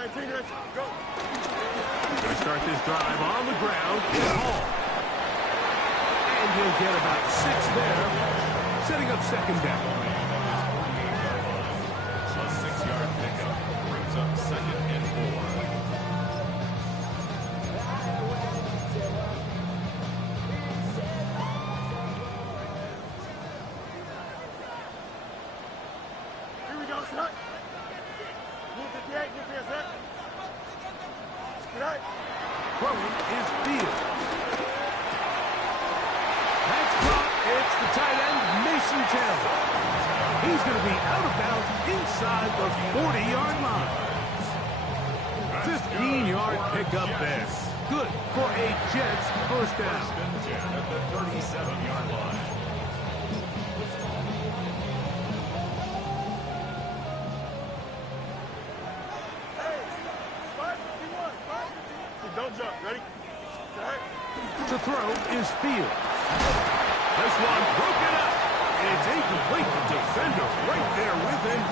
Go. Going to start this drive on the ground. And he'll get about 6 there, setting up second down. A 6-yard pickup brings up 2nd and 4. Throwing is Fields. That's caught. It's the tight end, Mason Taylor. He's going to be out of bounds inside the 40-yard line. 15-yard pickup there. Good for a Jets first down. At the 37-yard line. Don't jump. Ready? To throw is Fields. This one broken up. It's incomplete. The defender right there with him.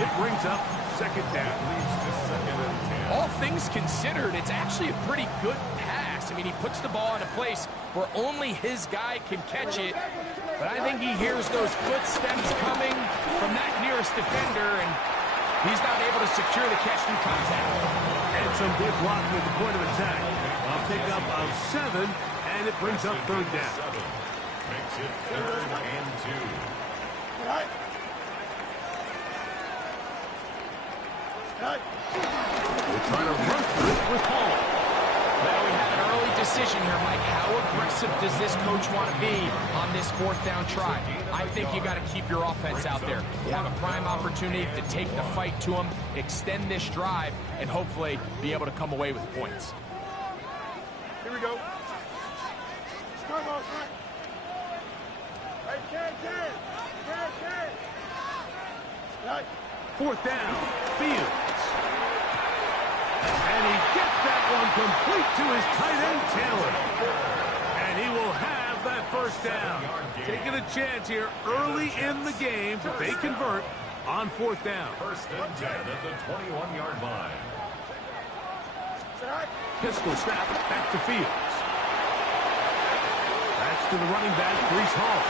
It brings up second down. Leads to 2nd and 10. All things considered, it's actually a pretty good pass. I mean, he puts the ball in a place where only his guy can catch it. But I think he hears those footsteps coming from that nearest defender, and he's not able to secure the catch through contact. And some good blocking at the point of attack. A pickup of 7, and it brings up third down. 7 makes it 3rd and 2. We're trying to run through it with Hall. Well, we have an early decision here, Mike. How aggressive does this coach want to be on this 4th down try? I think you got to keep your offense out there. You have a prime opportunity to take the fight to them, extend this drive, and hopefully be able to come away with points. Here we go. Start off, right. Right, can. Right. 4th down, Fields. And he gets that one complete to his tight end, Taylor. And he will have that first down. Taking a chance here early in the game, but they convert on 4th down. 1st and 10 at the 21-yard line. Pistol snap back to Fields. That's to the running back, Breece Hall.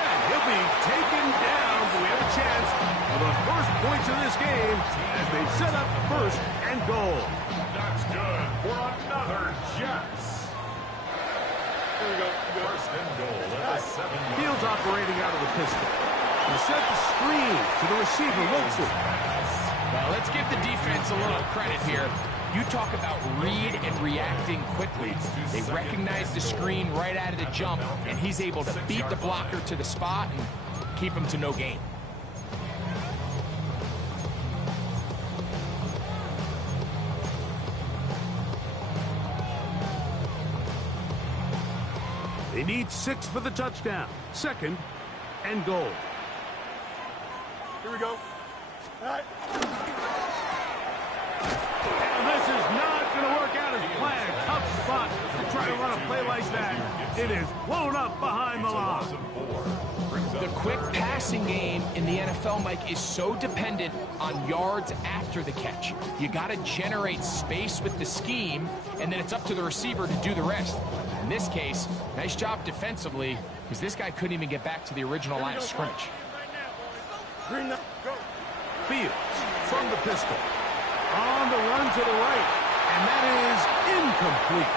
And he'll be taken down. We have a chance for the first points of this game as they set up 1st and goal. That's good for another Jets. Here we go. 1st and goal at the 7-yard. Fields operating out of the pistol. He set the screen to the receiver, Wilson. Well, let's give the defense a little credit here. You talk about read and reacting quickly. They recognize the screen right out of the jump, and he's able to beat the blocker to the spot and keep him to no gain. They need 6 for the touchdown. 2nd and goal. Here we go. All right. And this is not going to work out as planned. Tough spot to try to run a play like that. It is blown up behind the line. The quick passing game in the NFL, Mike, is so dependent on yards after the catch. You got to generate space with the scheme, and then it's up to the receiver to do the rest. In this case, nice job defensively, because this guy couldn't even get back to the original line of scrimmage. Fields from the pistol. On the run to the right. And that is incomplete.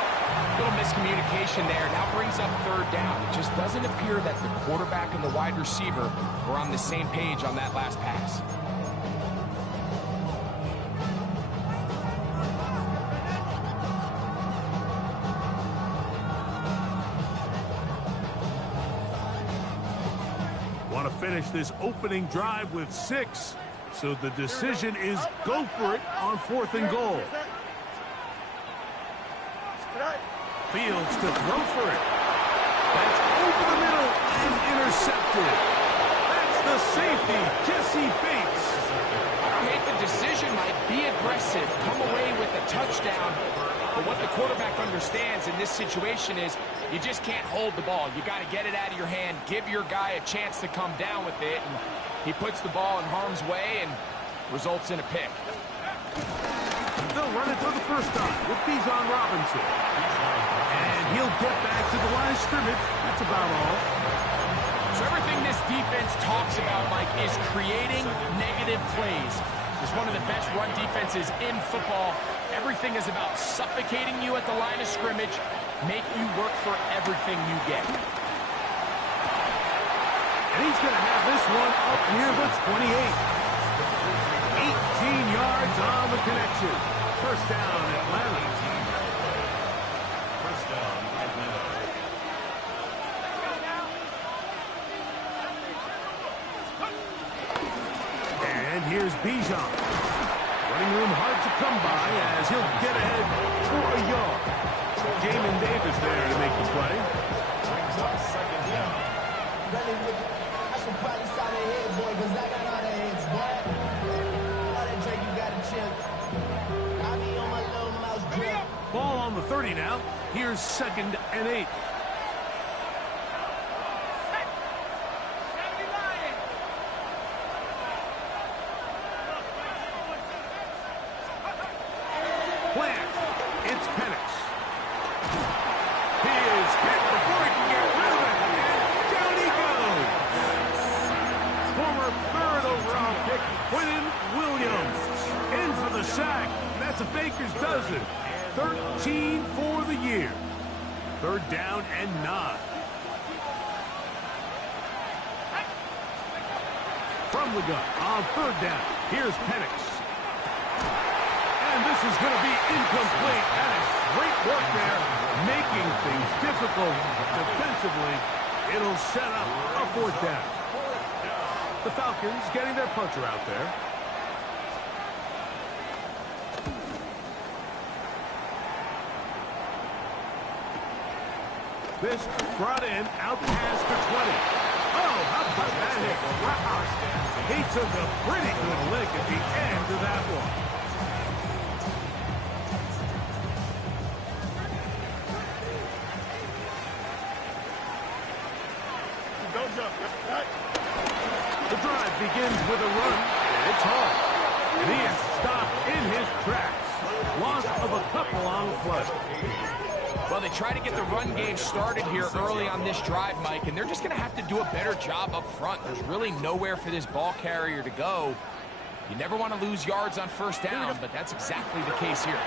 Little miscommunication there. Now brings up 3rd down. It just doesn't appear that the quarterback and the wide receiver were on the same page on that last pass. Want to finish this opening drive with 6. So the decision is go for it on 4th and goal. Fields to throw for it. That's over the middle and intercepted. That's the safety, Jesse Bates. I hate the decision, might be aggressive, come away with a touchdown. But what the quarterback understands in this situation is you just can't hold the ball. You got to get it out of your hand, give your guy a chance to come down with it, and he puts the ball in harm's way and results in a pick. They'll run it for the first time with Bijan Robinson. And he'll get back to the line of scrimmage. That's about all. So everything this defense talks about, Mike, is creating negative plays. It's one of the best run defenses in football. Everything is about suffocating you at the line of scrimmage, make you work for everything you get. And he's going to have this one up near the 28. 18 yards on the connection. First down, Atlanta. First down, Atlanta. And here's Bijan. Running room hard to come by as he'll get ahead for a yard. Jamin Davis there to make the play. Brings up second down. I should probably sign a head, boy, because I got all the heads, boy. All that Drake, you got to chill. I be on my little mouse drip. Ball on the 30 now. Here's 2nd and 8. Plant. It's Penix. He is hit before he can get rid of it. And down he goes. Former 3rd overall pick, Quentin Williams. In for the sack. That's a baker's dozen. 13 for the year. 3rd down and 9. From the gun on 3rd down. Here's Penix. And this is going to be incomplete. That is great work there, making things difficult defensively. It'll set up a 4th down. The Falcons getting their puncher out there. This brought in out past the 20. Oh, how about that hit? Wow. He took a pretty good lick at the end of that one. Don't jump. Right. The drive begins with a run, and it's hard. And he is stopped in his tracks. Loss of a couple on the play. Well, they try to get the run game started here early on this drive, Mike, and they're just going to have to do a better job up front. There's really nowhere for this ball carrier to go. You never want to lose yards on 1st down, but that's exactly the case here.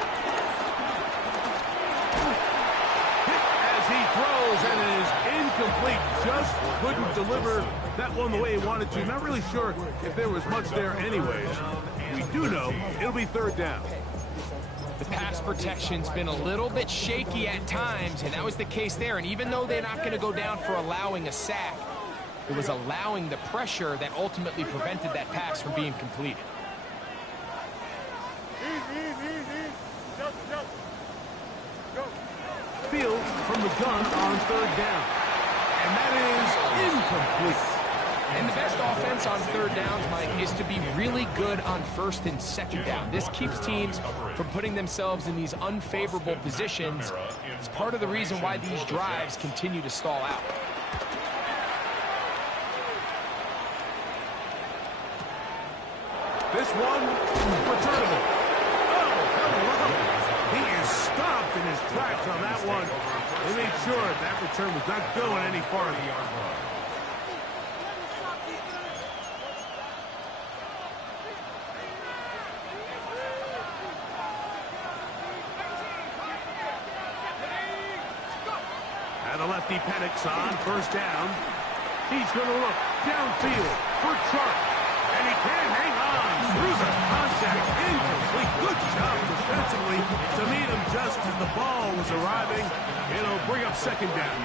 As he throws, and it is incomplete. Just couldn't deliver that one the way he wanted to. Not really sure if there was much there anyways. We do know it'll be 3rd down. The pass protection's been a little bit shaky at times, and that was the case there. And even though they're not going to go down for allowing a sack, it was allowing the pressure that ultimately prevented that pass from being completed. Easy. Jump. Go. Field from the gun on 3rd down. And that is incomplete. And the best offense on 3rd downs, Mike, is to be really good on 1st and 2nd down. This keeps teams from putting themselves in these unfavorable positions. It's part of the reason why these drives continue to stall out. This one, returnable. Oh, hello. He is stopped in his tracks on that one. They made sure that return was not going any farther. And the lefty Penix on 1st down. He's going to look downfield for Chark. And he can't hang on through the contact. Incomplete. Good job defensively to meet him just as the ball was arriving. It'll bring up 2nd down.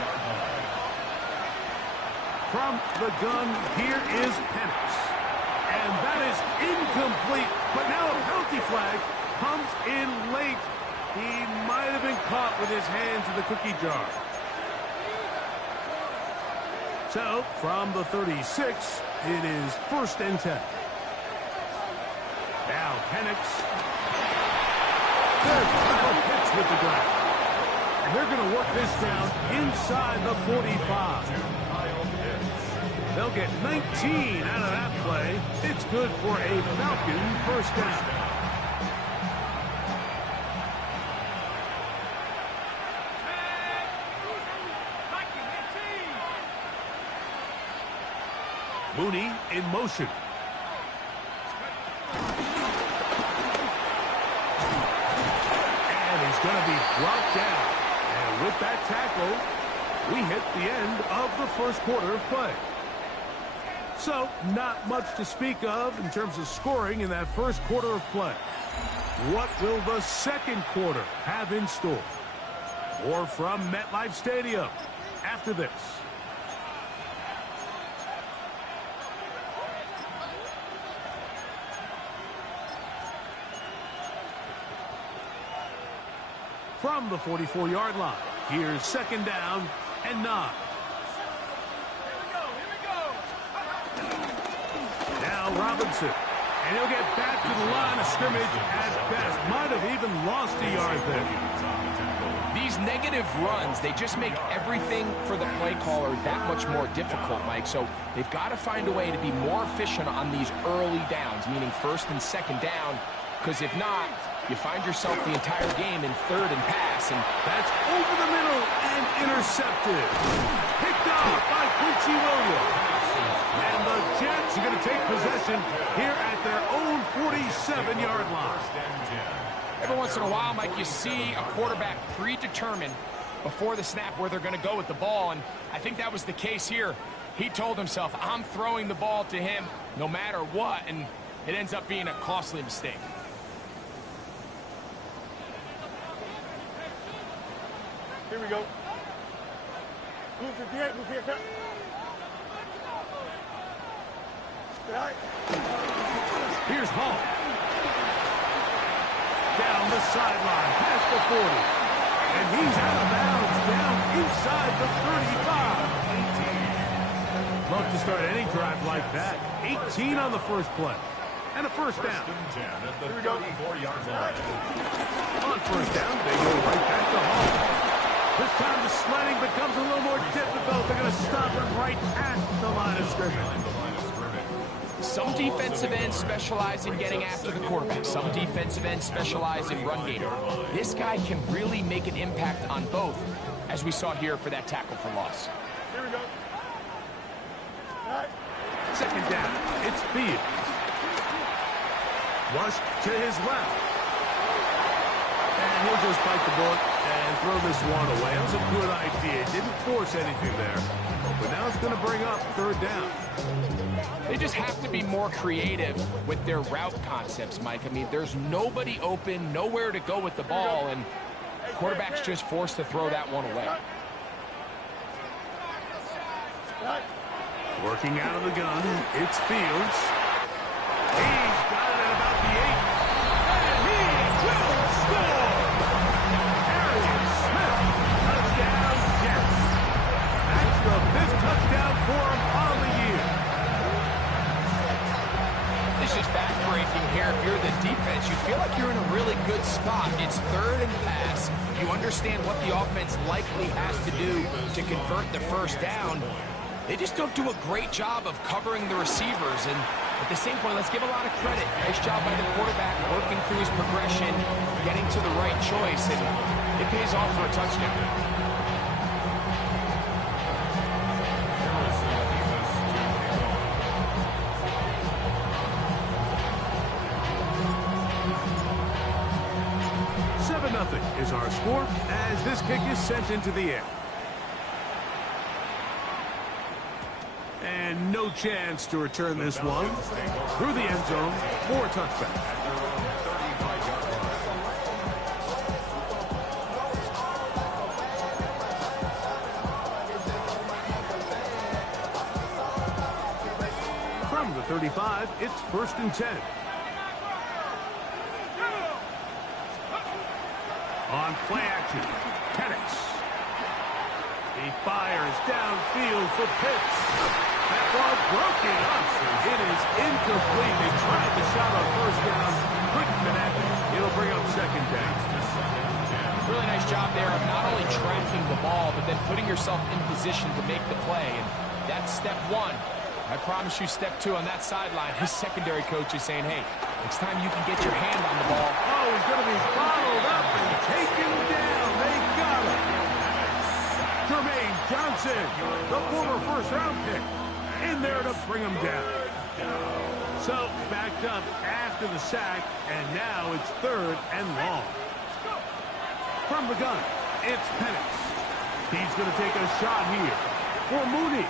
From the gun, here is Penix. And that is incomplete. But now a penalty flag comes in late. He might have been caught with his hands in the cookie jar. So, from the 36, it is 1st and 10. Now, Penix. There's a pitch with the ground. And they're going to work this down inside the 45. They'll get 19 out of that play. It's good for a Falcon 1st down. Mooney in motion. And he's going to be brought down. And with that tackle, we hit the end of the first quarter of play. So, not much to speak of in terms of scoring in that first quarter of play. What will the second quarter have in store? More from MetLife Stadium after this. From the 44-yard line, here's second down and 9. Now Robinson, and he'll get back to the line of scrimmage at best. Might have even lost a yard there. These negative runs, they just make everything for the play caller that much more difficult, Mike. So they've got to find a way to be more efficient on these early downs, meaning first and second down, because if not, you find yourself the entire game in third and pass. And that's over the middle and intercepted. Picked off by Quincy Williams. And the Jets are going to take possession here at their own 47-yard line. Every once in a while, Mike, you see a quarterback predetermined before the snap where they're going to go with the ball, and I think that was the case here. He told himself, I'm throwing the ball to him no matter what, and it ends up being a costly mistake. Here we go. Move to the move here, cut. Here's Hall. Down the sideline, past the 40. And he's out of bounds, down inside the 35. Love to start any drive like that. 18 on the first play. And a first down. Here we go. On first down, they go right back to Hall. This time the sledding becomes a little more difficult. They're going to stop him right at the line of scrimmage. Some defensive ends specialize in getting after the quarterback. Some defensive ends specialize in run game. This guy can really make an impact on both, as we saw here for that tackle for loss. Here we go. Second down, it's Fields. Flush to his left. And he'll just bite the bullet and throw this one away. That was a good idea. Didn't force anything there. But now it's going to bring up third down. They just have to be more creative with their route concepts, Mike. I mean, there's nobody open, nowhere to go with the ball, and the quarterback's just forced to throw that one away. Working out of the gun, it's Fields. He's got it at about the 8. And he will score! Harrison Smith, touchdown Jets. That's the 5th touchdown for him on the year. It's just backbreaking here. If you're the defense, you feel like you're in a really good spot. It's third and pass. You understand what the offense likely has to do to convert the first down. They just don't do a great job of covering the receivers. And at the same point, let's give a lot of credit. Nice job by the quarterback, working through his progression, getting to the right choice, and it pays off for a touchdown. Nothing is our score as this kick is sent into the air. And no chance to return this one through the end zone for a touchback. From the 35, it's 1st and 10. On play action, Penix. He fires downfield for Pitts. That ball broken up. It is incomplete. They tried the shot on first down. Couldn't connect. It'll bring up second down. Really nice job there of not only tracking the ball, but then putting yourself in position to make the play. And that's step one. I promise you step two on that sideline. His secondary coach is saying, hey, next time you can get your hand on the ball. Oh, he's going to be bottled up and taken down. They got him. Jermaine Johnson, the former first-round pick. in there to bring him down. So backed up after the sack, and now it's 3rd and long. From the gun, it's Penix. He's going to take a shot here for Mooney.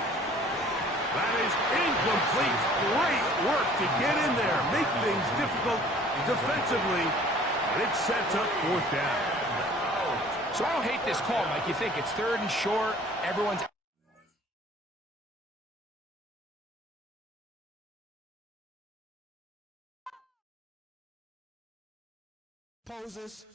That is incomplete. Great work to get in there, make things difficult defensively, and it sets up 4th down. So I don't hate this call, Mike. You think it's 3rd and short, everyone's poses.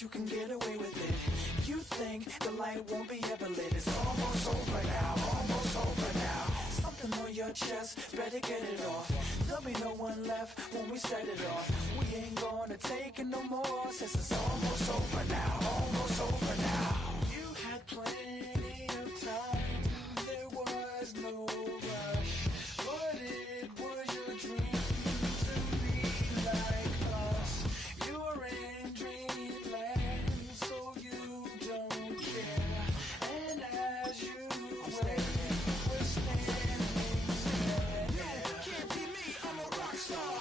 You can get away with it. You think the light won't be ever lit. It's almost over now, almost over now. Something on your chest, better get it off. There'll be no one left when we set it off. We ain't gonna take it no more, since it's almost over now, almost over now. You had plenty of time, there was no rush, but it was your dream to be like us. You're in dreamland, so you don't care. And as you wait, we're standing there. Can't be me, I'm a rock star.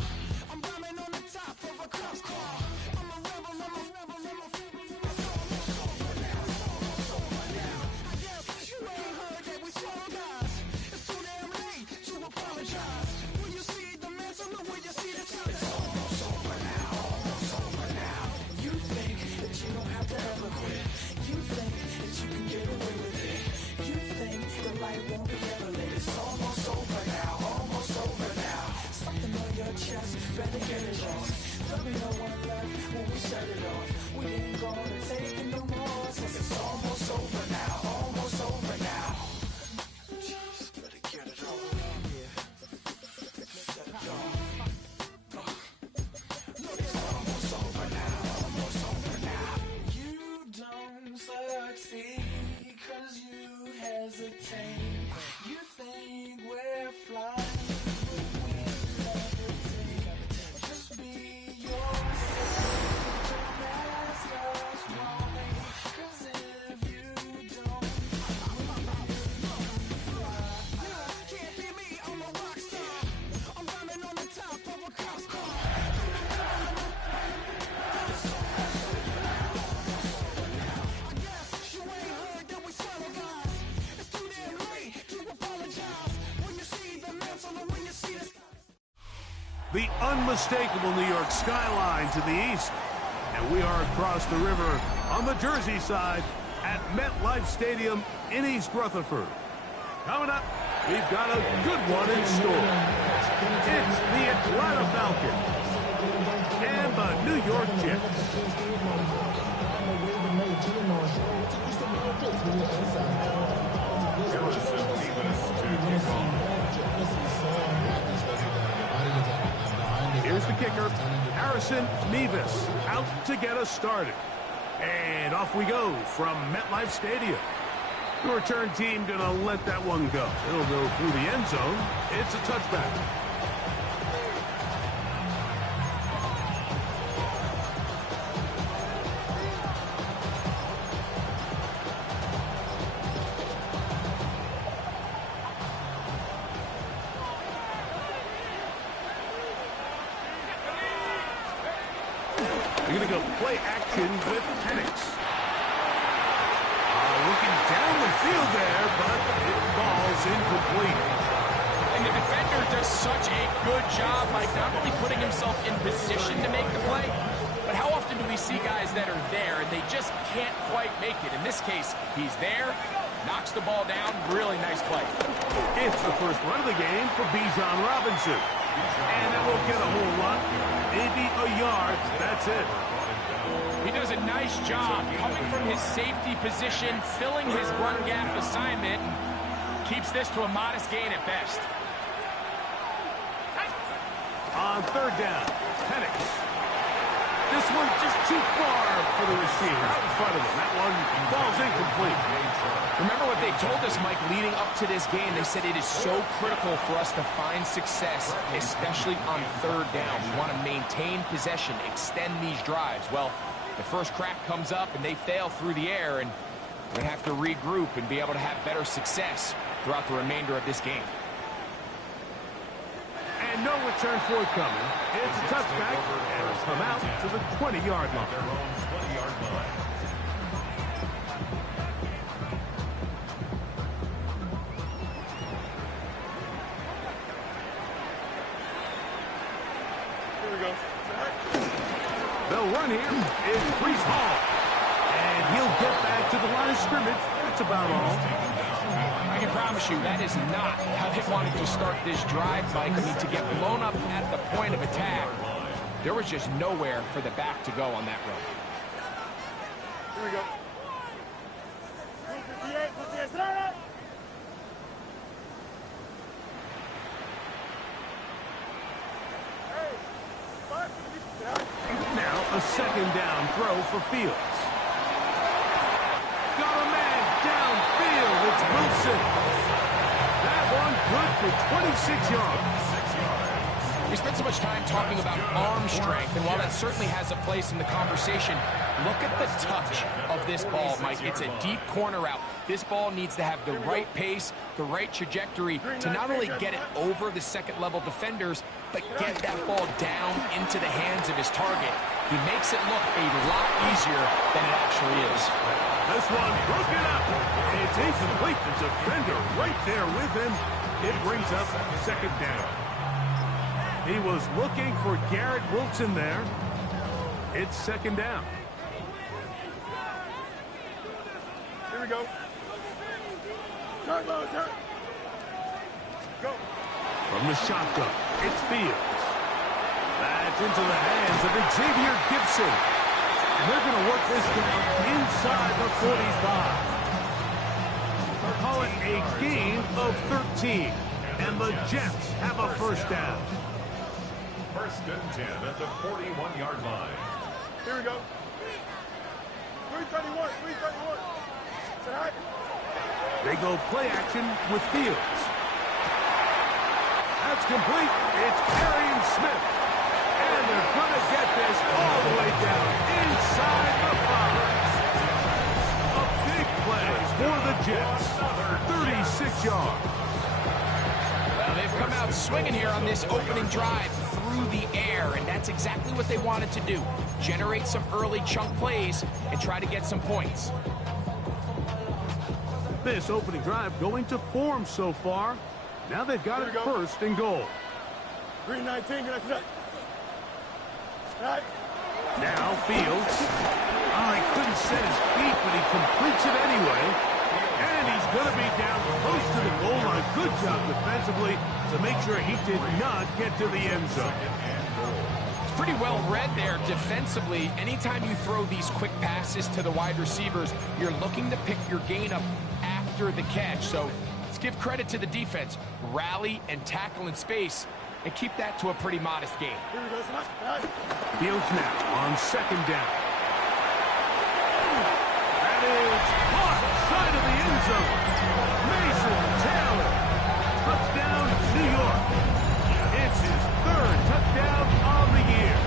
I'm rhyming on the top of a cop's car. I'm a rebel, I'm a rebel, I'm a rebel. It's almost over now, it's almost over now. I guess you ain't heard that we swallow guys. It's too damn late to apologize. When you see the man's on the way, you see the sign. It's almost over now, almost over now. You think that you don't have to ever quit. You think that you can get away with it. You think the light won't be ever lit. It's almost over now, almost over now. Something on your chest, better get it off. There'll be no one left when we set it off. We ain't gonna take it no more, since it's almost over now, almost over now. Just better get it on. Set it off. Look, it's almost over now, almost over now. You don't succeed 'cause you hesitate. You think we're flying, but we levitate. Just be yourself, don't ask us why. 'Cause if you don't, can't be me, I'm a rock star. I'm rhyming on the top of a cop's car. I guess you ain't heard that we swallow guys. It's too damn late to apologize. When you see the mantle and when you see the The unmistakable New York skyline to the east. And we are across the river on the Jersey side at MetLife Stadium in East Rutherford. Coming up, we've got a good one in store. It's the Atlanta Falcons and the New York Jets. There was 17 minutes to kick off. Here's the kicker, Harrison Mevis, out to get us started. And off we go from MetLife Stadium. The return team gonna let that one go. It'll go through the end zone. It's a touchback. They're going to go play action with Penix. Looking down the field there, but it falls incomplete. And the defender does such a good job, Mike, not only putting himself in position to make the play, but how often do we see guys that are there and they just can't quite make it? In this case, he's there, knocks the ball down, really nice play. It's the first run of the game for Bijan Robinson. And it won't get a whole lot, maybe a yard, that's it. He does a nice job coming from his safety position, filling his run gap assignment, keeps this to a modest gain at best. On third down, Penix. This one just too far for the receiver out in front of him. That one falls incomplete. Remember what they told us, Mike, leading up to this game. They said it is so critical for us to find success, especially on third down. We want to maintain possession, extend these drives. Well, the first crack comes up and they fail through the air, and we're going to have to regroup and be able to have better success throughout the remainder of this game. And no return forthcoming. It's a touchback, and it'll come out to the 20-yard line. Their own 20-yard line. Here we go. The run here is Brees Hall. And he'll get back to the line of scrimmage. That's about all. I can promise you that is not how they wanted to start this drive, Mike. I mean, to get blown up at the point of attack, there was just nowhere for the back to go on that run. Here we go. 58, Hey, Now a second down throw for Fields. Got a man downfield. It's Wilson. That one good for 26 yards. We spent so much time talking about arm strength, and while that certainly has a place in the conversation, look at the touch of this ball, Mike. It's a deep corner route. This ball needs to have the right pace, the right trajectory to not only get it over the second-level defenders, but get that ball down into the hands of his target. He makes it look a lot easier than it actually is. This one broken up. It's incomplete. The defender right there with him. It brings up second down. He was looking for Garrett Wilson there. It's second down. Here we go. Turn low, turn. Go. From the shotgun, it's Fields. That's into the hands of Xavier Gibson. And they're going to work this down inside the 45. They'll call it a gain of 13. And the Jets have a first down. First and 10 at the 41-yard line. Here we go. 331, 331. Say hi. They go play action with Fields. That's complete. It's Arian Smith. And they're going to get this all the way down inside the 5. A big play for the Jets. 36 yards. Well, they've come out swinging here on this opening drive through the air, and that's exactly what they wanted to do. Generate some early chunk plays and try to get some points. This opening drive going to form so far. Now they've got it first and goal. 319, get up. Right. Now Fields. Oh, he couldn't set his feet, but he completes it anyway. And he's going to be down close to the goal line. Good job defensively to make sure he did not get to the end zone. It's pretty well read there defensively. Anytime you throw these quick passes to the wide receivers, you're looking to pick your gain up after the catch. So let's give credit to the defense. Rally and tackle in space and keep that to a pretty modest gain. Here we go. Right. Fields now on second down. That is caught side of the end zone. Mason Taylor. Touchdown, New York. It's his third touchdown of the year.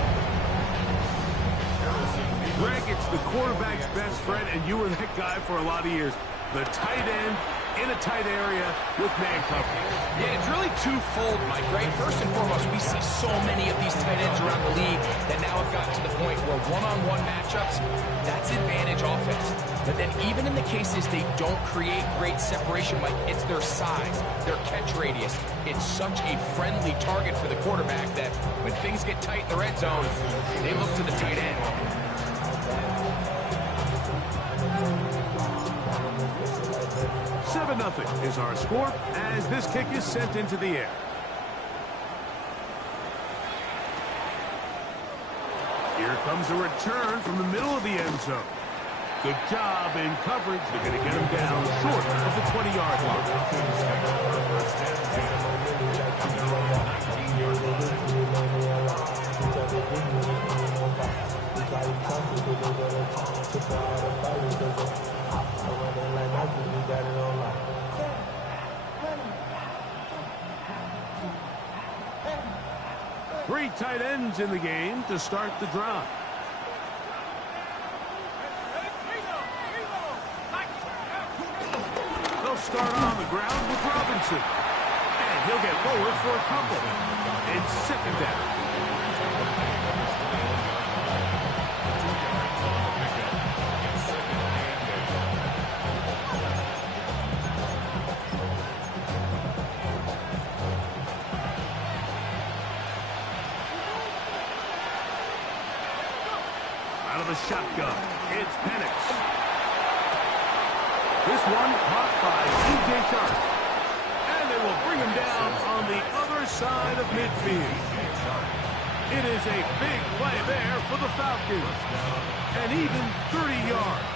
Greg, it's the quarterback's best friend, and you were that guy for a lot of years. The tight end in a tight area with man coverage. Yeah, it's really twofold, Mike, right? First and foremost, we see so many of these tight ends around the league that now have gotten to the point where one-on-one matchups, that's advantage offense. But then even in the cases they don't create great separation, Mike, it's their size, their catch radius. It's such a friendly target for the quarterback that when things get tight in the red zone, they look to the tight end. 7-0 is our score as this kick is sent into the air. Here comes a return from the middle of the end zone. Good job in coverage. They're going to get him down short of the 20-yard line. Three tight ends in the game to start the drive. They'll start on the ground with Robinson. And he'll get forward for a couple. It's second down. Out of the shotgun, it's Penix. This one caught by C.J. Sharp. And they will bring him down on the other side of midfield. It is a big play there for the Falcons. And even 30 yards.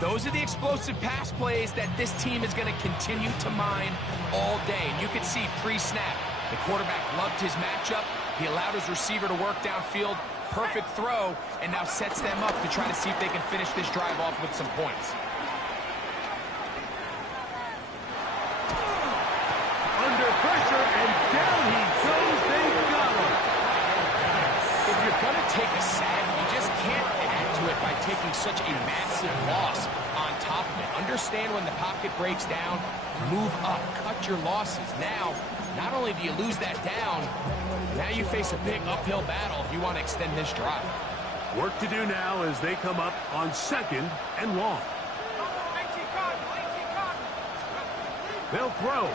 Those are the explosive pass plays that this team is going to continue to mine all day. And you can see pre-snap, the quarterback loved his matchup. He allowed his receiver to work downfield. Perfect throw, and now sets them up to try to see if they can finish this drive off with some points. Under pressure, and down he goes. They got him. If you're going to take a sack, you just can't add to it by taking such a massive loss on top of it. Understand when the pocket breaks down, move up, cut your losses. Now, not only do you lose that down, now you face a big uphill battle if you want to extend this drive. Work to do now as they come up on 2nd and long. They'll throw.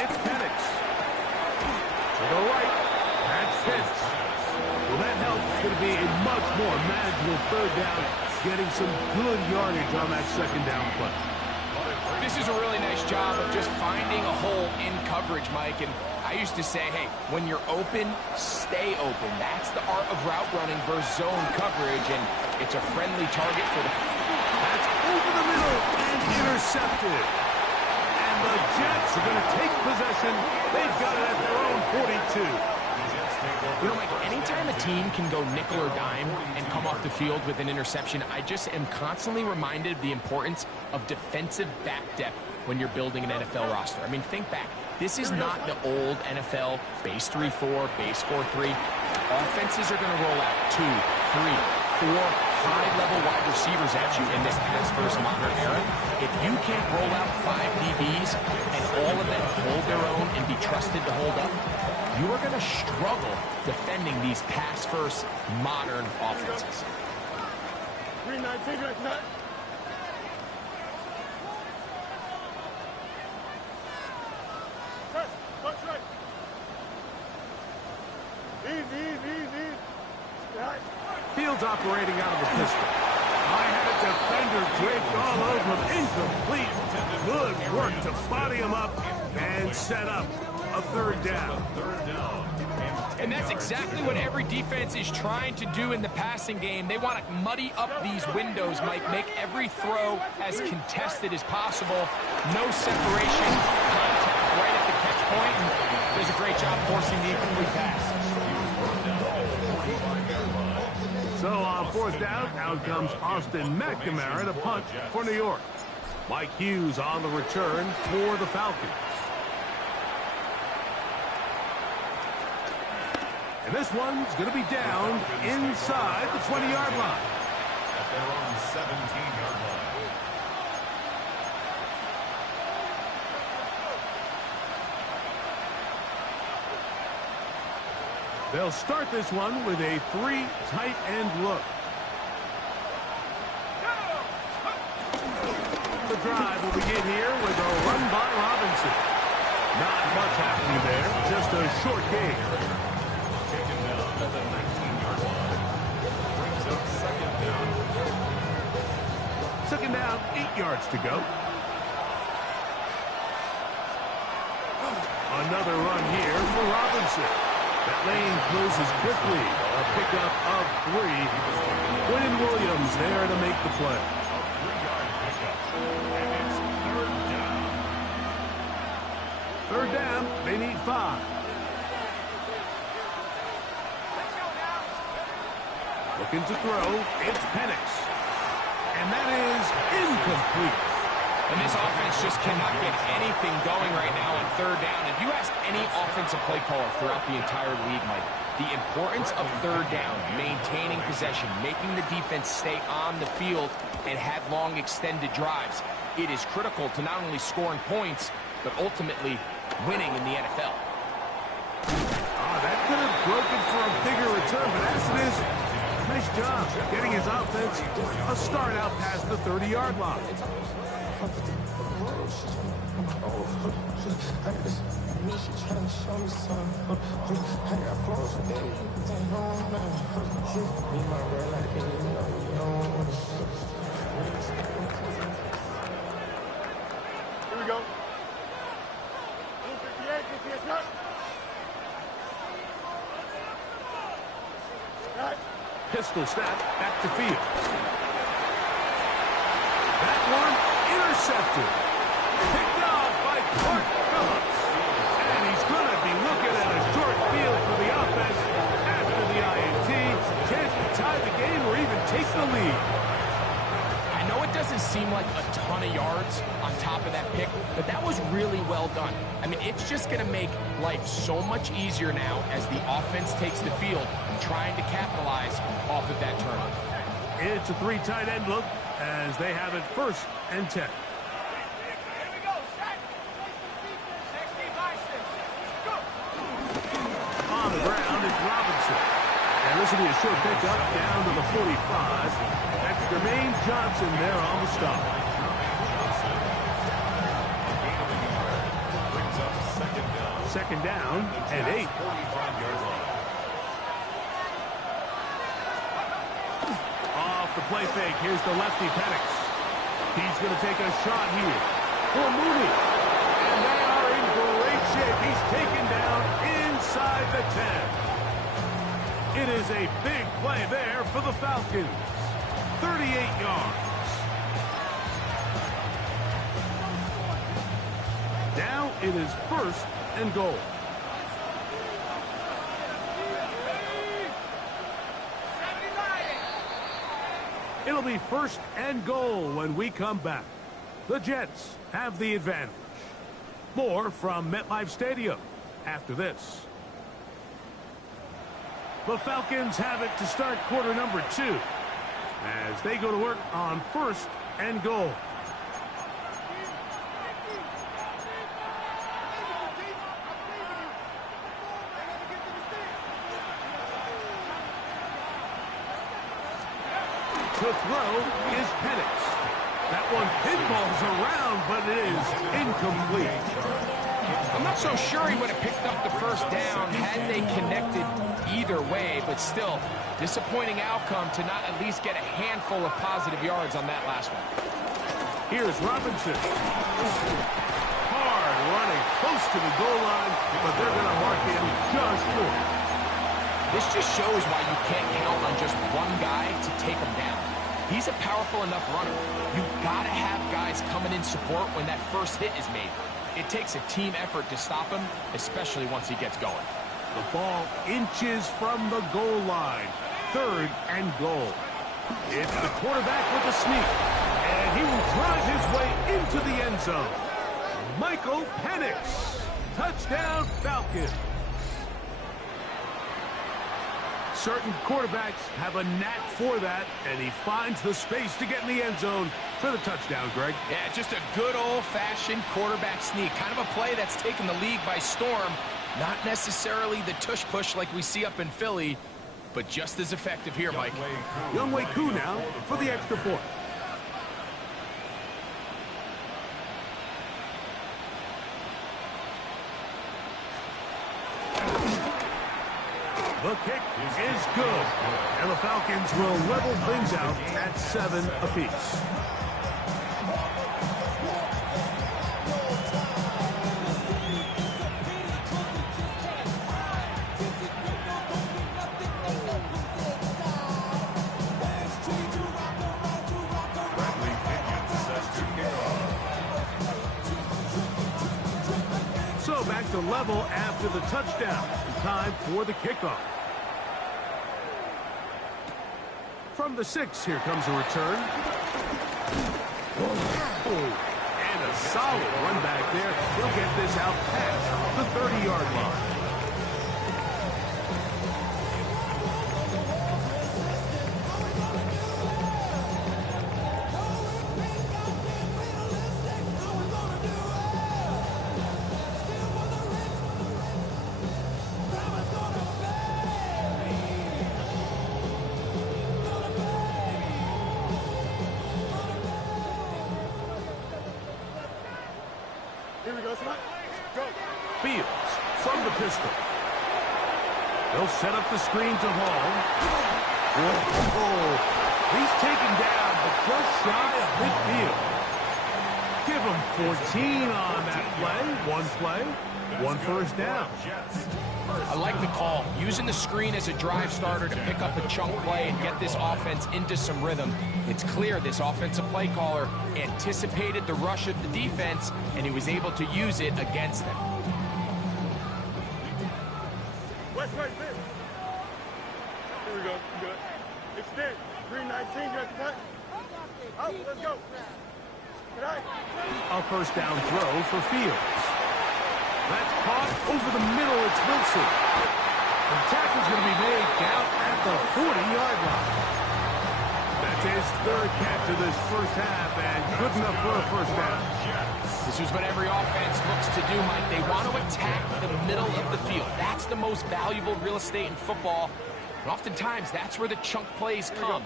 It's Penix. To the right. That's Pitts. Well, that helps. It's going to be a much more manageable third down, getting some good yardage on that second down play. This is a really nice job of just finding a hole in coverage, Mike. And I used to say, hey, when you're open, stay open. That's the art of route running versus zone coverage, and it's a friendly target for the... That's over the middle and intercepted. And the Jets are going to take possession. They've got it at their own 42. You know, Mike, anytime a team can go nickel or dime and come off the field with an interception, I just am constantly reminded of the importance of defensive back depth when you're building an NFL roster. I mean, think back. This is not the old NFL base 3-4, base 4-3. Offenses are going to roll out 2, 3, 4 high-level wide receivers at you in this pass-first modern era. If you can't roll out 5 DBs and all of them hold their own and be trusted to hold up, you are going to struggle defending these pass-first modern offenses. 3-9, touch right. Easy. Right. Fields operating out of the pistol. I had a defender draped all over him. Incomplete. Good work to body him up and set up a third down. And that's exactly what every defense is trying to do in the passing game. They want to muddy up these windows, Mike, make every throw as contested as possible. No separation, contact right at the catch point, and does a great job forcing the incomplete pass. So on 4th down, out comes Austin McNamara to punt for New York. Mike Hughes on the return for the Falcons. And this one's going to be down inside the 20-yard line. At their own 17-yard line. They'll start this one with a 3 tight end look. The drive will begin here with a run by Robinson. Not much happening there, just a short gain. Taken down at the 19-yard line. Brings up second down. Second down, 8 yards to go. Another run here for Robinson. That lane closes quickly. A pickup of 3. Quinn Williams there to make the play. A 3-yard pickup. And it's third down. Third down, they need 5. Looking to throw, it's Penix. And that is incomplete. And this offense just cannot get anything going right now on third down. If you ask any offensive play caller throughout the entire league, Mike, the importance of third down, maintaining possession, making the defense stay on the field and have long extended drives, it is critical to not only scoring points, but ultimately winning in the NFL. That could have broken for a bigger return, but as it is, nice job getting his offense a start out past the 30-yard line. Here we go. 58, 58, cut. Cut. Pistol snap, back to field. That one intercepted. Picked off by Clark Phillips. And he's going to be looking at a short field for the offense after the INT. Chance to tie the game or even take the lead. I know it doesn't seem like a ton of yards on top of that pick, but that was really well done. I mean, it's just going to make life so much easier now as the offense takes the field and trying to capitalize off of that turnover. It's a 3 tight end look as they have it 1st and 10. On the ground, it's Robinson. And this will be a short pickup down to the 45. That's Jermaine Johnson there on the stop. Brings up Second down and 8. 45-yard line. Off the play fake, here's the lefty Penix. He's going to take a shot here for Mooney. And they are in great shape. He's taken down inside the 10. It is a big play there for the Falcons. 38 yards. Now it is 1st and goal. It'll be 1st and goal when we come back. The Jets have the advantage. More from MetLife Stadium after this. The Falcons have it to start quarter number 2 as they go to work on 1st and goal. To throw is Penix. That one pinballs around, but it is incomplete. I'm not so sure he would have picked up the 1st down had they connected either way, but still, disappointing outcome to not at least get a handful of positive yards on that last one. Here's Robinson. Hard running, close to the goal line, but they're going to mark him just short. This just shows why you can't count on just one guy to take him down. He's a powerful enough runner. You've got to have guys coming in support when that first hit is made. It takes a team effort to stop him, especially once he gets going. The ball inches from the goal line. 3rd and goal. It's the quarterback with a sneak. And he will drive his way into the end zone. Michael Penix. Touchdown Falcons. Certain quarterbacks have a knack for that, and he finds the space to get in the end zone for the touchdown, Greg. Yeah, just a good old-fashioned quarterback sneak. Kind of a play that's taken the league by storm. Not necessarily the tush-push like we see up in Philly, but just as effective here, Mike. Younghoe Koo now for the extra point. The kick is good. And the Falcons will level things out at 7 apiece. So back to level after the touchdown. Time for the kickoff. From the 6, here comes a return. And a solid run back there. He'll get this out past the 30-yard line. Here we go, son. Go. Fields from the pistol. They'll set up the screen to Hall. Whoa. He's taken down, but just shy of midfield. Give him 14 on that play, one first down. I like the call. Using the screen as a drive starter to pick up a chunk play and get this offense into some rhythm. It's clear this offensive play caller anticipated the rush of the defense, and he was able to use it against them. West right there. Here we go. Good. Extend. 319. You have to cut. Out. Let's go. Good night. A first down throw for Fields. That's caught over the middle. It's Wilson. The tackle's going to be made down at the 40-yard line. That's his third catch of this first half, and good enough for a first down. This is what every offense looks to do, Mike. They want to attack the middle of the field. That's the most valuable real estate in football. And oftentimes, that's where the chunk plays come.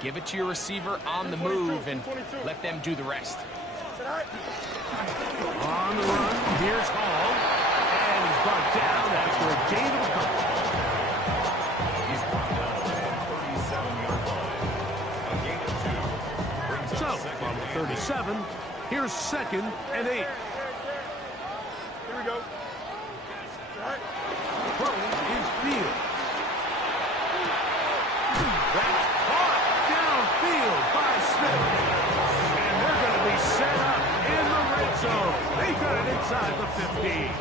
Give it to your receiver on the move and let them do the rest. On the run, here's Hall. And he's brought down after a gain of a couple. He's brought down at the 37-yard line. A gain of 2. So, from the 37, here's 2nd and 8. Here we go. Right. Throwing is Fields. That's caught downfield by Smith. And they're going to be set up in the red zone. They got it inside the 15.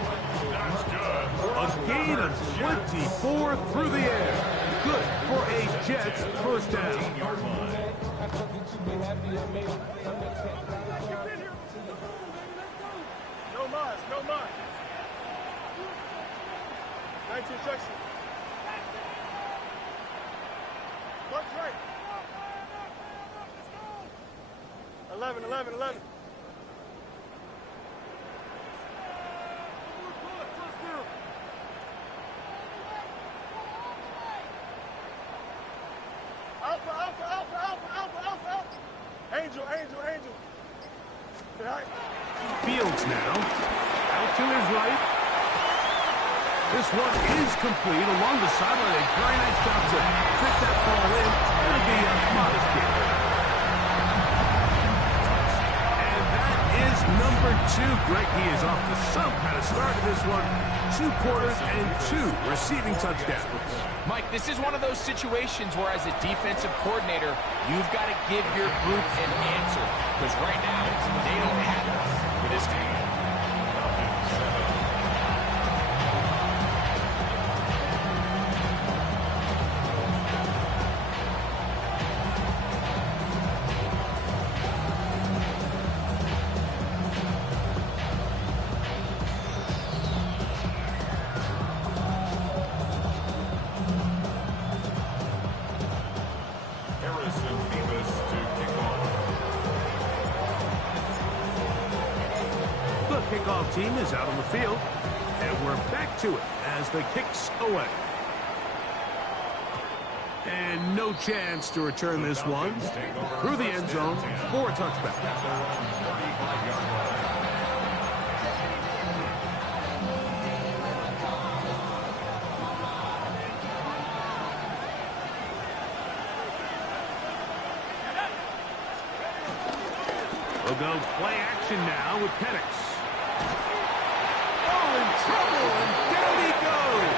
That's good. A gain of 24 through the air. Good for a Jets first down. No minds. No minds. 19 section. Watch right. 11. Alpha. Angel. Right. Fields now. Out to his right. This one is complete along the sideline. A very nice job to fit that ball in. It'll be a modest gain. And that is number 2. Greg, he is off to some kind of start in this one. 2 quarters and 2 receiving touchdowns. Mike, this is one of those situations where as a defensive coordinator, you've got to give your group an answer. Because right now, they don't have it for this game. Kickoff team is out on the field. And we're back to it as the kick's away. And no chance to return this one through the end zone for a touchback. We'll go play action now with Penix. Oh, in trouble, and down he goes.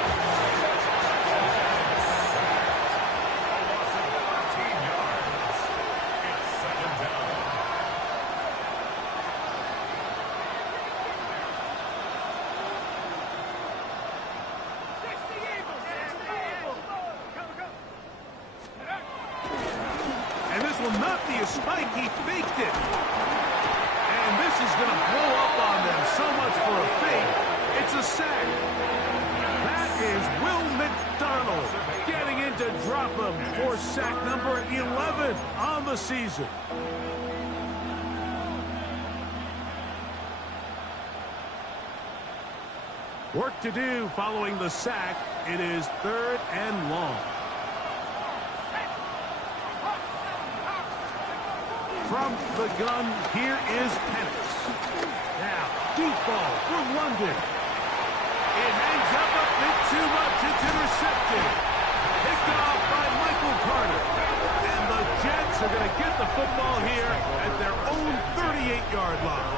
And this will not be a spike. He faked it. And this is going to blow up on them. So much for a fake. It's a sack. That is Will McDonald getting in to drop him for sack number 11 on the season. Work to do following the sack. It is 3rd and long. From the gun, here is Penix. Now, deep ball for London. It hangs up a bit too much. It's intercepted. Picked off by Michael Carter. And the Jets are going to get the football here at their own 38-yard line.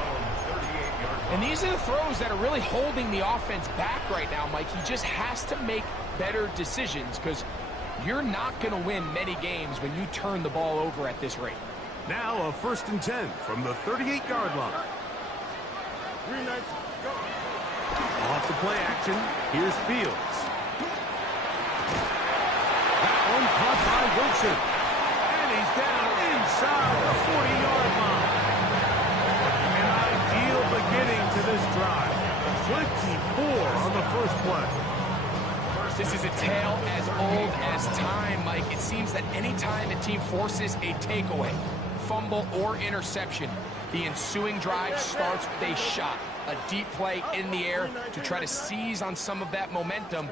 And these are the throws that are really holding the offense back right now, Mike. He just has to make better decisions because you're not going to win many games when you turn the ball over at this rate. Now a 1st and 10 from the 38-yard line. Off the play action, here's Fields. That one caught by Wilson. And he's down inside the 40-yard line. An ideal beginning to this drive. 24 on the first play. This is a tale as old as time, Mike. It seems that any time a team forces a takeaway, fumble, or interception, the ensuing drive starts with a shot, a deep play in the air to try to seize on some of that momentum.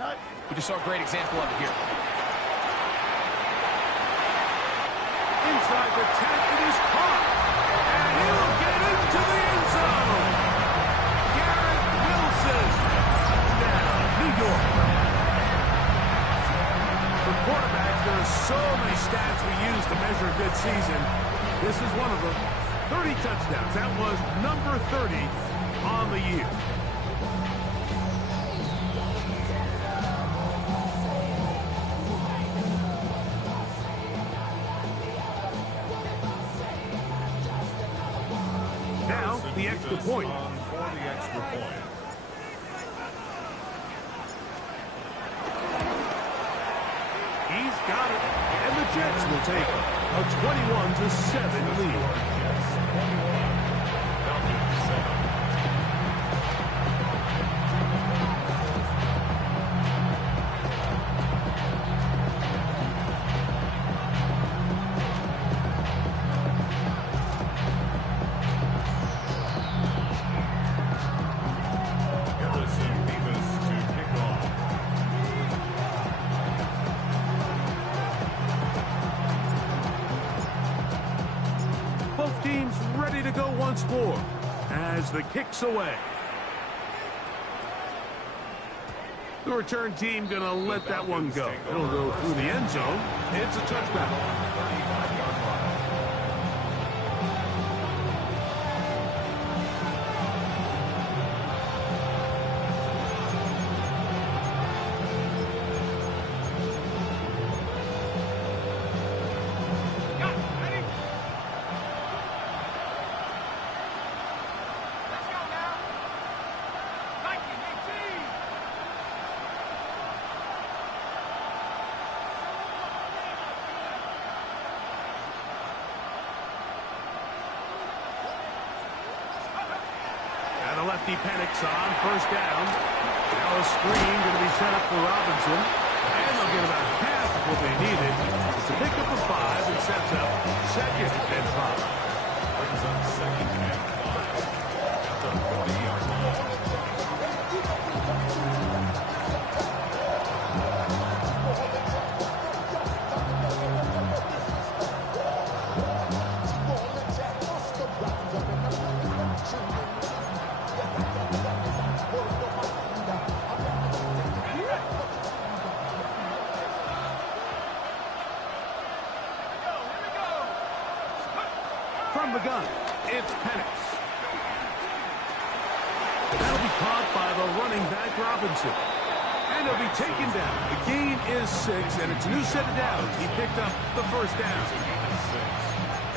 We just saw a great example of it here. Inside the 10, it is caught. And he'll get into the end zone. Garrett Wilson. Touchdown, New York. For quarterbacks, there are so many stats we use to measure a good season. This is one of them. 30 touchdowns. That was number 30 on the year. Now, the extra point. For the extra point. He's got it. And the Jets will take a 21-7 lead. Both teams ready to go once more as the kick's away. The return team going to let that one go. It'll go through the end zone. It's a touchback. Lefty Penix on 1st down. Now a screen going to be set up for Robinson. And they'll get about half of what they needed. It's a pickup of 5 and sets up 2nd and 5. Brings up 2nd and 5 at the 40-yard line. gun. It's Penix. That'll be caught by the running back, Robinson. And he'll be taken down. The gain is 6, and it's a new set of downs. He picked up the first down.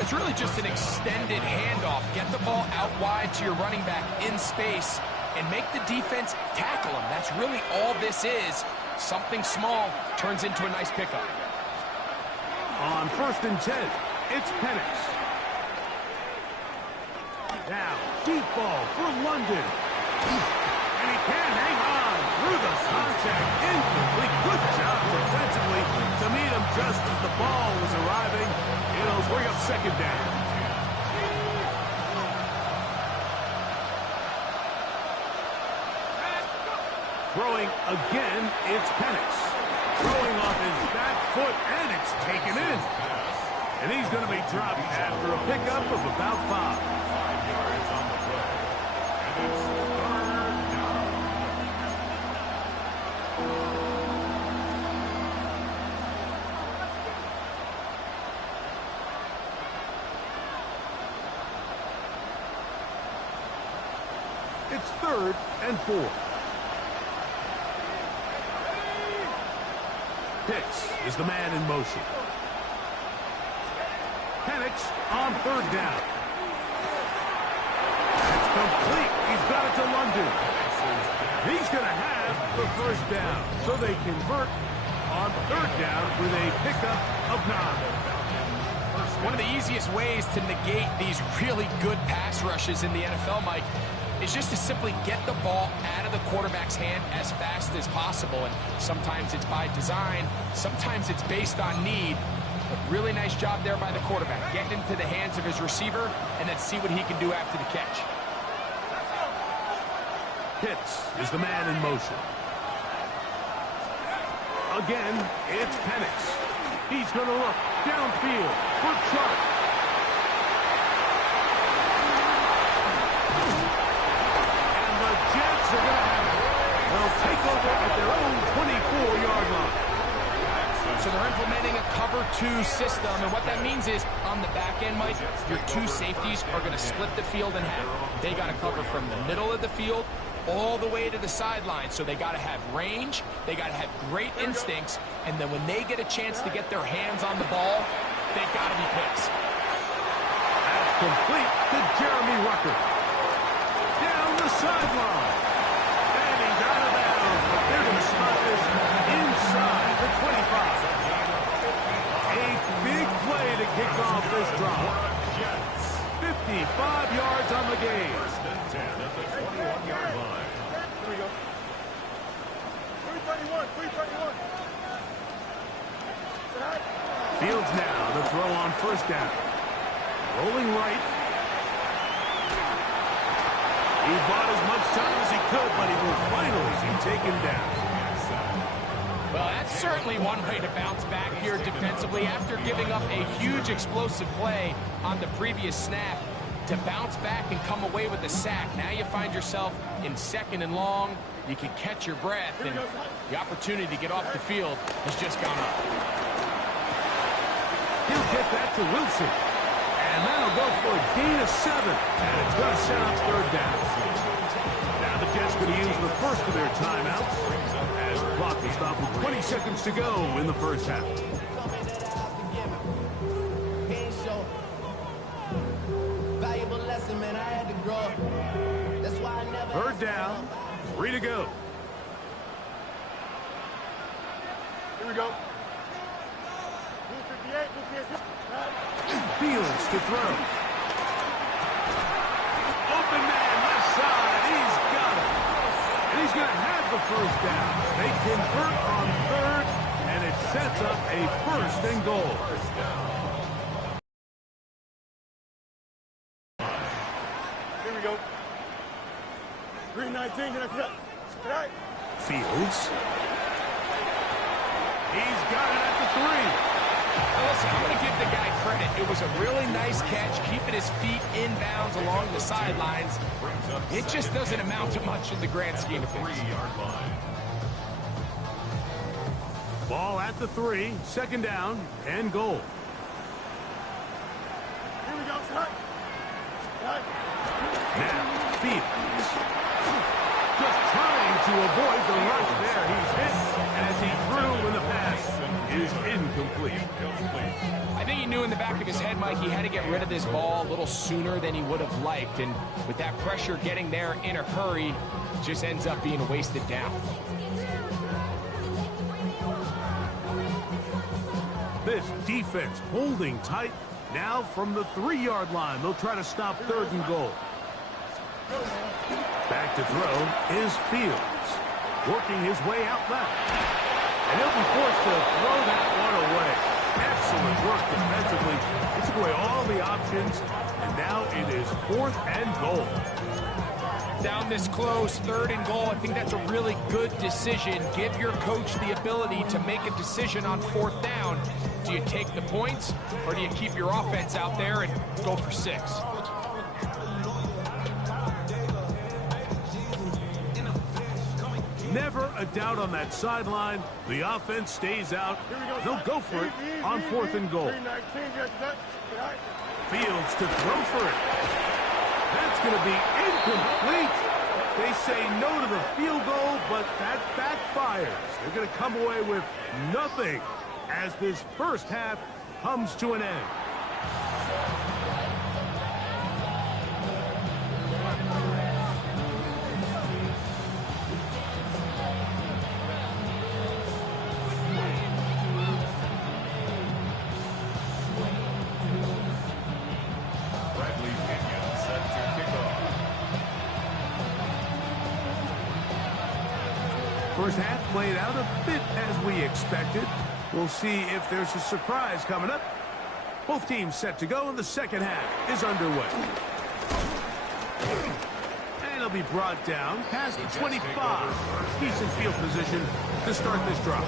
It's really just an extended handoff. Get the ball out wide to your running back in space and make the defense tackle him. That's really all this is. Something small turns into a nice pickup. On 1st and 10, it's Penix. Now, deep ball for London. And he can hang on through the contact. Incomplete. Good job defensively to meet him just as the ball was arriving. It'll bring up 2nd down. Throwing again, it's Penix. Throwing off his back foot, and it's taken in. And he's going to be dropped after a pickup of about 5. 5 yards on the play. And it's 3rd down. It's 3rd and 4. Pitts is the man in motion. Penix on 3rd down. It's complete. He's got it to London. He's going to have the 1st down. So they convert on 3rd down with a pickup of 9. One of the easiest ways to negate these really good pass rushes in the NFL, Mike, is just to simply get the ball out of the quarterback's hand as fast as possible. And sometimes it's by design, sometimes it's based on need. But really nice job there by the quarterback, getting into the hands of his receiver, and then see what he can do after the catch. Pitts is the man in motion. Again, it's Penix. He's going to look downfield for Chark. Jets are going to have it. They'll take over at their own 24-yard line. So they're implementing a cover 2 system, and what that means is on the back end, Mike, your 2 safeties are going to split the field in half. They got to cover from the middle of the field all the way to the sideline. So they got to have range, they got to have great instincts, and then when they get a chance to get their hands on the ball, they got to be picks. That's complete to Jeremy Rucker. Down the sideline. And he's out of bounds. But they're going to spot this inside the 25. A big play to kick off this drive. 55 yards on the game. 1st and 10 at the 21-yard line. Here we go. 331, 331. Fields now to throw on 1st down. Rolling right. He bought as much time as he could, but he will finally be taken down. Well, that's certainly one way to bounce back here defensively after giving up a huge explosive play on the previous snap. To bounce back and come away with a sack. Now you find yourself in 2nd and long. You can catch your breath, and the opportunity to get off the field has just gone up. He'll get that to Wilson. And that'll go for a gain of 7. And it's going to set up 3rd down. Now the Jets going to use the first of their timeouts as the clock will stop with 20 seconds to go in the 1st half. Third down, 3 to go. Here we go. 258, 258. Fields to throw. Open man, left side. He's got it. And he's going to have the 1st down. They convert on 3rd, and it sets up a 1st and goal. Here we go. 319, can I cut? Right. Fields. He's got it at the 3. Well, listen, I'm going to give the guy credit. It was a really nice catch, keeping his feet inbounds along the sidelines. It just doesn't amount to much in the grand scheme of things. 3-yard line. Ball at the 3, 2nd down, and goal. Here we go, cut. Now, Fields. Just trying to avoid the rush there. He's hit as he threw when the pass is incomplete. I think he knew in the back of his head, Mike, he had to get rid of this ball a little sooner than he would have liked. And with that pressure getting there in a hurry, just ends up being a wasted down. This defense holding tight. Now from the 3-yard line, they'll try to stop 3rd and goal. Back to throw is Fields, working his way out left. And he'll be forced to throw that one away. Excellent work defensively. He took away all the options, and now it is 4th and goal. Down this close, 3rd and goal, I think that's a really good decision. Give your coach the ability to make a decision on 4th down. Do you take the points, or do you keep your offense out there and go for 6? Never a doubt on that sideline. The offense stays out. They'll go for it on 4th and goal. Fields to throw for it. That's going to be incomplete. They say no to the field goal, but that backfires. They're going to come away with nothing as this first half comes to an end. First half played out a bit as we expected. We'll see if there's a surprise coming up. Both teams set to go, and the second half is underway. And he'll be brought down past the 25. Decent field position to start this drive.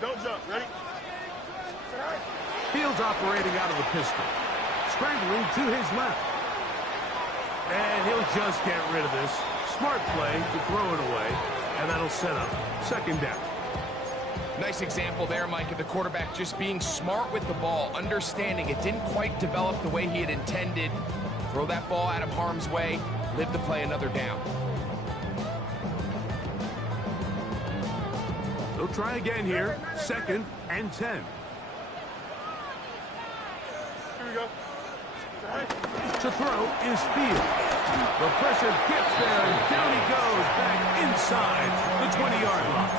Don't jump. Ready? Fields operating out of the pistol. Scrambling to his left. And he'll just get rid of this. Smart play to throw it away. And that'll set up 2nd down. Nice example there, Mike, of the quarterback just being smart with the ball, understanding it didn't quite develop the way he had intended. Throw that ball out of harm's way, live to play another down. They'll try again here. 2nd and 10. Here we go. To throw is Fields. The pressure gets there, and down he goes back inside the 20-yard line.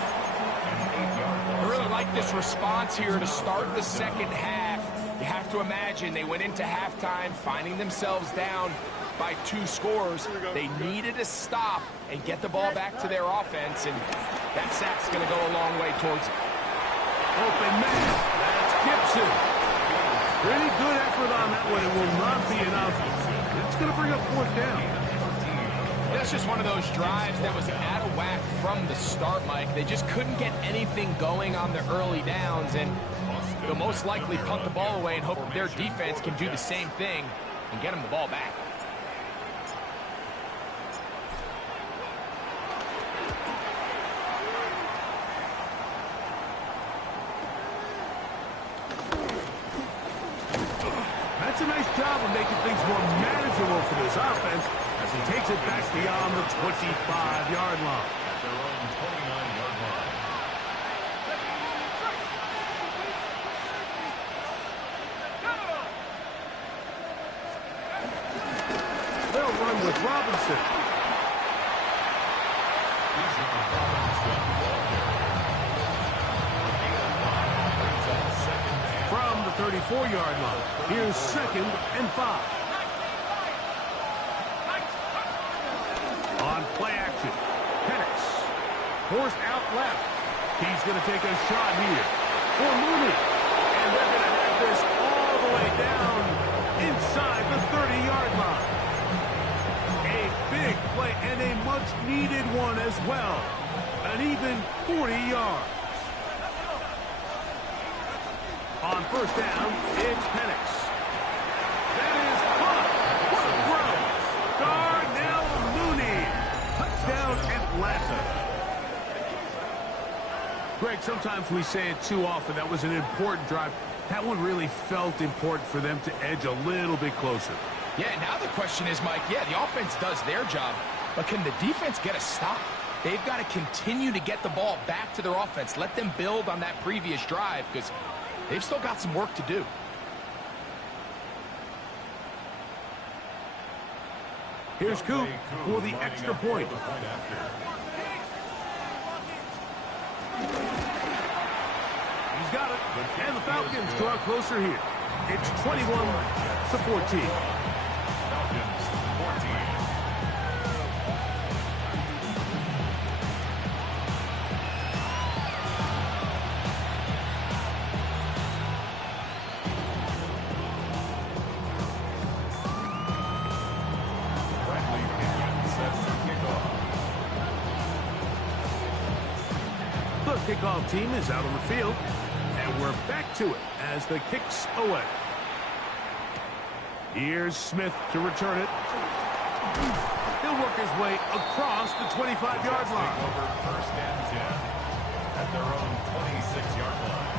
I really like this response here to start the second half. You have to imagine they went into halftime finding themselves down by 2 scores. They needed to stop and get the ball back to their offense, and that sack's going to go a long way towards it. Open man. That's Gibson. Pretty good effort on that one. It will not be enough. It's going to bring up 4th down. That's just one of those drives that was out of whack from the start, Mike. They just couldn't get anything going on the early downs, and they'll most likely punt the ball away and hope that their defense can do the same thing and get them the ball back. That's a nice job of making things more manageable for this offense as he takes it back beyond the 25-yard line. At their own 29-yard line. They'll run with Robinson. From the 34-yard line, here's 2nd and 5. On play action, Penix forced out left. He's going to take a shot here for Mooney. And they're going to have this all the way down inside the 30-yard line. A big play and a much-needed one as well. An even 40 yards. On first down, it's Penix. That is caught. What a throw. Darnell Mooney. Touchdown, Atlanta. Greg, sometimes we say it too often. That was an important drive. That one really felt important for them to edge a little bit closer. Yeah, now the question is, Mike, yeah, the offense does their job, but can the defense get a stop? They've got to continue to get the ball back to their offense. Let them build on that previous drive because they've still got some work to do. Here's Coop for the extra point. He's got it. And the Falcons draw closer here. It's 21-14. Falcons 14. Bradley Pinion set to kick off. The kickoff team is out on the field. And we're back to it as the kick's away. Here's Smith to return it. He'll work his way across the 25-yard line. Over first and 10 at their own 26-yard line.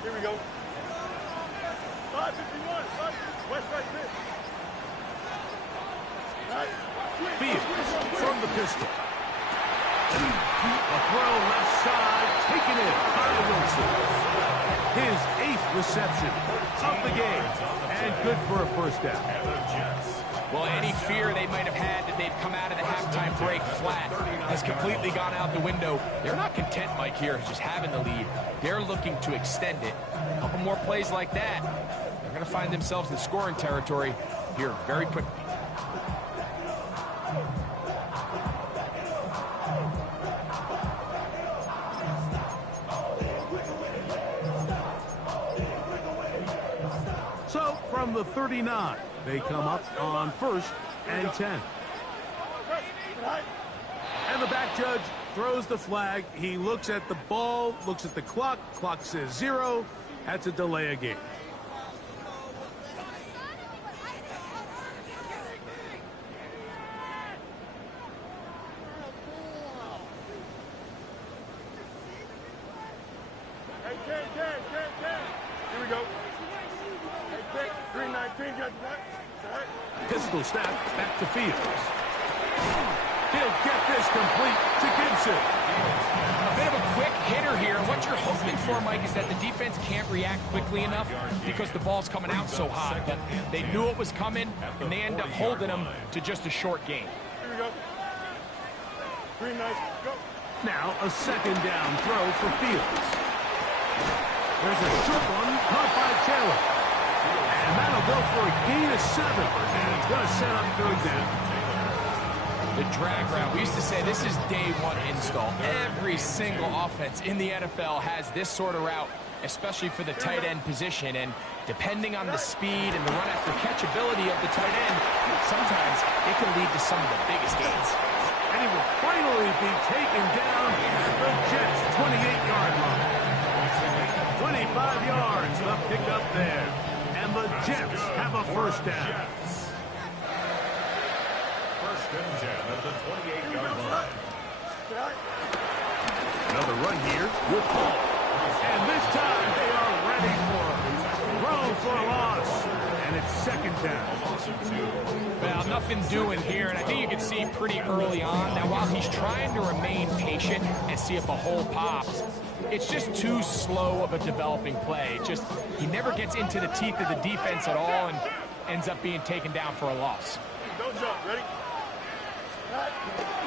Here we go. 551. West right pitch. Right. Fields from the pistol. A throw left side, taken in by Wilson. His 8th reception of the game, and good for a first down. Well, any fear they might have had that they'd come out of the halftime break flat has completely gone out the window. They're not content, Mike, here, just having the lead. They're looking to extend it. A couple more plays like that, they're going to find themselves in scoring territory here very quickly. So, from the 39, they come up on first and 10. And the back judge throws the flag. He looks at the ball, looks at the clock. Clock says 0. That's a delay of game. Hey, Ken. Here we go. Hey, Ken, 319, got that? All right. Pistol snap back to Fields. He'll get this complete to Gibson. A bit of a quick hitter here. What you're hoping for, Mike, is that the defense can't react quickly enough because the ball's coming out so hot. But they knew it was coming, and they end up holding them to just a short gain. Here we go. 319, go. Now a second down throw for Fields. There's a short one caught by Taylor. And that'll go for a gain of 7. And it's going to set up third down. The drag route. We used to say this is day one install. Every single offense in the NFL has this sort of route, especially for the tight end position. And depending on the speed and the run after catch ability of the tight end, sometimes it can lead to some of the biggest gains. And he will finally be taken down at the Jets' 28-yard line. 25 yards left picked up there. And the Jets have a first down. First and 10 at the 28-yard line. Another run here with Hall. And this time they are ready for it. Throw for a loss. And it's second down. Well, nothing doing here, and I think you can see pretty early on that while he's trying to remain patient and see if a hole pops, it's just too slow of a developing play. He never gets into the teeth of the defense at all and ends up being taken down for a loss. Don't jump. Ready?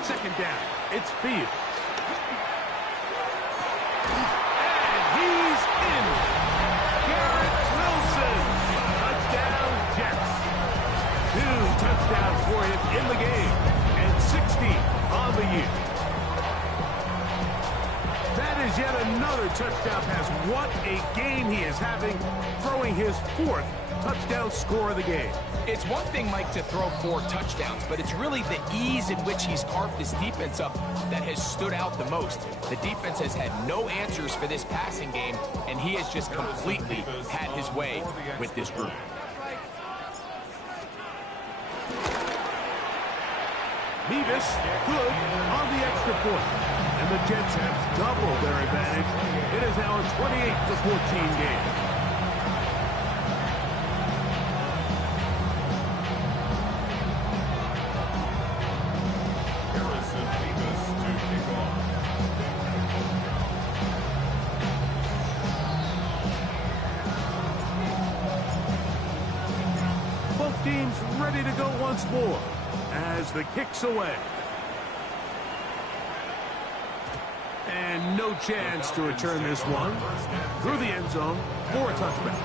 Second down. It's Fields. And he's in. Garrett Wilson. Touchdown, Jets. for him in the game, and 60 on the year. That is yet another touchdown pass. What a game he is having, throwing his 4th touchdown score of the game. It's one thing, Mike, to throw 4 touchdowns, but it's really the ease in which he's carved this defense up that has stood out the most. The defense has had no answers for this passing game, and he has just completely had his way with this group. Mevis, good on the extra point. And the Jets have doubled their advantage. It is now a 28-14 game. Both teams ready to go once more as the kick's away. And no chance to return this one through the end zone for a touchback.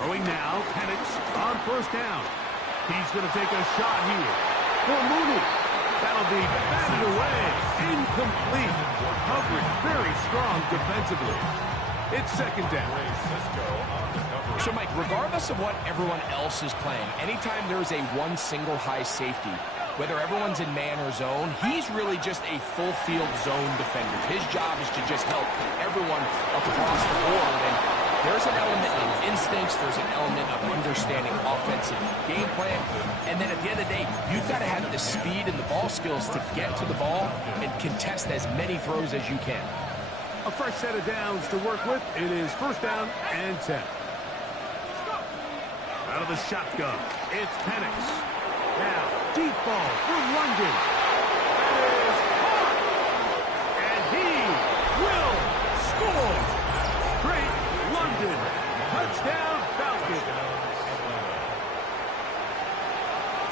Throwing now, Penix on first down. He's going to take a shot here for Mooney. That'll be batted away. Incomplete. Coverage very strong defensively. It's second down. So, Mike, regardless of what everyone else is playing, anytime there's a one single high safety, whether everyone's in man or zone, he's really just a full field zone defender. His job is to just help everyone across the board. And there's an element of instincts, there's an element of understanding offensive game plan, and then at the end of the day, you've got to have the speed and the ball skills to get to the ball and contest as many throws as you can. A fresh set of downs to work with. It is first down and 10. Out of the shotgun, it's Penix. Now, deep ball for London. That is caught. And he will score. Great London. Touchdown Falcons.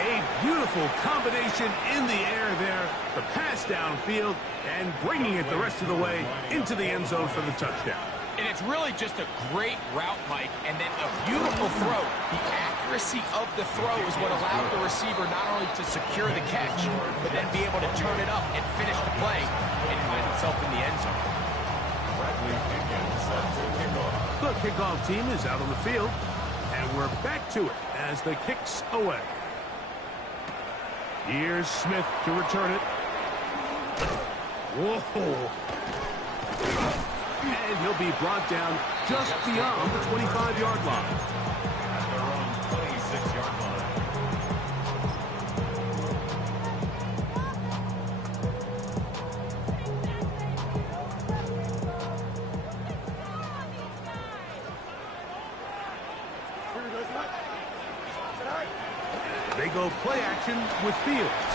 A beautiful combination in the air there. The pass downfield and bringing it the rest of the way into the end zone for the touchdown. And it's really just a great route, Mike, and then a beautiful throw. The accuracy of the throw is what allowed the receiver not only to secure the catch, but then be able to turn it up and finish the play and find himself in the end zone. The kickoff team is out on the field, and we're back to it as the kick's away. Here's Smith to return it. Whoa. And he'll be brought down just beyond the 25-yard line. At their own 26-yard line. They go play action with Fields.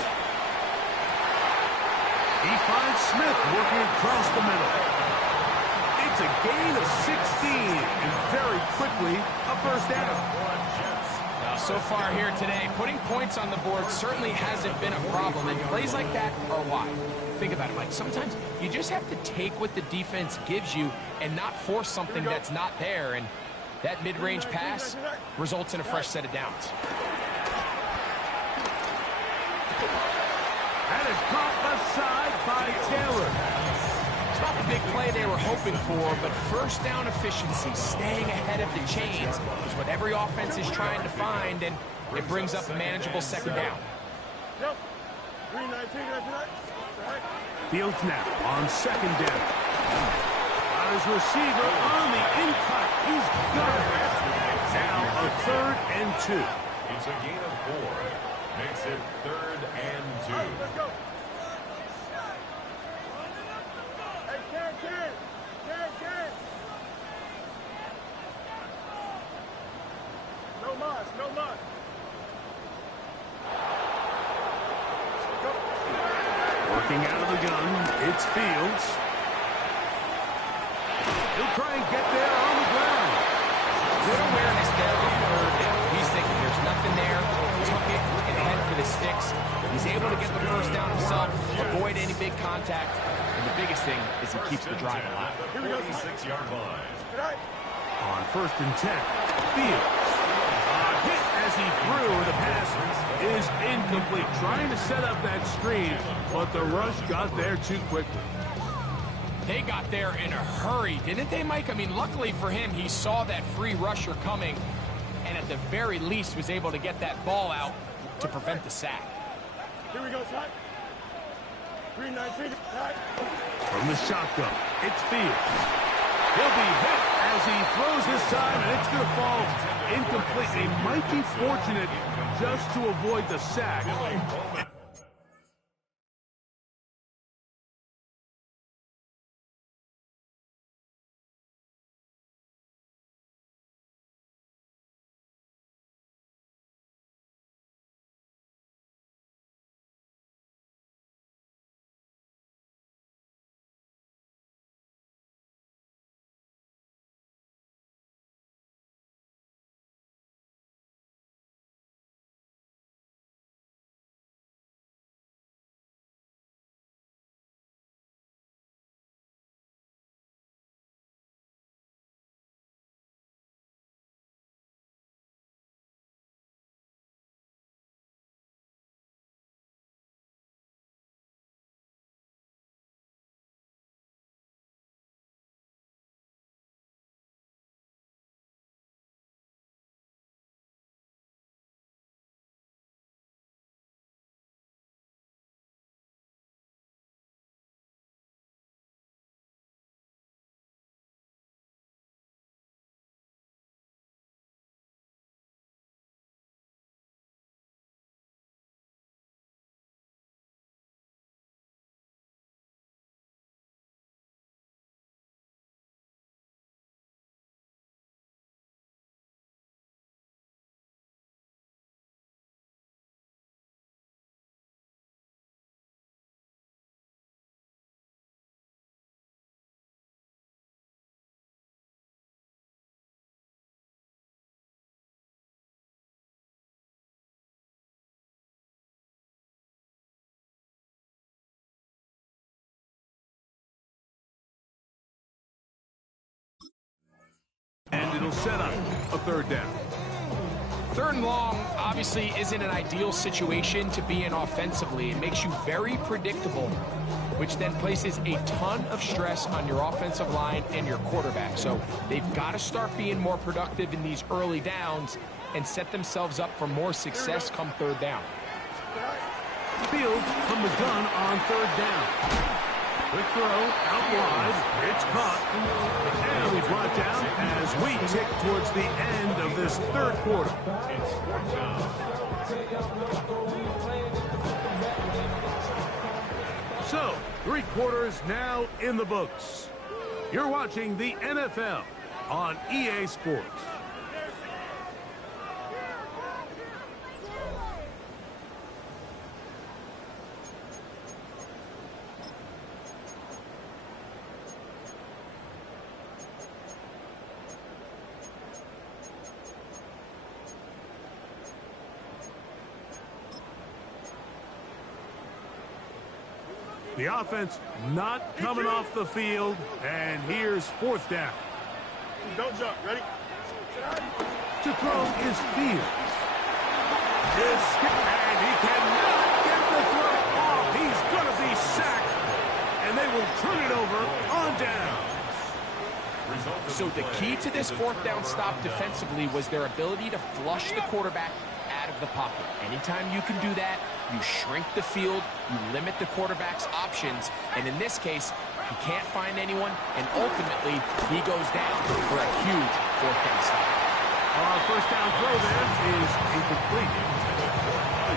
He finds Smith working across the middle. It's a gain of 16, and very quickly, a first down. Now, so far here today, putting points on the board certainly hasn't been a problem, and plays like that are why. Think about it, Mike. Sometimes you just have to take what the defense gives you and not force something that's not there, and that mid-range pass results in a fresh set of downs. That is caught aside by Taylor. It's not the big play they were hoping for, but first down efficiency, staying ahead of the chains, is what every offense is trying to find, and it brings up a manageable second down. Fields now on second down. Got his receiver on the in-cut. He's got it. Now a 3rd and 2. It's a gain of 4. Makes it 3rd and 2. Let's go. Hey, Ken. No mas, no mas. Looking out of the gun, it's Fields. He'll try and get there on the ground. Good awareness there on third down. He's thinking there's nothing there. Took it and head for the sticks. He's able to get the first down himself, avoid any big contact. And the biggest thing is he keeps the drive alive. 46-yard line. On 1st and 10, Fields. A hit as he threw. The pass is incomplete. Trying to set up that screen, but the rush got there too quickly. They got there in a hurry, didn't they, Mike? I mean, luckily for him, he saw that free rusher coming, and at the very least was able to get that ball out to prevent the sack. Here we go, Ty. 319. From the shotgun, it's Fields. He'll be hit as he throws this time, and it's going to fall incomplete. They might be fortunate just to avoid the sack. And it'll set up a 3rd down. 3rd and long obviously isn't an ideal situation to be in offensively. It makes you very predictable, which then places a ton of stress on your offensive line and your quarterback. So they've got to start being more productive in these early downs and set themselves up for more success come 3rd down. Fields from the gun on 3rd down. Quick throw, out wide, it's caught, and we brought down as we tick towards the end of this 3rd quarter. It's 4th down. So, 3 quarters now in the books. You're watching the NFL on EA Sports. The offense not coming off the field, and here's 4th down. Don't jump. Ready? To throw is Fields. And he cannot get the throw off. He's going to be sacked, and they will turn it over on down. So the key to this 4th down stop defensively was their ability to flush the quarterback out of the pocket. Anytime you can do that, you shrink the field, you limit the quarterback's options, and in this case, he can't find anyone, and ultimately, he goes down for a huge 4th down stop. Our 1st down throw there is incomplete.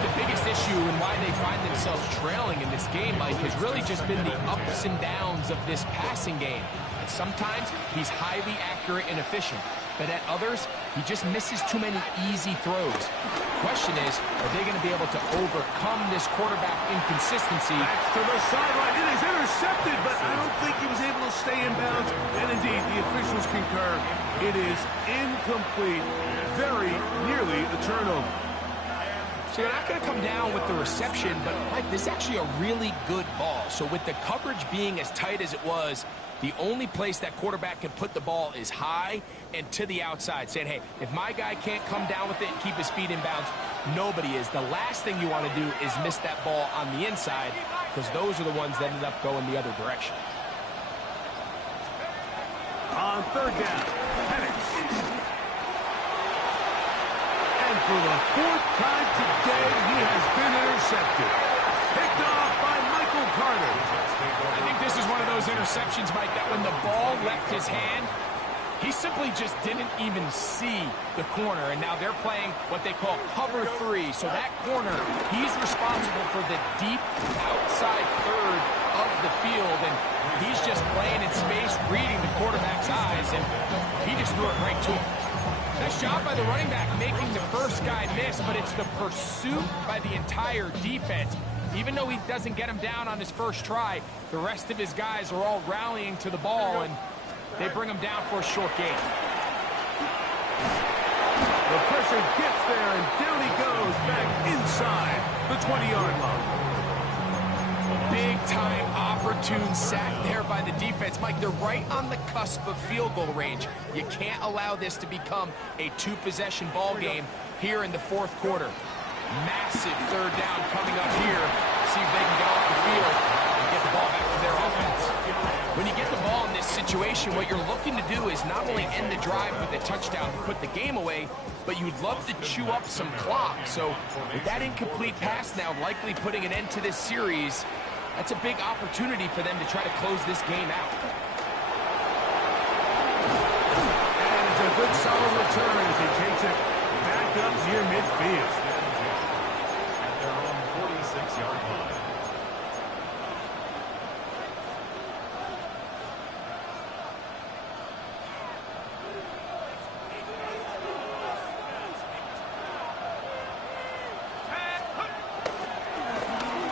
The biggest issue and why they find themselves trailing in this game, Mike, has really just been the ups and downs of this passing game. And sometimes he's highly accurate and efficient. but at others, he just misses too many easy throws. The question is, are they going to be able to overcome this quarterback inconsistency? Back to the sideline. It is intercepted, but I don't think he was able to stay in bounds. And indeed, the officials concur. It is incomplete. Very nearly a turnover. So they're not going to come down with the reception, but Mike, this is actually a really good ball. So with the coverage being as tight as it was, the only place that quarterback can put the ball is high and to the outside, saying, hey, if my guy can't come down with it and keep his feet in bounds, nobody is. The last thing you want to do is miss that ball on the inside, because those are the ones that ended up going the other direction. On third down, Penix. And for the fourth time today, he has been intercepted. Picked off by Michael Carter. I think this is one of those interceptions, Mike, that when the ball left his hand, he simply just didn't even see the corner, and now they're playing what they call cover 3. So that corner, he's responsible for the deep outside third of the field, and he's just playing in space, reading the quarterback's eyes, and he just threw it right to him. Nice job by the running back making the first guy miss, but it's the pursuit by the entire defense. Even though he doesn't get him down on his first try, the rest of his guys are all rallying to the ball, and they bring him down for a short gain. The pressure gets there, and down he goes back inside the 20-yard line. Big-time opportune sack there by the defense. Mike, they're right on the cusp of field goal range. You can't allow this to become a two-possession ball game here in the fourth quarter. Massive third down coming up here. See if they can get off the field and get the ball back to their offense. When you get the ball in this situation, what you're looking to do is not only end the drive with a touchdown to put the game away, but you'd love to chew up some clock. So with that incomplete pass now likely putting an end to this series, that's a big opportunity for them to try to close this game out. And it's a good solid return as he takes it back up near midfield. At their own 46-yard line.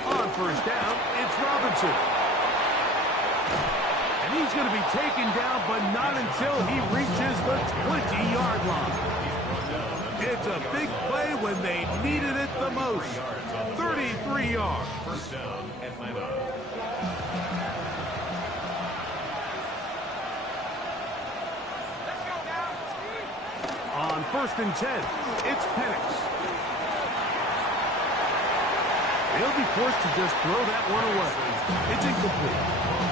On first down, it's Robinson. And he's going to be taken down, but not until he reaches the 20-yard line. It's a big play when they needed it the most. 33 yards. First down, Atlanta. On first and 10, it's Penix. He'll be forced to just throw that one away. It's incomplete.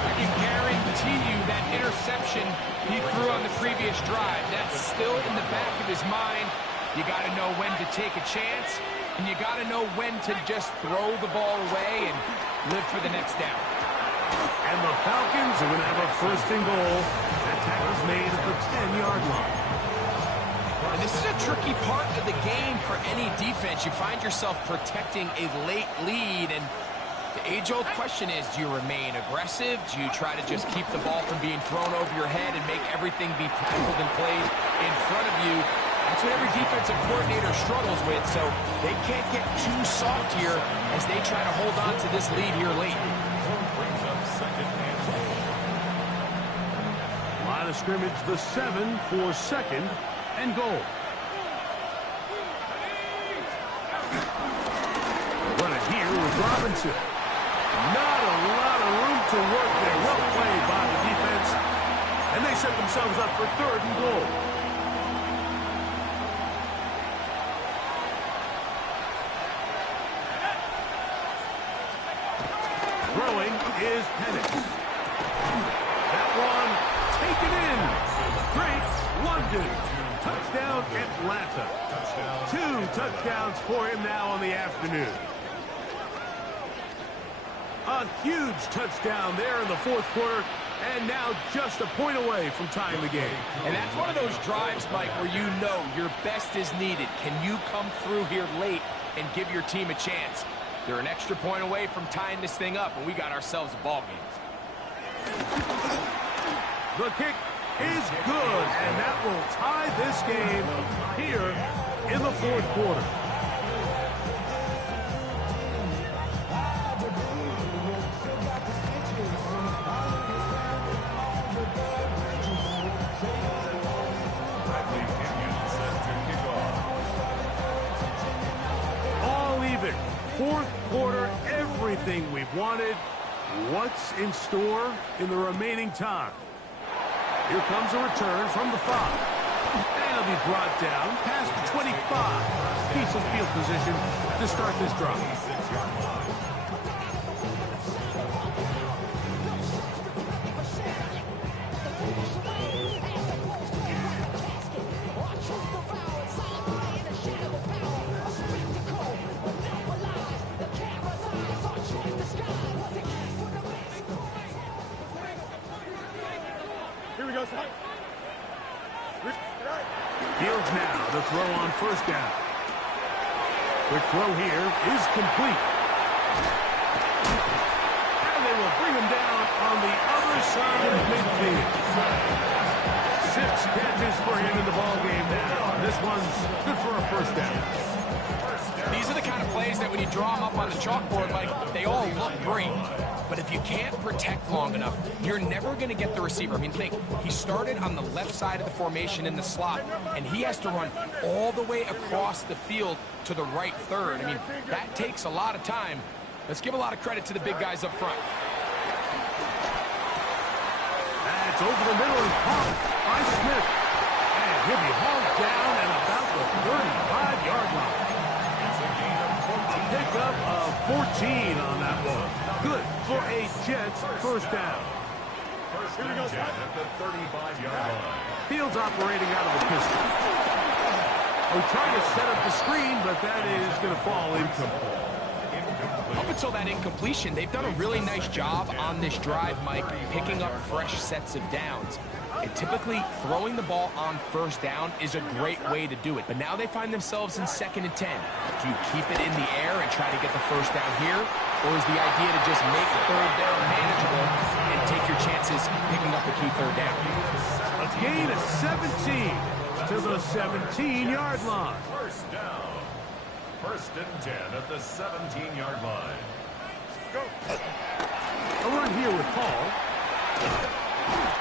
I can guarantee you that interception he threw on the previous drive, that's still in the back of his mind. You got to know when to take a chance, and you got to know when to just throw the ball away and live for the next down. And the Falcons are going to have a first and goal. That tackle's made at the 10-yard line. And this is a tricky part of the game for any defense. You find yourself protecting a late lead, and the age-old question is, do you remain aggressive? Do you try to just keep the ball from being thrown over your head and make everything be tackled and played in front of you? That's what every defensive coordinator struggles with, so they can't get too soft here as they try to hold on to this lead here late. Brings up second and goal. Line of scrimmage, the 7 for second and goal. Run it here with Robinson. Not a lot of room to work there. Well played by the defense. And they set themselves up for third and goal. Throwing is Penix. That one taken in. Great London. Touchdown Atlanta. 2 touchdowns for him now on the afternoon. A huge touchdown there in the fourth quarter, and now just a point away from tying the game. And that's one of those drives, Mike, where you know your best is needed. Can you come through here late and give your team a chance? They're an extra point away from tying this thing up, and we got ourselves a ball game. The kick is good, and that will tie this game here in the fourth quarter. All even. Fourth quarter, everything we've wanted. What's in store in the remaining time? Here comes a return from the 5. And it'll be brought down past the 25. Decent field position to start this drive. Here we go, son. Fields now to throw on first down. Quick throw here is complete. And they will bring him down on the other side of midfield. 6 catches for him in the ballgame now. This one's good for a first down. These are the kind of plays that when you draw them up on the chalkboard, like, they all look great. But if you can't protect long enough, you're never going to get the receiver. I mean, think, he started on the left side of the formation in the slot, and he has to run all the way across the field to the right third. I mean, that takes a lot of time. Let's give a lot of credit to the big guys up front. That's over the middle and caught by Smith. And he'll be hauled down at about the 35-yard line. A pickup of 14 on that one. Good for a Jets first down. First and 10 at the 35-yard line. Fields operating out of the pistol. We're trying to set up the screen, but that is going to fall incomplete. Up until that incompletion, they've done a really nice job on this drive, Mike, picking up fresh sets of downs. And typically, throwing the ball on first down is a great way to do it. But now they find themselves in 2nd and 10. Do you keep it in the air and try to get the first down here? Or is the idea to just make third down manageable and take your chances picking up a key third down? A gain of 17 to the 17-yard line. First down. First and 10 at the 17-yard line. Go. A run here with Paul.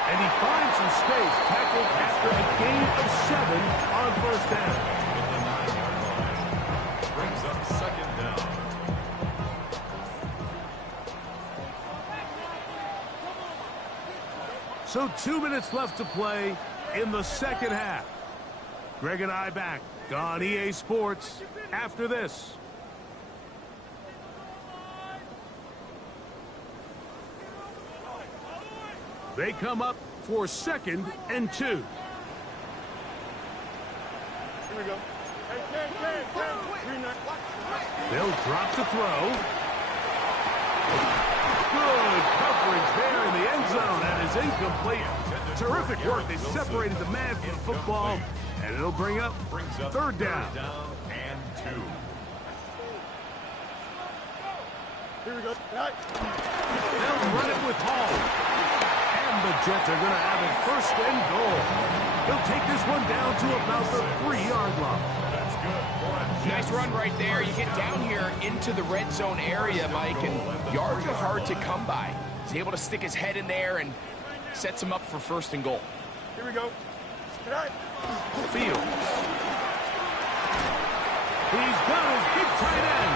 And he finds some space, tackled after a gain of 7 on first down. At the 9-yard line. Brings up second down. So 2 minutes left to play in the second half. Greg and I back on EA Sports after this. They come up for 2nd and 2. Here we go. Hey, Ken. They'll drop to throw. Good coverage there in the end zone. That is incomplete. Terrific work. They separated the man from the football, and it'll bring up third down. And 2. Here we go. They'll run it with Hall. And the Jets are going to have it 1st and goal. He'll take this one down to about the 3-yard line. That's good for a Jets. Nice run right there. You get down here into the red zone area, Mike, and yards are hard to come by. He's able to stick his head in there and sets him up for 1st and goal. Here we go. Fields. He's got his big tight end,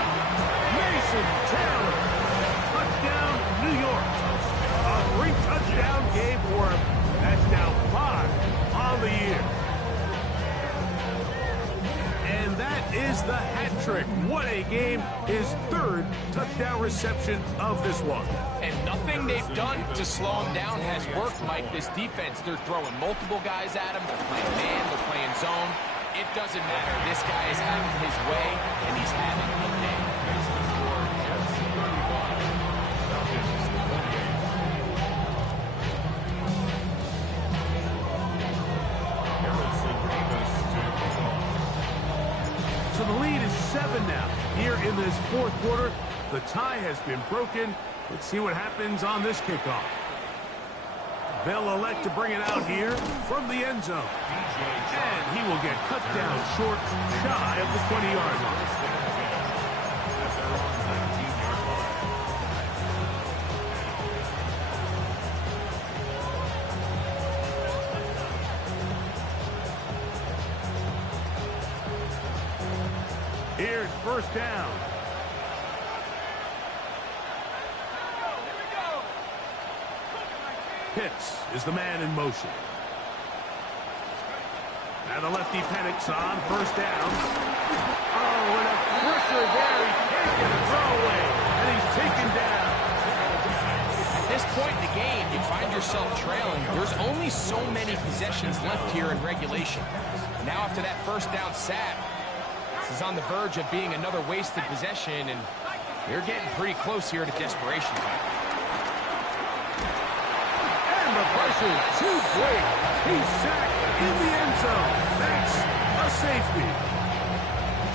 Mason Taylor. Touchdown, New York. A 3-touchdown game for him. That's now 5 on the year. And that is the hat trick. What a game. His 3rd touchdown reception of this one. And nothing they've done to slow him down has worked, Mike. This defense, they're throwing multiple guys at him. They're playing man, they're playing zone. It doesn't matter. This guy is having his way, and he's having a day. So the lead is 7 now. Here in this 4th quarter, the tie has been broken. Let's see what happens on this kickoff. They'll elect to bring it out here from the end zone. And he will get cut down short, shy of the 20-yard line. Here's first down. Pitts is the man in motion. And the lefty panics on first down. Oh, and a pressure there. He can't get a throw away. And he's taken down. At this point in the game, you find yourself trailing. There's only so many possessions left here in regulation. Now after that first down sack, this is on the verge of being another wasted possession, and they're getting pretty close here to desperation time. And the pressure too great. He's sacked in the end zone. That's a safety.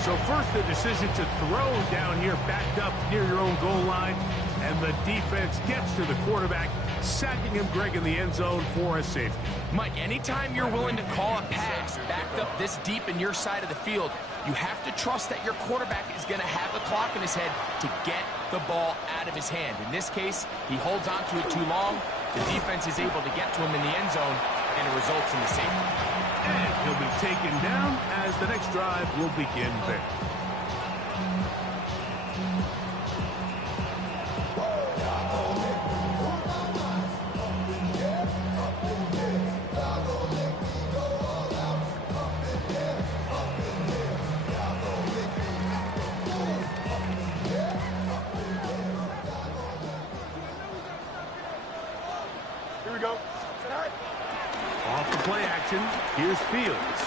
So first the decision to throw down here backed up near your own goal line, and the defense gets to the quarterback, sacking him, Greg, in the end zone for a safety. Mike, anytime you're willing to call a pass backed up this deep in your side of the field, you have to trust that your quarterback is going to have the clock in his head to get the ball out of his hand. In this case, he holds on to it too long. The defense is able to get to him in the end zone, and it results in the safety. And he'll be taken down as the next drive will begin there. Here we go. Off the play action, here's Fields.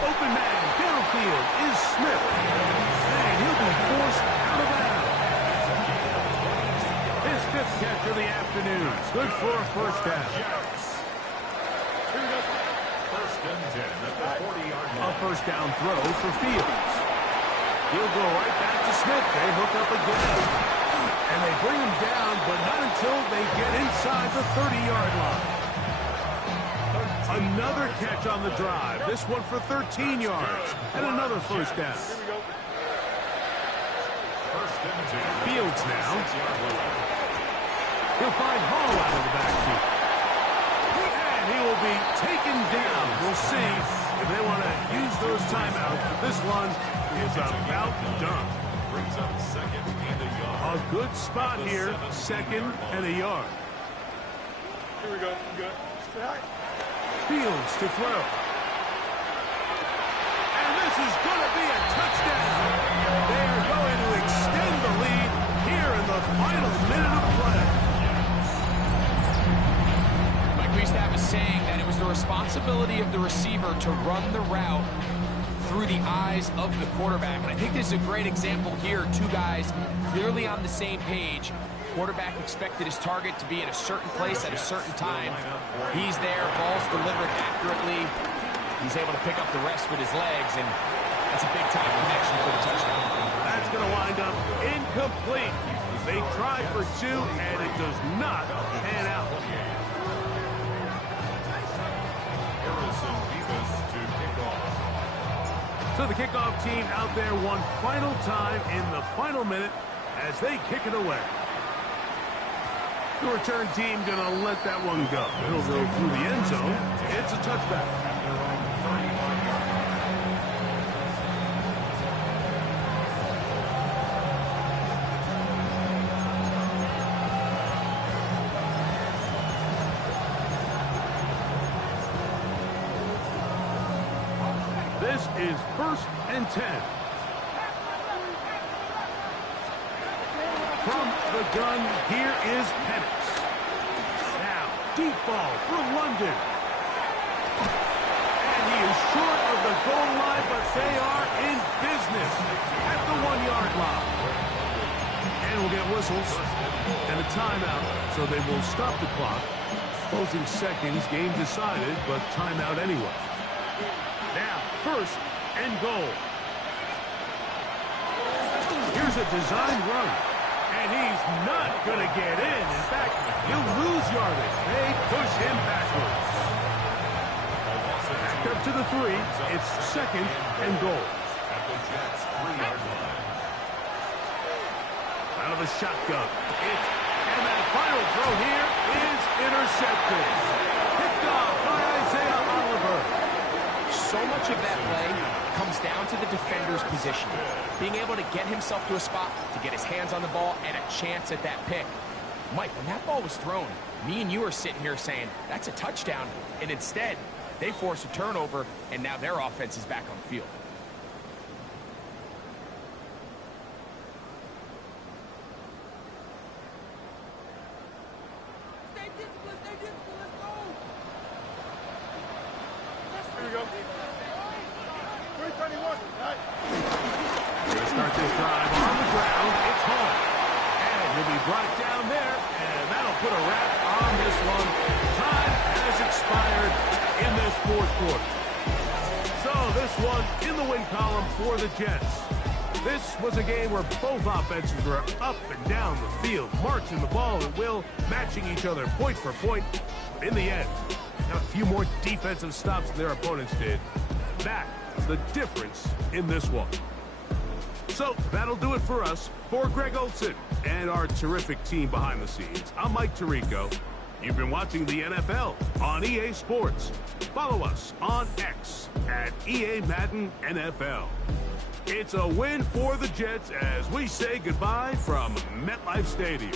Open man, downfield is Smith. And he'll be forced out of bounds. His fifth catch of the afternoon. Good for a first down. Here we go. First and 10 at the 40-yard line. A first down throw for Fields. He'll go right back to Smith. They hook up again. And they bring him down, but not until they get inside the 30-yard line. Another catch on the drive. This one for 13 yards. And another first down. Here we go. First and 10. Fields now. He'll find Hall out of the backfield. And he will be taken down. We'll see if they want to use those timeouts. But this one is about done. Brings up second and a yard. A good spot here, second and a yard. Here we go. Good. Fields to throw. And this is going to be a touchdown. They are going to extend the lead here in the final minute of play. Mike, we used to have a saying that it was the responsibility of the receiver to run the route through the eyes of the quarterback. And I think this is a great example here. Two guys clearly on the same page. Quarterback expected his target to be at a certain place at a certain time. He's there, ball's delivered accurately. He's able to pick up the rest with his legs, and that's a big-time connection for the touchdown. That's going to wind up incomplete. They tried for two, and it does not pan out. Harrison Beavis to kick off. So the kickoff team out there one final time in the final minute as they kick it away. The return team going to let that one go. It'll go through the end zone. It's a touchback. This is first and 10. From the gun, here is Penix. Now, deep ball for London. And he is short of the goal line, but they are in business at the 1-yard line. And we'll get whistles and a timeout, so they will stop the clock. Closing seconds, game decided, but timeout anyway. Now, first and goal. Here's a design run. And he's not going to get in. In fact, He'll lose yardage. They push him backwards. Back up to the 3. It's 2nd and goal. At the Jets' 3-yard line. Out of the shotgun. And that final throw here is intercepted. Picked off by Isaiah Oliver. So much of that play comes down to the defender's positioning. Being able to get himself to a spot, to get his hands on the ball, and a chance at that pick. Mike, when that ball was thrown, me and you are sitting here saying, that's a touchdown. And instead, they force a turnover, and now their offense is back on the field. Here we go. 331. Right. Going to start this drive on the ground. It's home. And he'll be brought down there, and that'll put a wrap on this one. Time has expired in this 4th quarter. So this one in the win column for the Jets. This was a game where both offenses were up and down the field, marching the ball at will, matching each other point for point. But in the end, got a few more defensive stops than their opponents did. That's the difference in this one. So that'll do it for us. For Greg Olson and our terrific team behind the scenes, I'm Mike Tirico. You've been watching the NFL on EA Sports. Follow us on X at EA Madden NFL. It's a win for the Jets as we say goodbye from MetLife Stadium.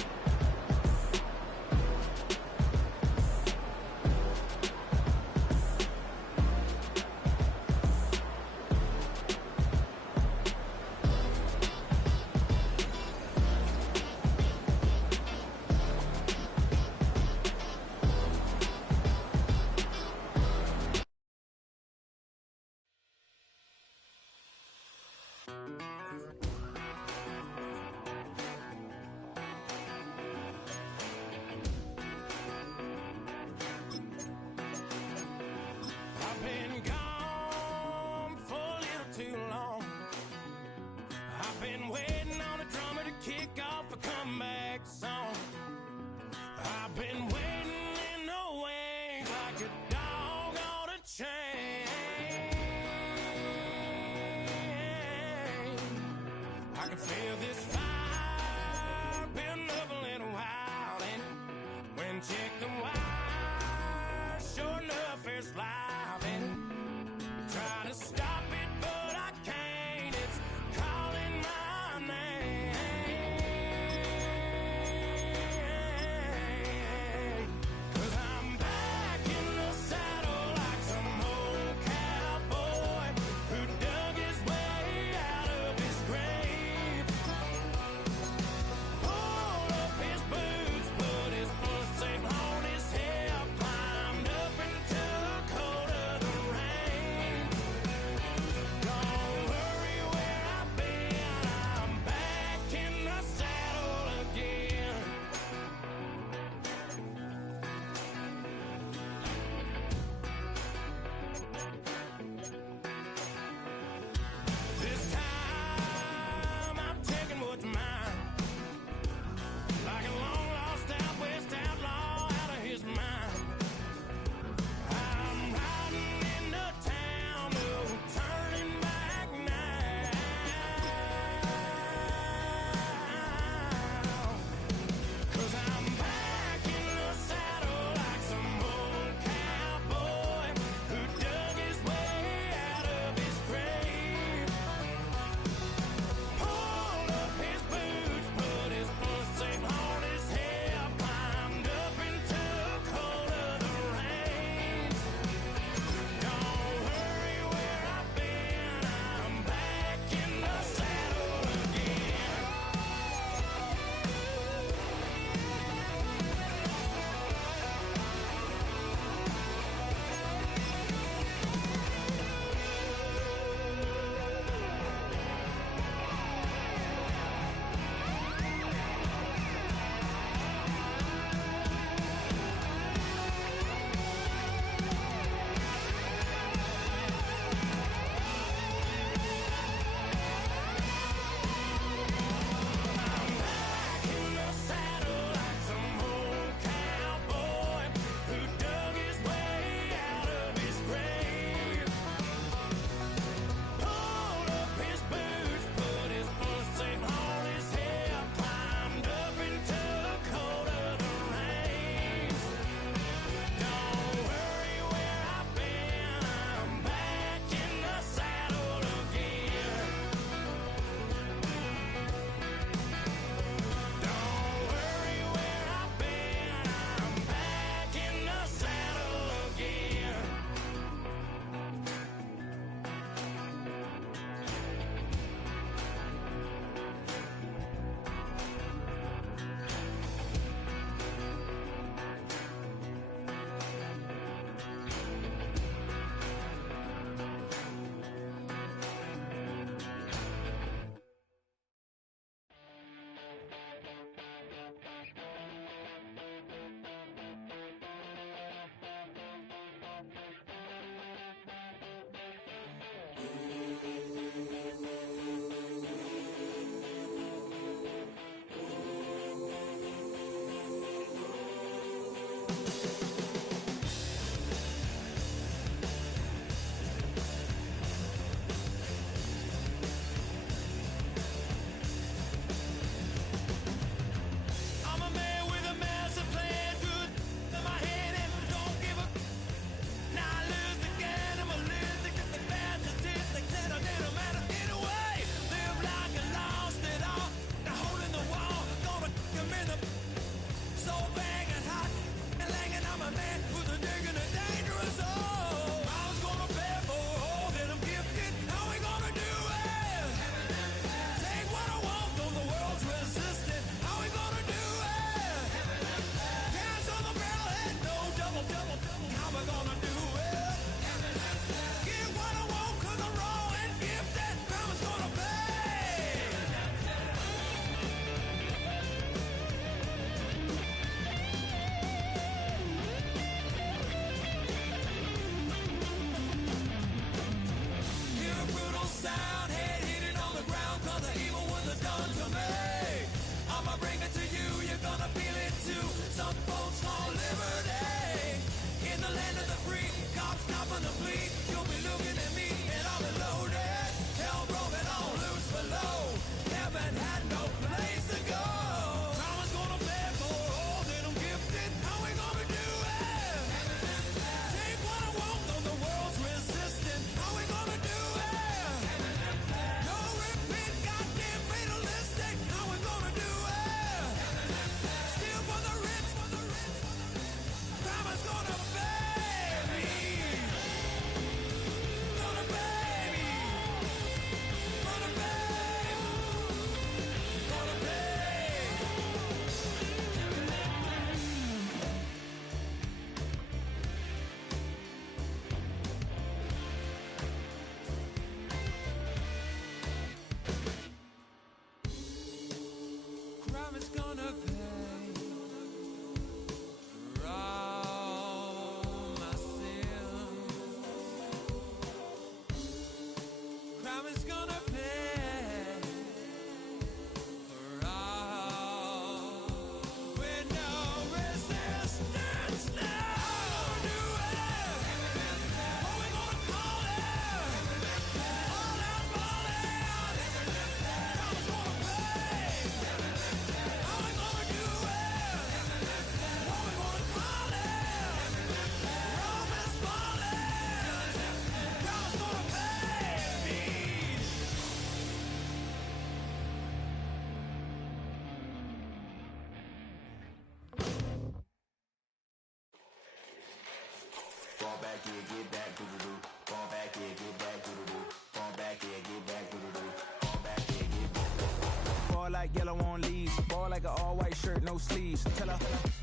Ball like yellow on leaves, ball like an all-white shirt, no sleeves. Tell her,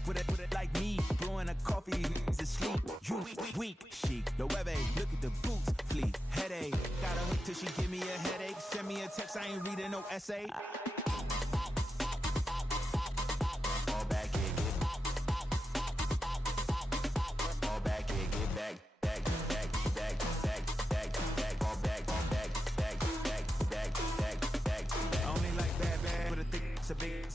put it like me, blowing a coffee, to sleep. You weak, chic, the web look at the boots, fleet, headache. Got a hook till she give me a headache. Send me a text, I ain't reading no essay.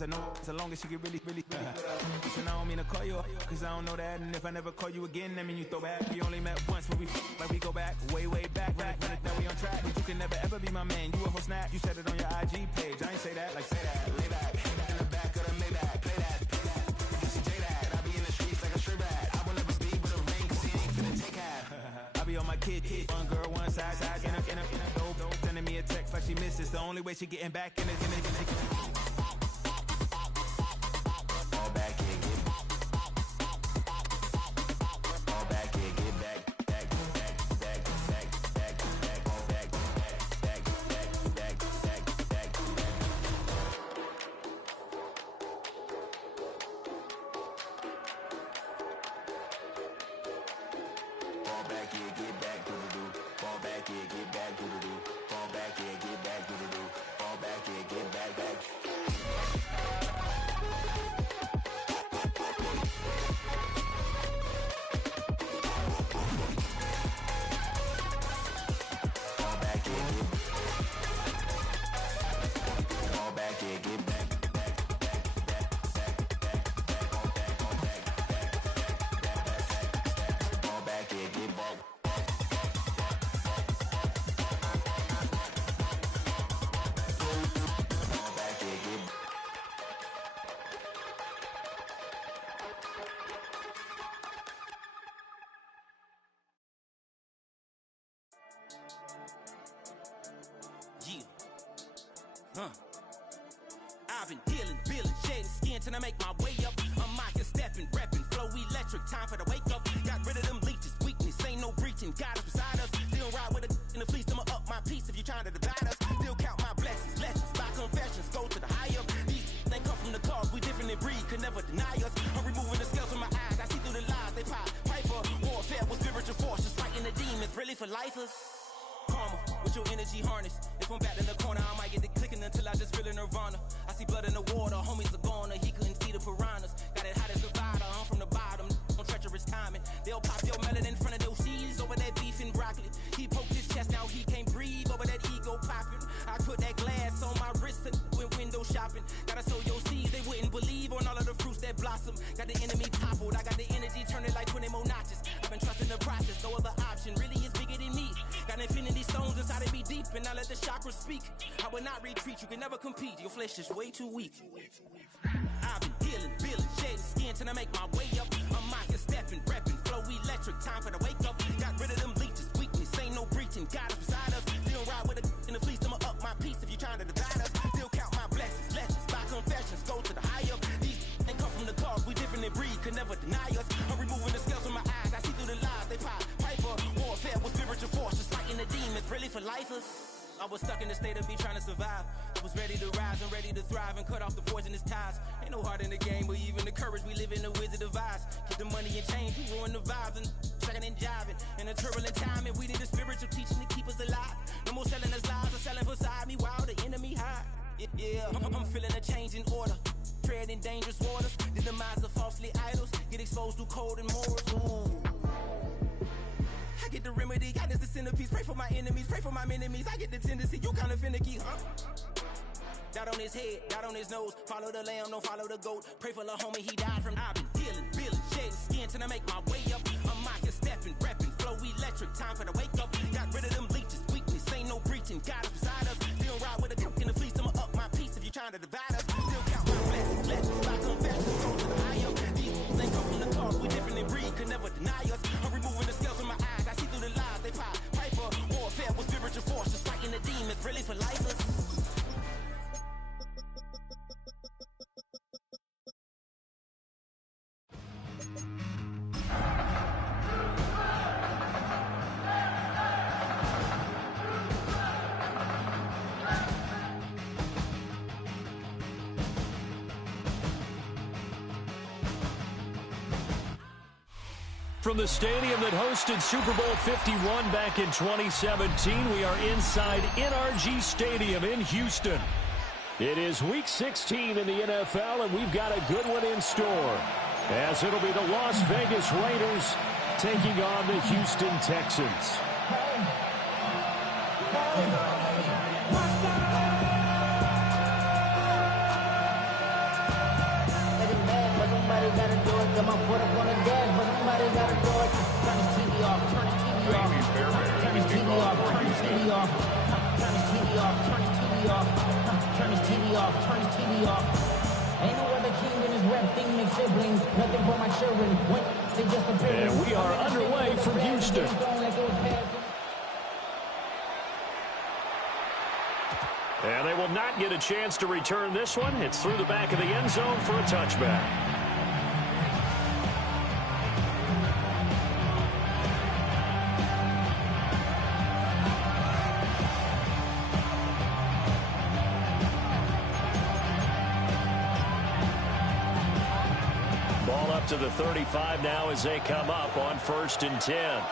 I know so long as she get really Listen, I don't mean to call you up, cause I don't know that. And if I never call you again, that mean you throw back. We only met once when we like we go back, way back. When it that we on track, but you can never ever be my man. You a whole snap, you said it on your IG page. I ain't say that, like say that, lay back. In the back of the Maybach, play that. You see J that, I be in the streets like a straight rat. I will never be with a ring, cause he ain't finna take half. I be on my kid, one girl, one side, in a dope. Sending me a text like she misses. The only way she getting back in it. Fall back, yeah, get back, I've been dealing, feeling, shedding skin till I make my way up. I'm mocking, stepping, repping, flow electric, time for the wake up. Got rid of them leeches, weakness, ain't no breaching. God is beside us, still ride with a in the fleece. I'ma up my piece if you trying to divide us. Still count my blessings, lessons, by confessions, go to the higher. These they come from the cause, we different in breed, could never deny us. I'm removing the scales from my eyes, I see through the lies, they pop. Piper, warfare with spiritual force, just fighting the demons, really for lifers. Karma, with your energy harness. If I'm back in the corner, I might get it clicking until I just feel a nirvana. I see blood in the water, homies are gone, he couldn't see the piranhas. Got it hot as Nevada, I'm from the bottom, on treacherous timing. They'll pop your melon in front of those seeds over that beef and broccoli. He poked his chest, now he can't breathe over that ego popping. I put that glass on my wrist and went window shopping. Gotta sow your seeds, they wouldn't believe on all of the fruits that blossom. Got the enemy toppled, I got the energy turning like 20 more notches. I've been trusting the process, no other option really is bigger than me. Got infinity stones inside of me deep, and I let the chakras speak. I will not retreat, you can never compete, your flesh is way too weak. I've been dealing, feeling, shedding skin till I make my way up. I'm mocking, stepping, repping, flow electric, time for the wake up. Got rid of them leeches, weakness, ain't no breaching. God is beside us, still ride with a in the fleece. I'ma up my piece if you trying to divide us. Still count my blessings, lessons, by confessions, go to the higher. These ain't come from the cause, we different in breed, could never deny us. I'm removing the scales from my eyes, I see through the lies, they pop. Piper, warfare with spiritual force, just fighting the demons, really for lifers. I was stuck in the state of me trying to survive. I was ready to rise and ready to thrive and cut off the poisonous ties. Ain't no heart in the game, but even the courage we live in the wizard of Oz. Keep the money and change, we ruin the vibes and checking and jiving. In a turbulent time, and we need a spiritual teaching to keep us alive. No more selling us lies or selling beside me while the enemy hide. Yeah, I'm feeling a change in order. Treading dangerous waters, the demise of falsely idols. Get exposed to cold and morals. Ooh. I get the remedy, God is the centerpiece. Pray for my enemies, pray for my enemies. I get the tendency, you kinda finicky, huh? Dot on his head, dot on his nose. Follow the lamb, don't follow the goat. Pray for the homie, he died from. I've been dealing, feeling, shedding skin till I make my way up. I'm mocking, stepping, repping, flow electric, time for the wake up. Got rid of them leeches, weakness, ain't no breaching. God is beside us, still ride with a cook in the fleece. I'ma up my piece if you trying to divide us. Still count my blessings, lessons, by confessions, go to the higher. These ain't come from the cause, we different in breed, could never deny us. I'm removing the scales from my eyes, I see through the lies, they pop. Piper, warfare with spiritual force, just fighting the demons, really for lifers. From the stadium that hosted Super Bowl 51 back in 2017, we are inside NRG Stadium in Houston. It is Week 16 in the NFL, and we've got a good one in store, as it'll be the Las Vegas Raiders taking on the Houston Texans. Somebody gotta do it. Got my foot up on the gas, but somebody gotta do it. Turn his TV off. Turn his TV off. Turn his TV off. Turn his TV off. Turn his TV off. Turn his TV off. Turn his TV off. Turn his TV off. Ain't no other king in this rap thing makes siblings. Nothing for my children. What? They just appear. And we are underway from Houston. And they will not get a chance to return this one. It's through the back of the end zone for a touchback. Ball up to the 35 now as they come up on 1st and 10.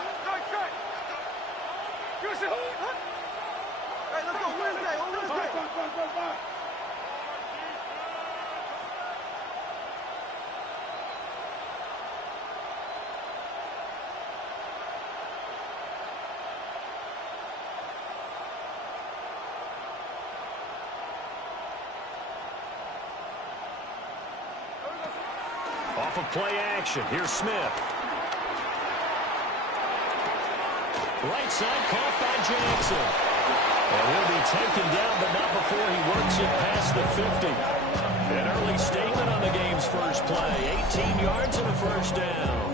Off of play action, here's Smith. Right side caught by Jackson. And he'll be taken down, but not before he works it past the 50. An early statement on the game's first play. 18 yards and a first down.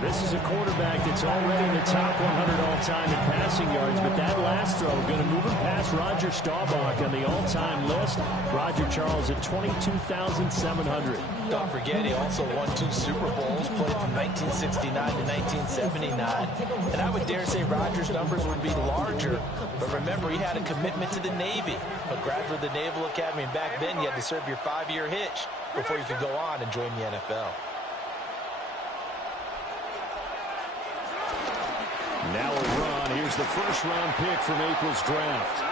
This is a quarterback that's already in the top 100 all-time in passing yards, but that last throw going to move him past Roger Staubach on the all-time list. Roger Charles at 22,700. Don't forget, he also won 2 Super Bowls, played from 1969 to 1979. And I would dare say Roger's numbers would be larger, but remember, he had a commitment to the Navy, a graduate of the Naval Academy, and back then you had to serve your 5-year hitch before you could go on and join the NFL. Now a run. Here's the first-round pick from April's draft.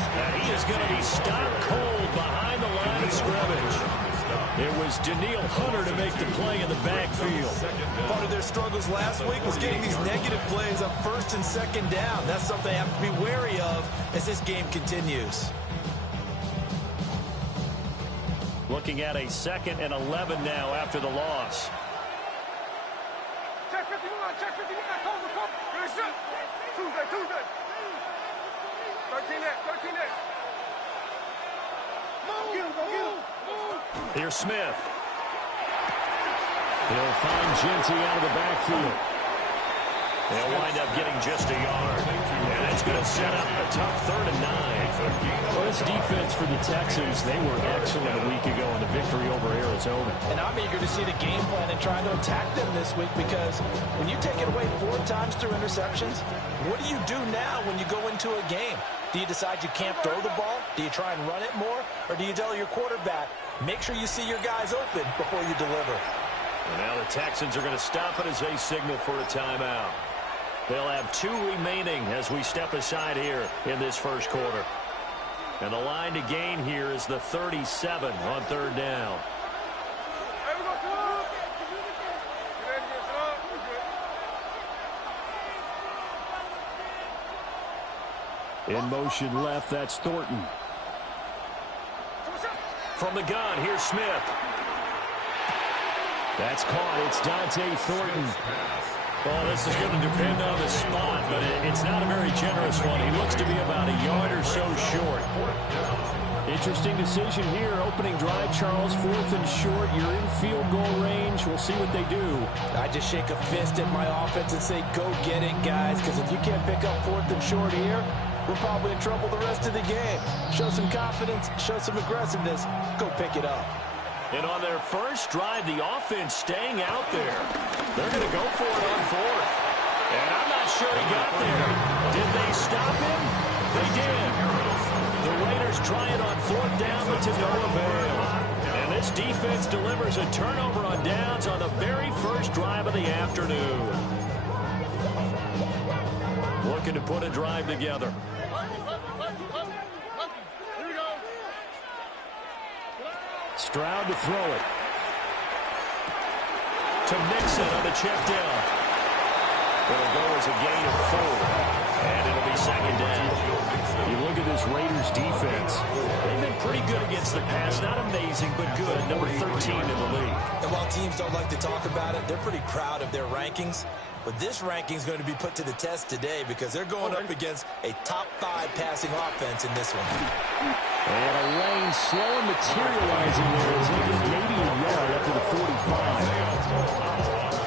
And he is going to be stopped cold behind the line of scrimmage. It was Daniil Hunter to make the play in the backfield. Part of their struggles last week was getting these negative plays on 1st and 2nd down. That's something they have to be wary of as this game continues. Looking at a 2nd and 11 now after the loss. Check 51, check 51, cover. Good shot. Tuesday. 13 X. Go get him. Here's Smith. He'll find Genty out of the backfield. They'll wind up getting just a yard. And it's going to set up a tough 3rd and 9. Well, this defense for the Texans, they were excellent a week ago in the victory over Arizona. And I'm eager to see the game plan and trying to attack them this week, because when you take it away 4 times through interceptions, what do you do now when you go into a game? Do you decide you can't throw the ball? Do you try and run it more? Or do you tell your quarterback, make sure you see your guys open before you deliver? And now the Texans are going to stop it as they signal for a timeout. They'll have 2 remaining as we step aside here in this first quarter. And the line to gain here is the 37 on 3rd down. In motion left, that's Thornton. From the gun, here's Smith. That's caught. It's Dante Thornton. Well, this is going to depend on the spot, but it's not a very generous one. He looks to be about a yard or so short. Interesting decision here. Opening drive, Charles, 4th and short. You're in field goal range. We'll see what they do. I just shake a fist at my offense and say, go get it, guys, because if you can't pick up 4th and short here, we're probably in trouble the rest of the game. Show some confidence, show some aggressiveness, go pick it up. And on their first drive, the offense staying out there. They're going to go for it on 4th. And I'm not sure he got there. Did they stop him? They did. The Raiders try it on 4th down, but to no avail. And this defense delivers a turnover on downs on the very first drive of the afternoon. Looking to put a drive together. Stroud to throw it. To Mixon on the check down. It'll go as a gain of 4. And it'll be 2nd down. You look at this Raiders defense. They've been pretty good against the pass. Not amazing, but good. Number 13 in the league. And while teams don't like to talk about it, they're pretty proud of their rankings. But this ranking is going to be put to the test today because they're going up against a top 5 passing offense in this one. And a lane slow and materializing there as he gets maybe a yard up to the 45.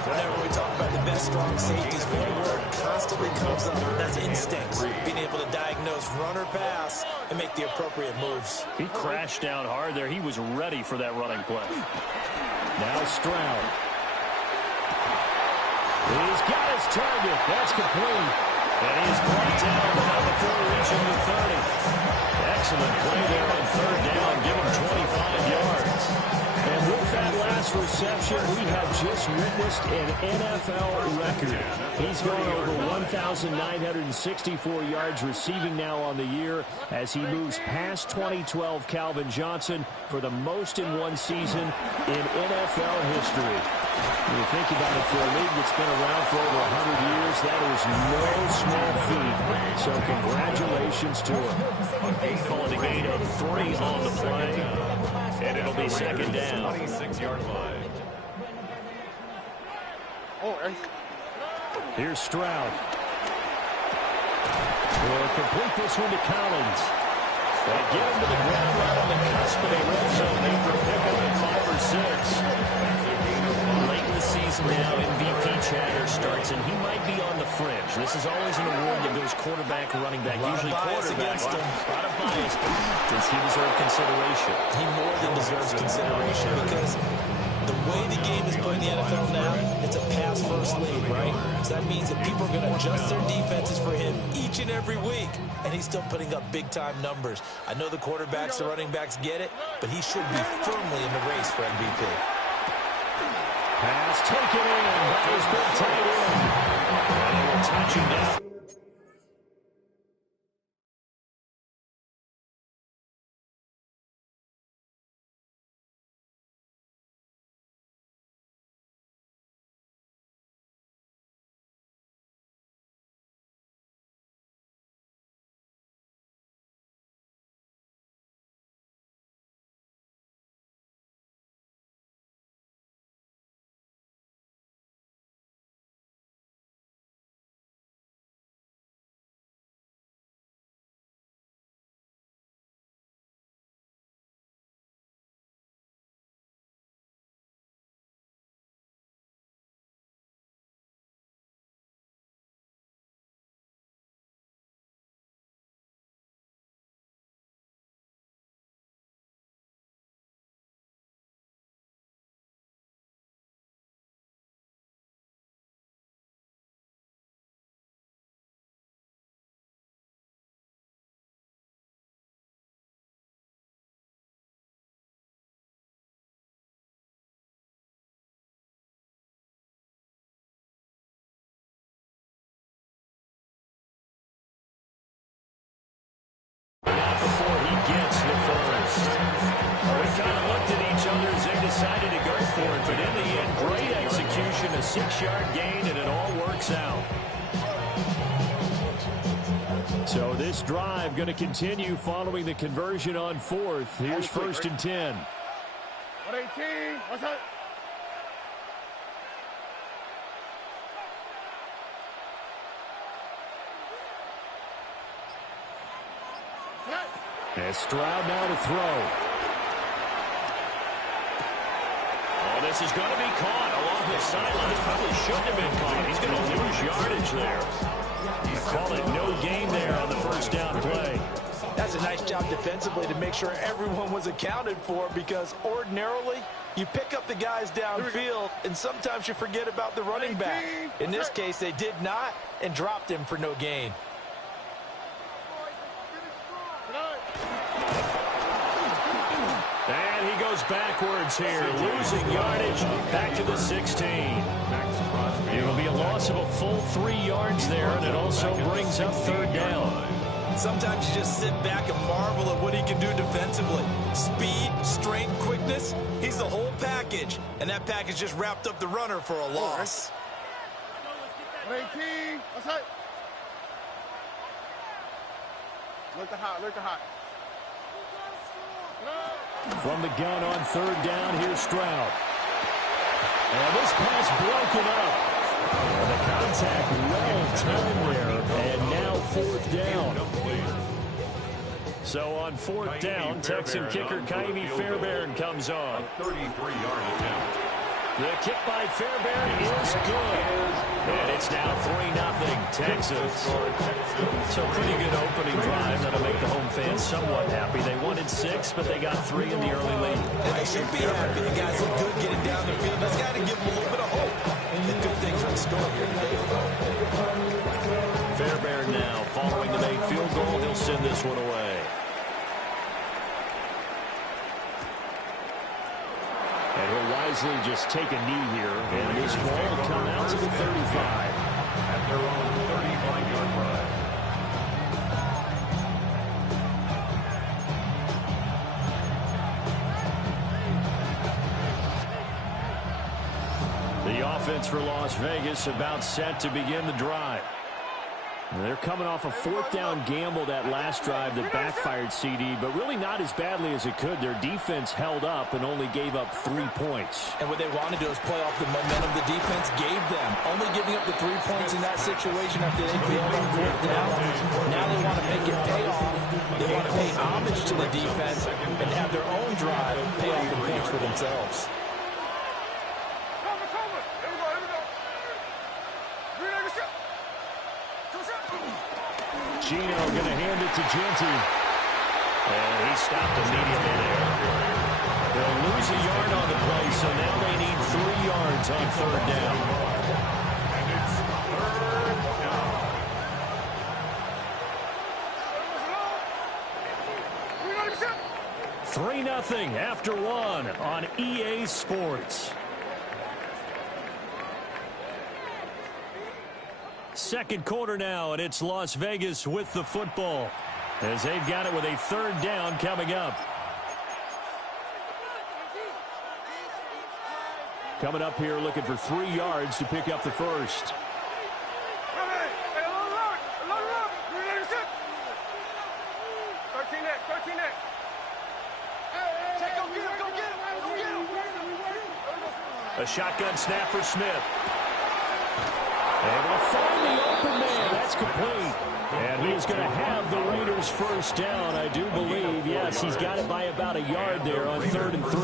Whenever we talk about the best strong safeties, one word constantly comes up. That's instincts. Being able to diagnose run or pass and make the appropriate moves. He crashed down hard there. He was ready for that running play. Now Stroud. He's got his target. That's complete. And he's brought down now before reaching the 30. Excellent play there on 3rd down. Give him 25 yards. And with that last reception, we have just witnessed an NFL record. He's going over 1,964 yards receiving now on the year as he moves past 2012 Calvin Johnson for the most in one season in NFL history. When you think about it, for a league that's been around for over 100 years, that is no small feat. So congratulations to him. Calling a gain of 3 on the play. And it'll be 2nd down. 26-yard line. Here's Stroud. Will complete this one to Collins. They get him to the ground right on the cusp of the red zone. They for pick up at 5 or 6. Late in the season now, MVP chatter starts, and he might be on the fringe. This is always an award that goes quarterback, running back, usually quarterback. A lot of bias. Does he deserve consideration? He more than deserves consideration because the way the game is played in the NFL now, it's a pass-first league, right? So that means that people are going to adjust their defenses for him each and every week, and he's still putting up big-time numbers. I know the quarterbacks, the running backs get it, but he should be firmly in the race for MVP. Pass taken in by his big tight end. And they will touch him down. Before he gets the first. We kind of looked at each other as they decided to go for it, but in the end, great execution, a 6-yard gain, and it all works out. So this drive going to continue following the conversion on 4th. Here's 1st and 10. 118. What's up? As Stroud now to throw. Oh, this is going to be caught along the sidelines. Probably shouldn't have been caught. He's going to lose yardage there. You call it no gain there on the first down play. That's a nice job defensively to make sure everyone was accounted for, because ordinarily you pick up the guys downfield and sometimes you forget about the running back. In this case, they did not and dropped him for no gain. And he goes backwards here, losing yardage back to the 16. It'll be a loss of a full 3 yards there, and it also brings up 3rd down. Sometimes you just sit back and marvel at what he can do defensively. Speed, strength, quickness, he's the whole package. And that package just wrapped up the runner for a loss. 118. What's up? Look the hot, look the hot. From the gun on 3rd down, here's Stroud. And this pass broken up. And the contact well timed there. And now 4th down. So on 4th down, Texan kicker Kaimi Fairbairn comes on. 33-yard attempt. The kick by Fairbairn is good. And it's now 3-0 Texans. So pretty good opening drive. That'll make the home fans somewhat happy. They wanted 6, but they got 3 in the early lead. And they should be happy. The guys look good getting down the field. That's got to give them a little bit of hope. And good things are in store here today. Fairbairn now, following the made field goal, he'll send this one away. And he'll wisely just take a knee here, and this ball will come out to the 35. At their own 35-yard line. The offense for Las Vegas about set to begin the drive. They're coming off a 4th down gamble that last drive that backfired CD, but really not as badly as it could. Their defense held up and only gave up 3 points. And what they want to do is play off the momentum the defense gave them. Only giving up the 3 points in that situation after they failed on 4th down. Now they want to make it pay off. They want to pay homage to the defense and have their own drive pay off the points for themselves. Gino going to hand it to Genty. And he stopped immediately there. They'll lose a yard on the play, so now they need 3 yards on 3rd down. And it's 3rd down. 3-0 after 1 on EA Sports. Second quarter now, and it's Las Vegas with the football, as they've got it with a 3rd down coming up. Coming up here looking for 3 yards to pick up the first. A shotgun snap for Smith. Able to find the open man. That's complete. And he's going to have the Raiders first down, I do believe. Yes, he's got it by about a yard there on 3rd and 3.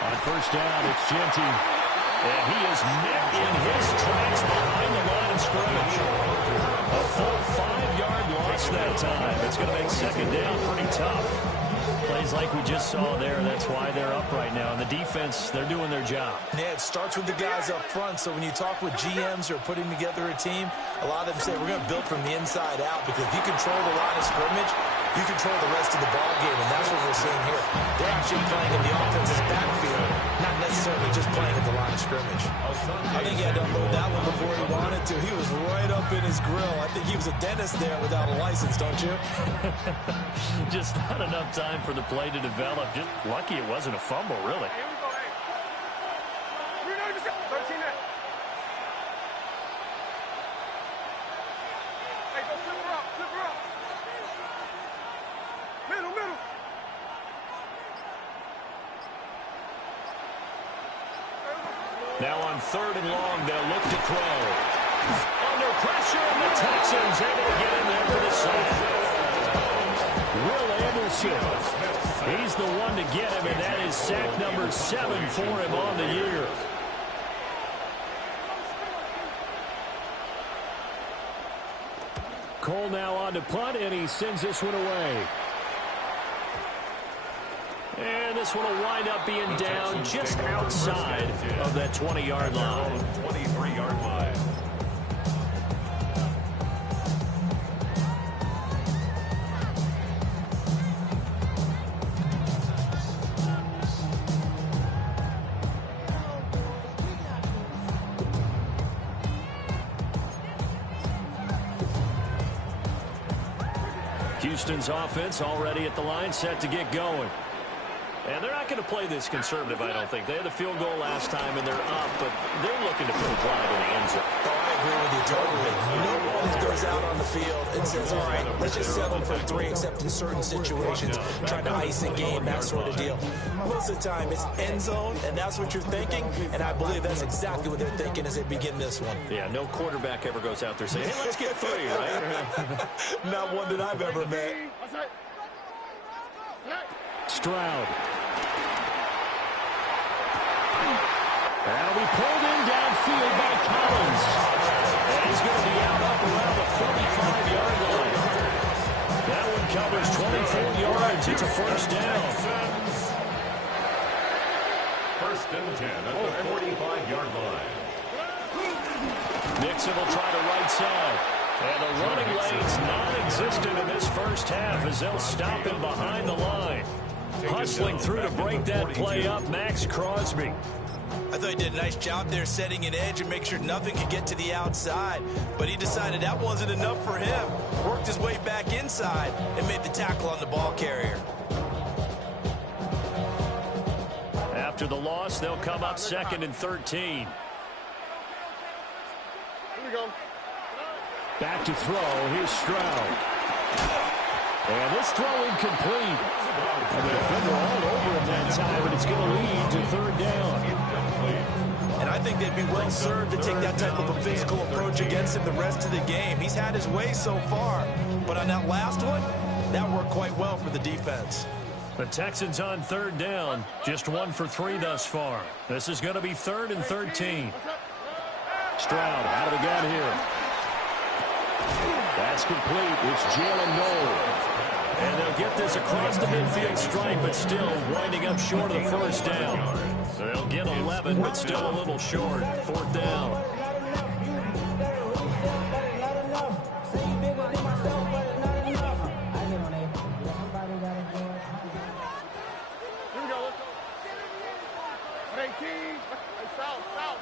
On first down, it's Genty. And he is met in his tracks behind the line of scrimmage. A full 5-yard loss that time. It's going to make 2nd down pretty tough. Plays like we just saw there. That's why they're up right now. And the defense, they're doing their job. Yeah, it starts with the guys up front. So when you talk with GMs who are putting together a team, a lot of them say we're going to build from the inside out, because if you control the line of scrimmage, you control the rest of the ball game, and that's what we're seeing here. They're actually playing in the offense's backfield, not necessarily just playing at the line of scrimmage. I think he had to unload that one before he wanted to. He was right up in his grill. I think he was a dentist there without a license, don't you? Just not enough time for the play to develop. Just lucky it wasn't a fumble, really. Now on 3rd and long, they'll look to throw. Under pressure, and the Texans able to get in there for the sack. Will Anderson, he's the one to get him, and that is sack number 7 for him on the year. Cole now on to punt, and he sends this one away. And this one will wind up being down just outside of that 20-yard line. 23-yard line. Houston's offense already at the line, set to get going. And they're not going to play this conservative, I don't think. They had a field goal last time, and they're up, but they're looking to put a drive in the end zone. Oh, I agree with you totally. No one goes out on the field and says, all right, let's just settle for 3, except in certain situations, trying to ice a game, that sort of deal. Most of the time, it's end zone, and that's what you're thinking, and I believe that's exactly what they're thinking as they begin this one. Yeah, no quarterback ever goes out there saying, hey, let's get 3, right? Not one that I've ever met. Stroud. That'll be pulled in downfield by Collins. And he's going to be out up around the 45-yard line. That one covers 24 yards. It's a first down. First and 10 at the 45-yard line. Nixon will try the right side. And the running lane's non-existent in this first half as they'll stop him behind the line. Hustling through to break that play up, Max Crosby. I thought he did a nice job there setting an edge and make sure nothing could get to the outside. But he decided that wasn't enough for him. Worked his way back inside and made the tackle on the ball carrier. After the loss, they'll come up 2nd and 13. Here we go. Back to throw. Here's Stroud. And this throw incomplete. And the defender all over him that time, and it's going to lead to 3rd down. And I think they'd be well served to take that type of a physical approach against him the rest of the game. He's had his way so far, but on that last one, that worked quite well for the defense. The Texans on third down. Just 1 for 3 thus far. This is going to be 3rd and 13. Stroud out of the gun here. That's complete. It's Jalen Noel. And they'll get this across the midfield stripe, but still winding up short of the first down. So they'll get 11, but still a little short. 4th down.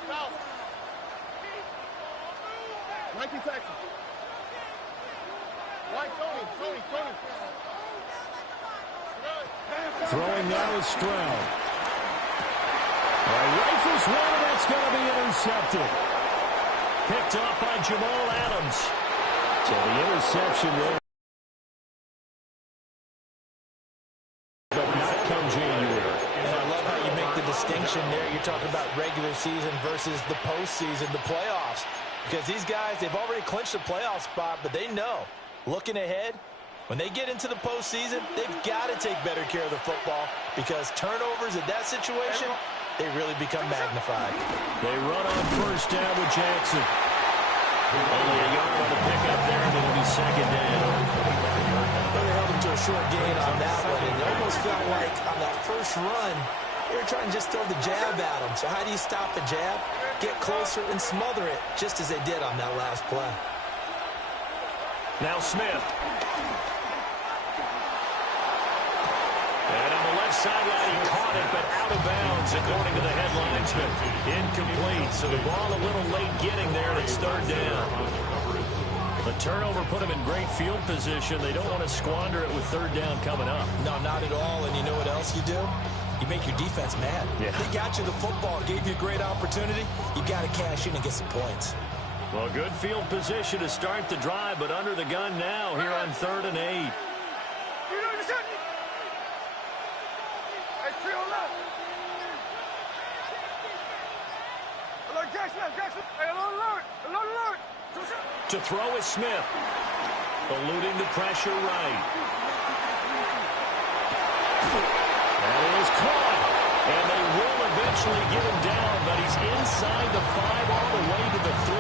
South. 19 Texas. Right, Tony. Throwing now is Stroud. Rifles one, and that's going to be intercepted. Picked off by Jamal Adams. So the interception there. But not come January. And I love how you make the distinction there. You're talking about regular season versus the postseason, the playoffs. Because these guys, they've already clinched a playoff spot, but they know, looking ahead, when they get into the postseason, they've got to take better care of the football because turnovers in that situation, they really become magnified. They run on first down with Jackson. Only a yard on the pickup there, and it'll be 2nd down. They held him to a short gain on that one, and it almost felt like on that first run, they were trying to just throw the jab at him. So how do you stop a jab? Get closer and smother it, just as they did on that last play. Now Smith. And on the left sideline, he caught it, but out of bounds, according to the head linesman. Incomplete, so the ball a little late getting there, and it's 3rd down. The turnover put them in great field position. They don't want to squander it with 3rd down coming up. No, not at all, and you know what else you do? You make your defense mad. Yeah. They got you the football, gave you a great opportunity. You got to cash in and get some points. Well, good field position to start the drive, but under the gun now here on 3rd and 8. To throw is Smith. Eluding the pressure right. That is caught. And they will eventually get him down, but he's inside the 5 all the way to the 3.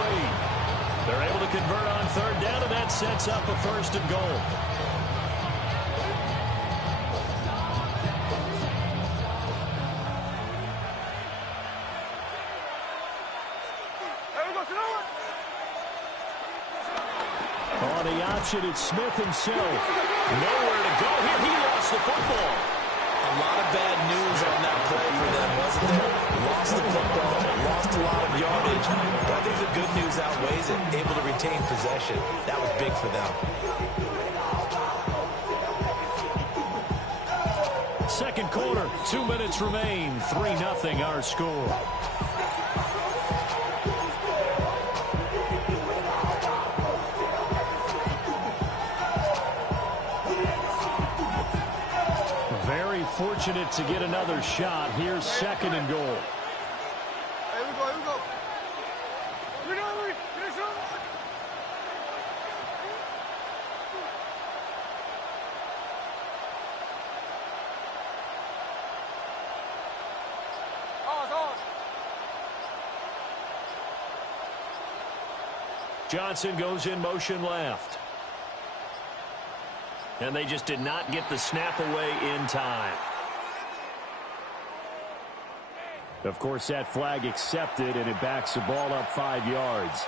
They're able to convert on 3rd down, and that sets up a 1st and goal. On the option, it's Smith himself. Nowhere to go here. He lost the football. A lot of bad news on that play for them, wasn't there? Lost the football, lost a lot of yardage. But I think the good news outweighs it. Able to retain possession. That was big for them. 2nd quarter, 2 minutes remain. 3-0 our score. Fortunate to get another shot. Here's 2nd and goal. Here we go. Johnson goes in motion left. And they just did not get the snap away in time. Of course, that flag accepted, and it backs the ball up 5 yards.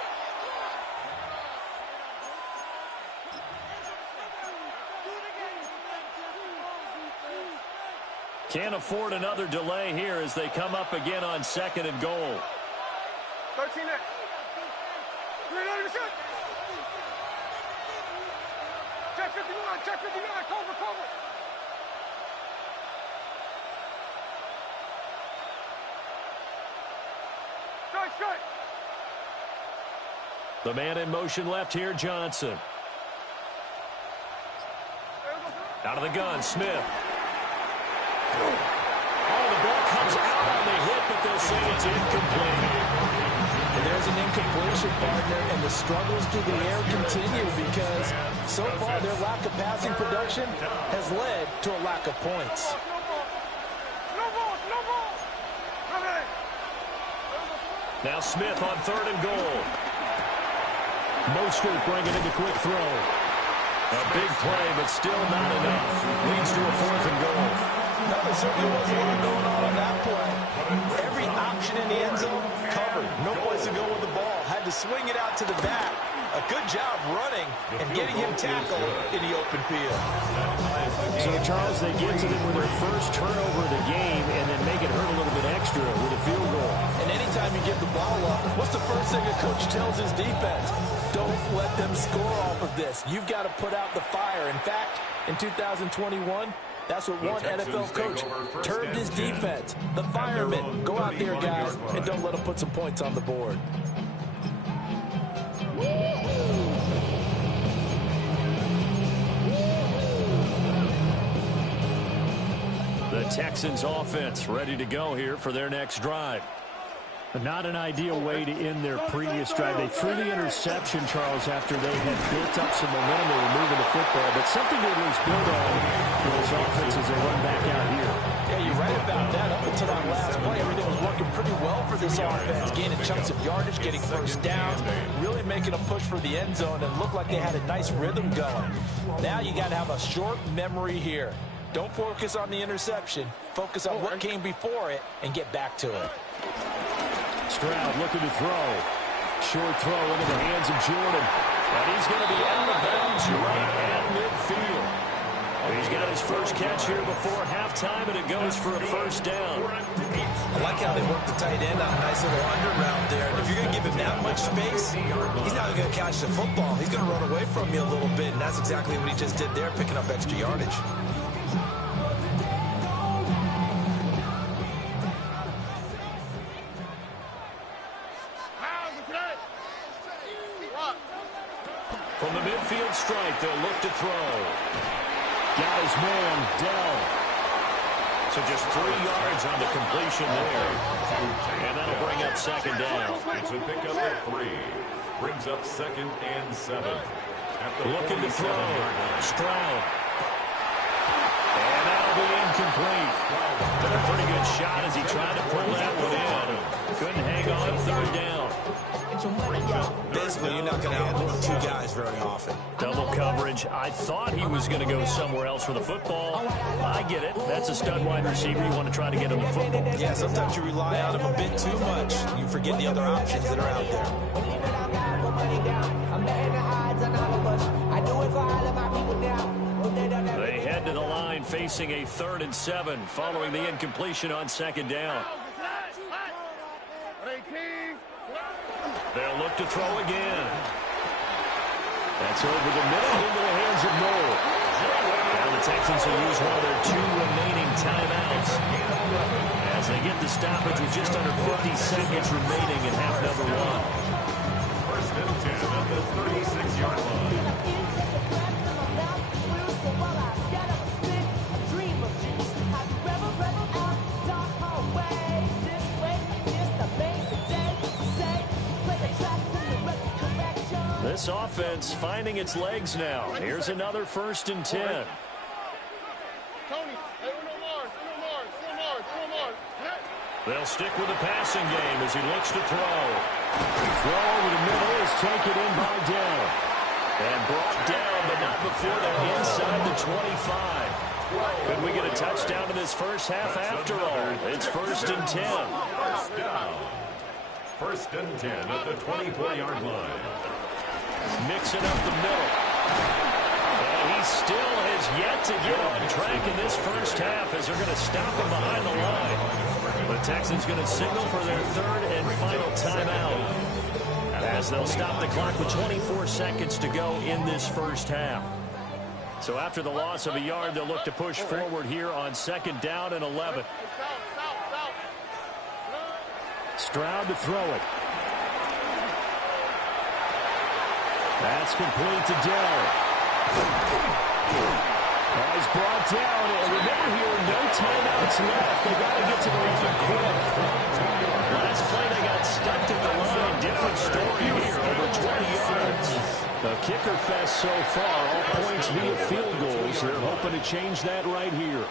Can't afford another delay here as they come up again on 2nd and goal. 13 there. Check 59, cover. Strike. The man in motion left here, Johnson. Out of the gun, Smith. Oh, the ball comes out on the hit, but they'll say it's incomplete. And there's an incompletion, partner, and the struggles through the air continue because so far their lack of passing production has led to a lack of points. Now Smith on 3rd and goal. Mostert bringing in the quick throw. A big play, but still not enough. Leads to a 4th and goal. No, there certainly wasn't a lot going on that play. Every option in the end zone covered. No place to go with the ball. Had to swing it out to the back. A good job running and getting him tackled in the open field. So, Charles, they get to them with their first turnover of the game and then make it hurt a little bit extra with a field goal. And anytime you give the ball up, what's the first thing a coach tells his defense? Don't let them score off of this. You've got to put out the fire. In fact, in 2021, that's what one NFL coach termed his defense. The firemen. Go out there, guys, and don't let them put some points on the board. The Texans offense ready to go here for their next drive. Not an ideal way to end their previous drive. They threw the interception, Charles, after they had built up some momentum. They were moving the football, but something to at least build on for this offense as they run back out here. Yeah, you're right about that. Up until that last play, everything was working pretty well for this offense. Gaining chunks of yardage, getting first downs, really making a push for the end zone, and looked like they had a nice rhythm going. Now you got to have a short memory here. Don't focus on the interception. Focus on what came before it and get back to it. Stroud looking to throw. Short throw into the hands of Jordan. And he's going to be out of bounds right at midfield. He's got his first catch here before halftime, and it goes for a first down. I like how they work the tight end on a nice little under route there. And if you're going to give him that much space, he's not going to catch the football. He's going to run away from you a little bit, and that's exactly what he just did there, picking up extra yardage. From the midfield strike, they'll look to throw. Got his man, Dell. So just 3 yards on the completion there. And that'll bring up second down. It's a pickup at 3. Brings up 2nd and 7. Looking to throw. Stroud. And that'll be incomplete. But a pretty good shot as he tried to pull that one in. Couldn't hang on 3rd down. Basically, you're not going to outlook 2 guys very often. Double coverage. I thought he was going to go somewhere else for the football. I get it. That's a stud wide receiver. You want to try to get him the football. Yeah, sometimes you rely on him a bit too much. You forget the other options that are out there. They head to the line facing a 3rd and 7 following the incompletion on 2nd down. They'll look to throw again. That's over the middle into the hands of Noel. Now the Texans will use one of their 2 remaining timeouts as they get the stoppage with just under 50 seconds remaining in half number 1. First and 10 at the 36-yard line. This offense finding its legs now. Here's another 1st and 10. They'll stick with the passing game as he looks to throw. Throw over the middle is taken in by Dell. And brought down, but not before they're inside the 25. Could we get a touchdown in this first half after all? It's 1st and 10. First down. 1st and 10 at the 24-yard line. Mixing up the middle. And he still has yet to get on track in this first half as they're going to stop him behind the line. The Texans going to signal for their 3rd and final timeout as they'll stop the clock with 24 seconds to go in this first half. So after the loss of a yard, they'll look to push forward here on 2nd down and 11. Stroud to throw it. That's complete to Dell. He's brought down, and remember here, no timeouts left. They got to get to the line quick. Last play, they got stuck at the line. Different story here, over 20 yards. The kicker fest so far, all points via field goals. They're hoping to change that right here.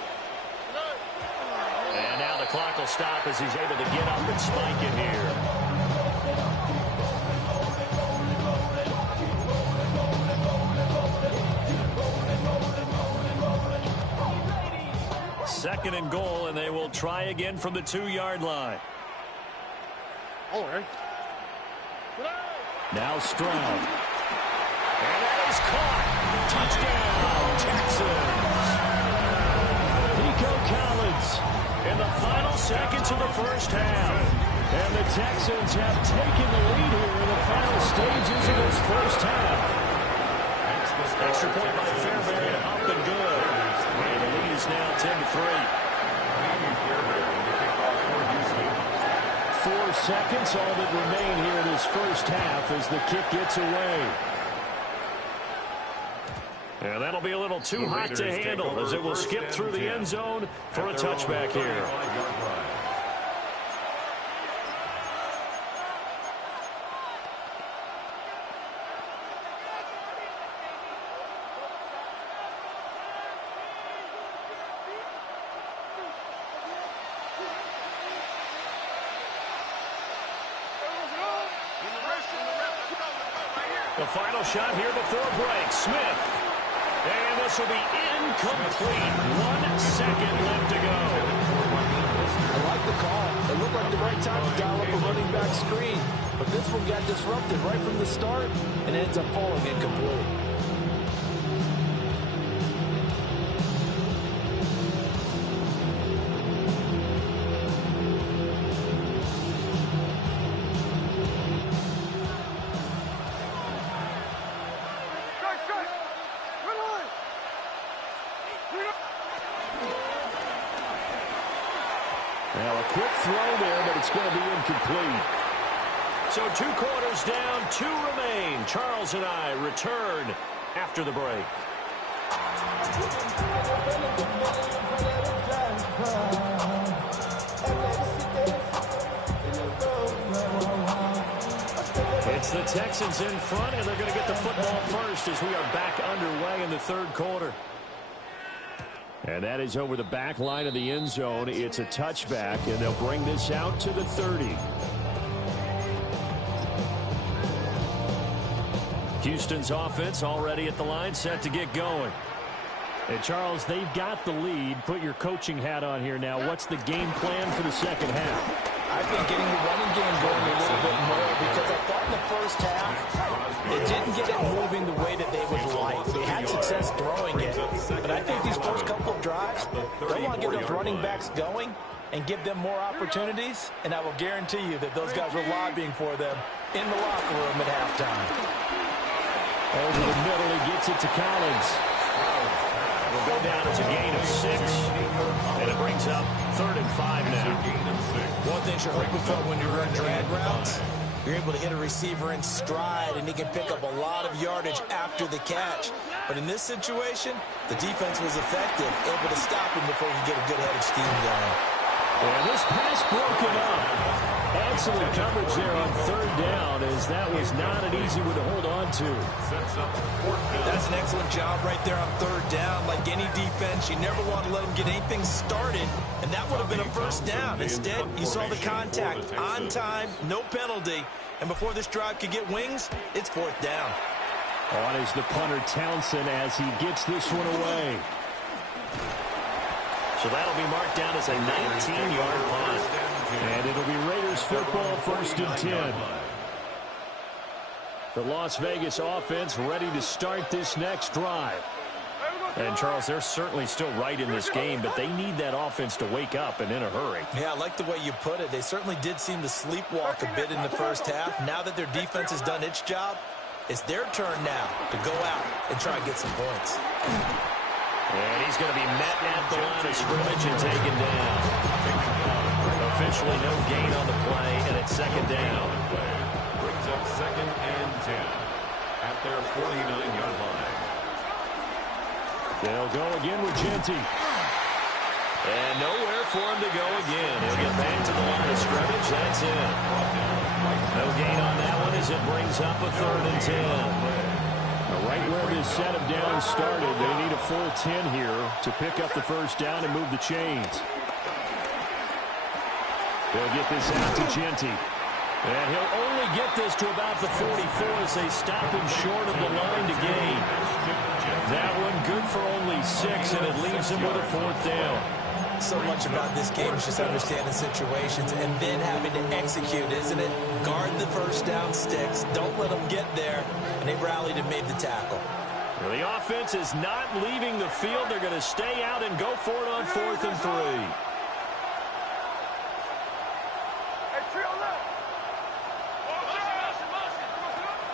And now the clock will stop as he's able to get up and spike it here. Second and goal, and they will try again from the 2-yard line. All right. Now Stroud. And that is caught. Touchdown, Texans. Nico Collins in the final seconds of the first half. And the Texans have taken the lead here in the final stages of this first half. Extra point by Fairbairn, up and good. And the lead is now 10-3. 4 seconds, all that remain here in this first half as the kick gets away. And that'll be a little too hot to handle as it will skip through the end zone for a touchback here. The final shot here before break. Smith. And this will be incomplete. 1 second left to go. I like the call. It looked like the right time to dial up a running back screen. But this one got disrupted right from the start and ends up falling incomplete. Now a quick throw there, but it's going to be incomplete. So 2 quarters down, 2 remain. Charles and I return after the break. It's the Texans in front, and they're going to get the football first as we are back underway in the 3rd quarter. And that is over the back line of the end zone. It's a touchback, and they'll bring this out to the 30. Houston's offense already at the line, set to get going. And, Charles, they've got the lead. Put your coaching hat on here now. What's the game plan for the second half? I think getting the running game going a little bit more because I thought in the first half they didn't get it moving the way that they would like. They had success throwing it, but I think these first couple of drives, they want to get those running backs going and give them more opportunities, and I will guarantee you that those guys were lobbying for them in the locker room at halftime. Over the middle, he gets it to Collins. Will go down as a gain of 6, and it brings up 3rd and 5 now. One thing you're hoping for when you run drag routes, you're able to hit a receiver in stride, and he can pick up a lot of yardage after the catch. But in this situation, the defense was effective, able to stop him before he could get a good head of steam going. And this pass broken up. Excellent coverage there on 3rd down, as that was not an easy one to hold on to. That's an excellent job right there on 3rd down. Like any defense, you never want to let them get anything started, and that would have been a first down. Instead, you saw the contact on time, no penalty, and before this drive could get wings, it's 4th down. On is the punter Townsend as he gets this one away. So that'll be marked down as a 19-yard punt. And it'll be Raiders football, 1st and 10. The Las Vegas offense ready to start this next drive. And, Charles, they're certainly still right in this game, but they need that offense to wake up and in a hurry. Yeah, I like the way you put it. They certainly did seem to sleepwalk a bit in the first half. Now that their defense has done its job, it's their turn now to go out and try and get some points. And he's going to be met at the line of scrimmage and taken down. Officially no gain on the play, and it's 2nd down. Brings up 2nd and 10 at their 49-yard line. They'll go again with Genty. And nowhere for him to go again. He'll get back to the line of scrimmage. That's it. No gain on that one as it brings up a 3rd and 10. Right where this set of downs started, they need a full 10 here to pick up the first down and move the chains. They'll get this out to Genty. And he'll only get this to about the 44 as they stop him short of the line to gain. That one good for only 6, and it leaves him with a 4th down. So much about this game is just understanding situations and then having to execute, isn't it? Guard the first down sticks. Don't let them get there. And they rallied and made the tackle. Well, the offense is not leaving the field. They're going to stay out and go for it on 4th and 3.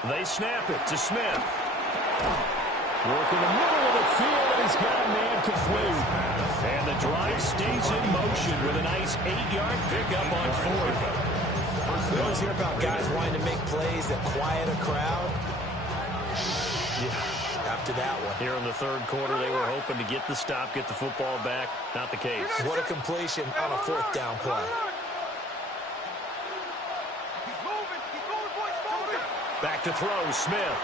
They snap it to Smith. Work in the middle of the field, and he's got a man complete. And the drive stays in motion with a nice 8-yard pickup on 4th. We always hear about guys wanting to make plays that quiet a crowd. After that one. Here in the 3rd quarter, they were hoping to get the stop, get the football back. Not the case. What a completion on a 4th down play. Back to throw, Smith.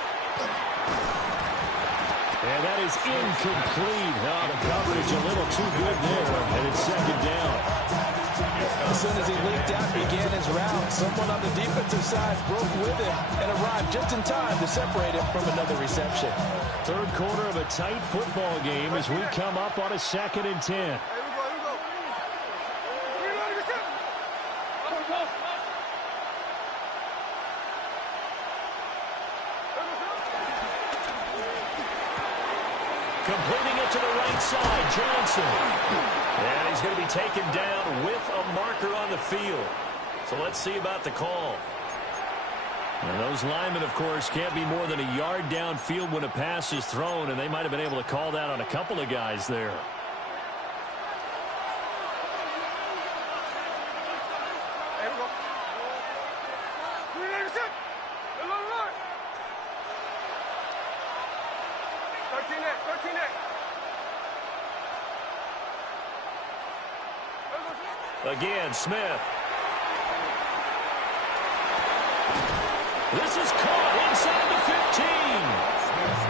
And that is incomplete. Oh, the coverage a little too good there, and it's 2nd down. As soon as he leaped out, began his route. Someone on the defensive side broke with him and arrived just in time to separate him from another reception. 3rd quarter of a tight football game as we come up on a 2nd and 10. Completing it to the right side, Johnson. And he's going to be taken down with a marker on the field. So let's see about the call. And those linemen, of course, can't be more than a yard downfield when a pass is thrown, and they might have been able to call that on a couple of guys there. Again, Smith. This is caught inside the 15.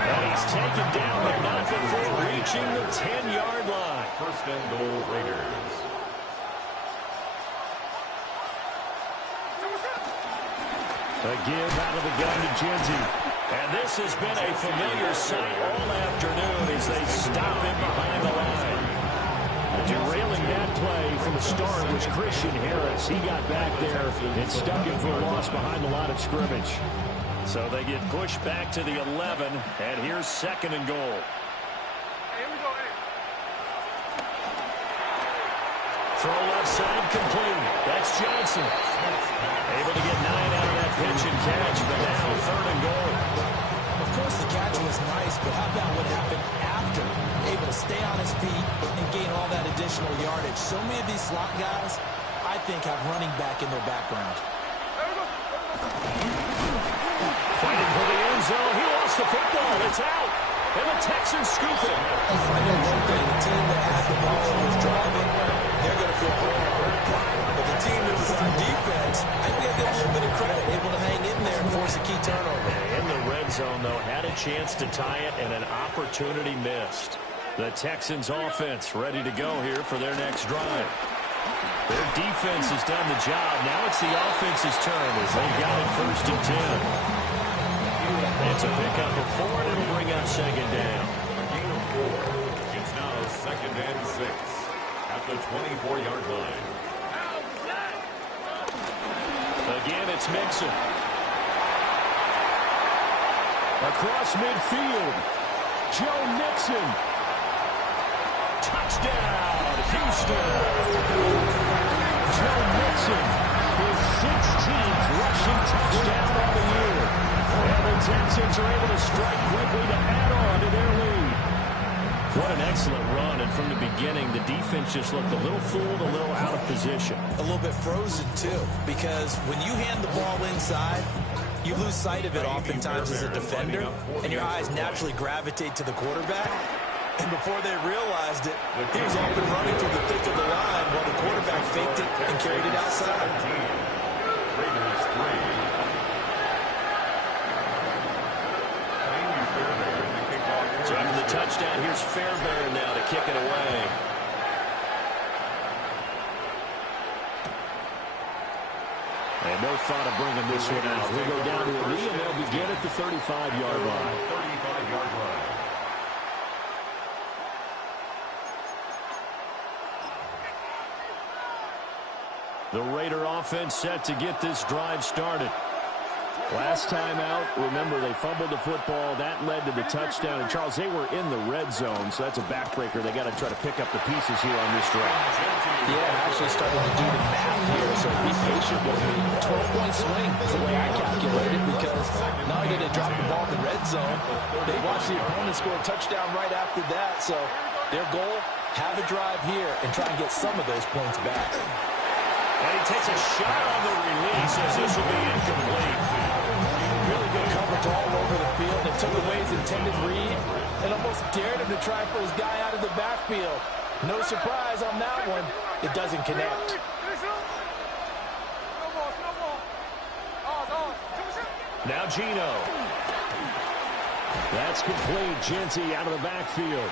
And he's taken down, but not before reaching the 10-yard line. 1st and goal, Raiders. Again, out of the gun to Genty. And this has been a familiar sight all afternoon as they stop him behind the line. Derailing that play from the start was Christian Harris. He got back there and stuck him for a loss behind the line of scrimmage. So they get pushed back to the 11, and here's 2nd and goal. Throw left side complete. That's Johnson. Able to get 9 out of that pitch and catch, but now 3rd and goal. Of course, the catch was nice, but how about what happened after? Able to stay on his feet and gain all that additional yardage. So many of these slot guys, I think, have running back in their background. Fighting for the end zone. He lost the football. It's out. And the Texans scoop it. I know one thing. The team that had the ball and was driving, they're going to feel great. But the team that was on defense, I think they get a little bit of credit, able to hang in there and force a key turnover. In the red zone, though, had a chance to tie it and an opportunity missed. The Texans offense ready to go here for their next drive. Their defense has done the job. Now it's the offense's turn as they've got it 1st and 10. It's a pickup of 4, and it'll bring up 2nd down. A gain of 4. It's now 2nd and 6 at the 24-yard line. Again, it's Mixon. Across midfield, Joe Mixon. Touchdown, Houston. Joe Mixon, his 16th rushing touchdown of the year. And the Texans are able to strike quickly to add on to their lead. What an excellent run, and from the beginning, the defense just looked a little fooled, a little out of position. A little bit frozen, too, because when you hand the ball inside, you lose sight of it oftentimes as a defender, and your eyes naturally gravitate to the quarterback. And before they realized it, he was off and running through the thick of the line while the faked it and carried it outside. Raiders 3. So after the touchdown, here's Fairbairn now to kick it away. And no thought of bringing this one out. We'll go down to a knee, and they'll begin at the 35-yard line. 35-yard line. The Raider offense set to get this drive started. Last time out, remember, they fumbled the football. That led to the touchdown. And, Charles, they were in the red zone, so that's a backbreaker. They got to try to pick up the pieces here on this drive. Yeah, actually starting to do the math here, so be patient with me. 12-point swing is the way I calculate it, because not only did they drop the ball in the red zone, they watched the opponent score a touchdown right after that. So their goal, have a drive here and try and get some of those points back. And he takes a shot on the release as this will be incomplete. Really good coverage all over the field. They took away his intended read and almost dared him to try for his guy out of the backfield. No surprise on that one. It doesn't connect. Now Gino. That's complete. Genty out of the backfield.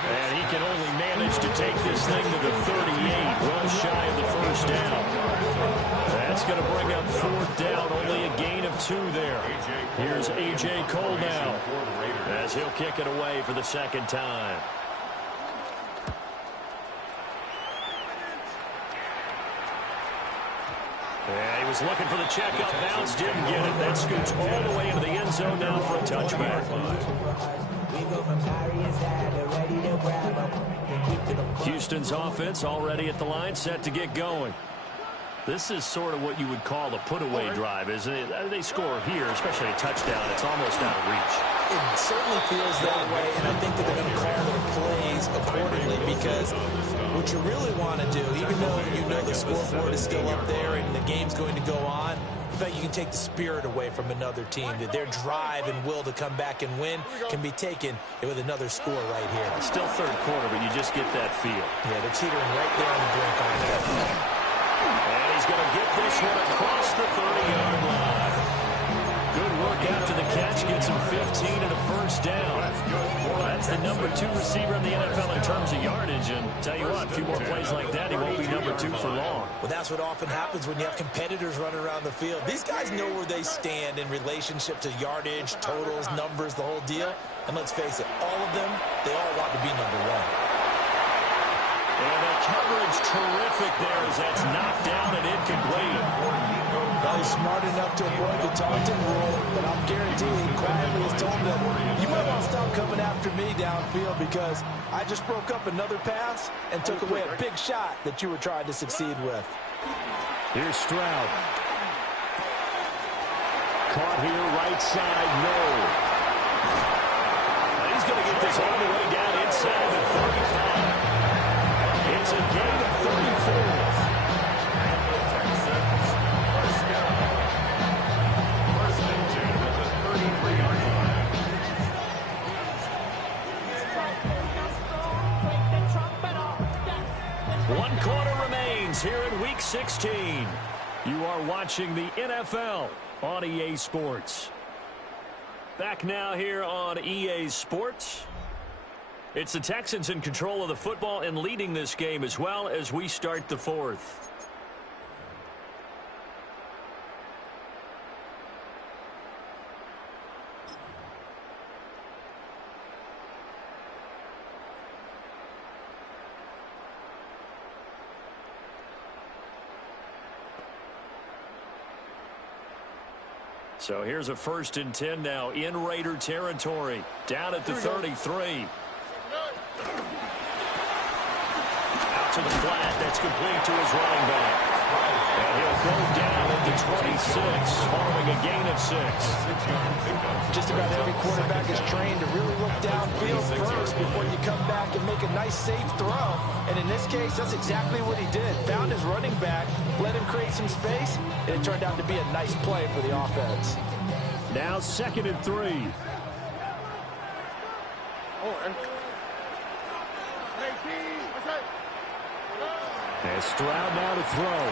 And he can only manage to take this thing to the 38, well shy of the first down. That's going to bring up fourth down, only a gain of 2 there. Here's A.J. Cole now, as he'll kick it away for the second time. And he was looking for the check up bounce, didn't get it. That scoots all the way into the end zone now for a touchback. Houston's offense already at the line, set to get going. This is sort of what you would call a put-away drive, isn't it? They score here, especially a touchdown. It's almost out of reach. It certainly feels that way, and I think that they're going to call their plays accordingly, because what you really want to do, even though you know the scoreboard is still up there and the game's going to go on, I think you can take the spirit away from another team, that their drive and will to come back and win can be taken with another score right here. It's still third quarter, but you just get that feel. Yeah, they're teetering right there on the brink on that. And he's going to get this one across the 30-yard line. Good work after the catch, gets him 15 and a first down. That's the number 2 receiver in the NFL in terms of yardage, and tell you what, a few more plays like that, he won't be number 2 for long. Well, that's what often happens when you have competitors running around the field. These guys know where they stand in relationship to yardage, totals, numbers, the whole deal. And let's face it, all of them, they all want to be number 1. And the coverage terrific there as that's knocked down and incomplete. Well, he's smart enough to avoid the taunting rule, but I'm guaranteeing he quietly has told them, you might want to stop coming after me downfield, because I just broke up another pass and took away a big shot that you were trying to succeed with. Here's Stroud. Caught here, right side, no. He's going to get this all the way down inside the 35. It's a gain of 34. One quarter remains here in Week 16. You are watching the NFL on EA Sports. Back now here on EA Sports. It's the Texans in control of the football and leading this game as well as we start the fourth. So here's a 1st and 10 now in Raider territory, down at the 33. Out to the flat, that's complete to his running back. And he'll go down at the 26, following a gain of 6. Just about every quarterback is trained to really look downfield first before you come back and make a nice, safe throw. And in this case, that's exactly what he did. Found his running back, let him create some space, and it turned out to be a nice play for the offense. Now 2nd and 3. And Stroud now to throw.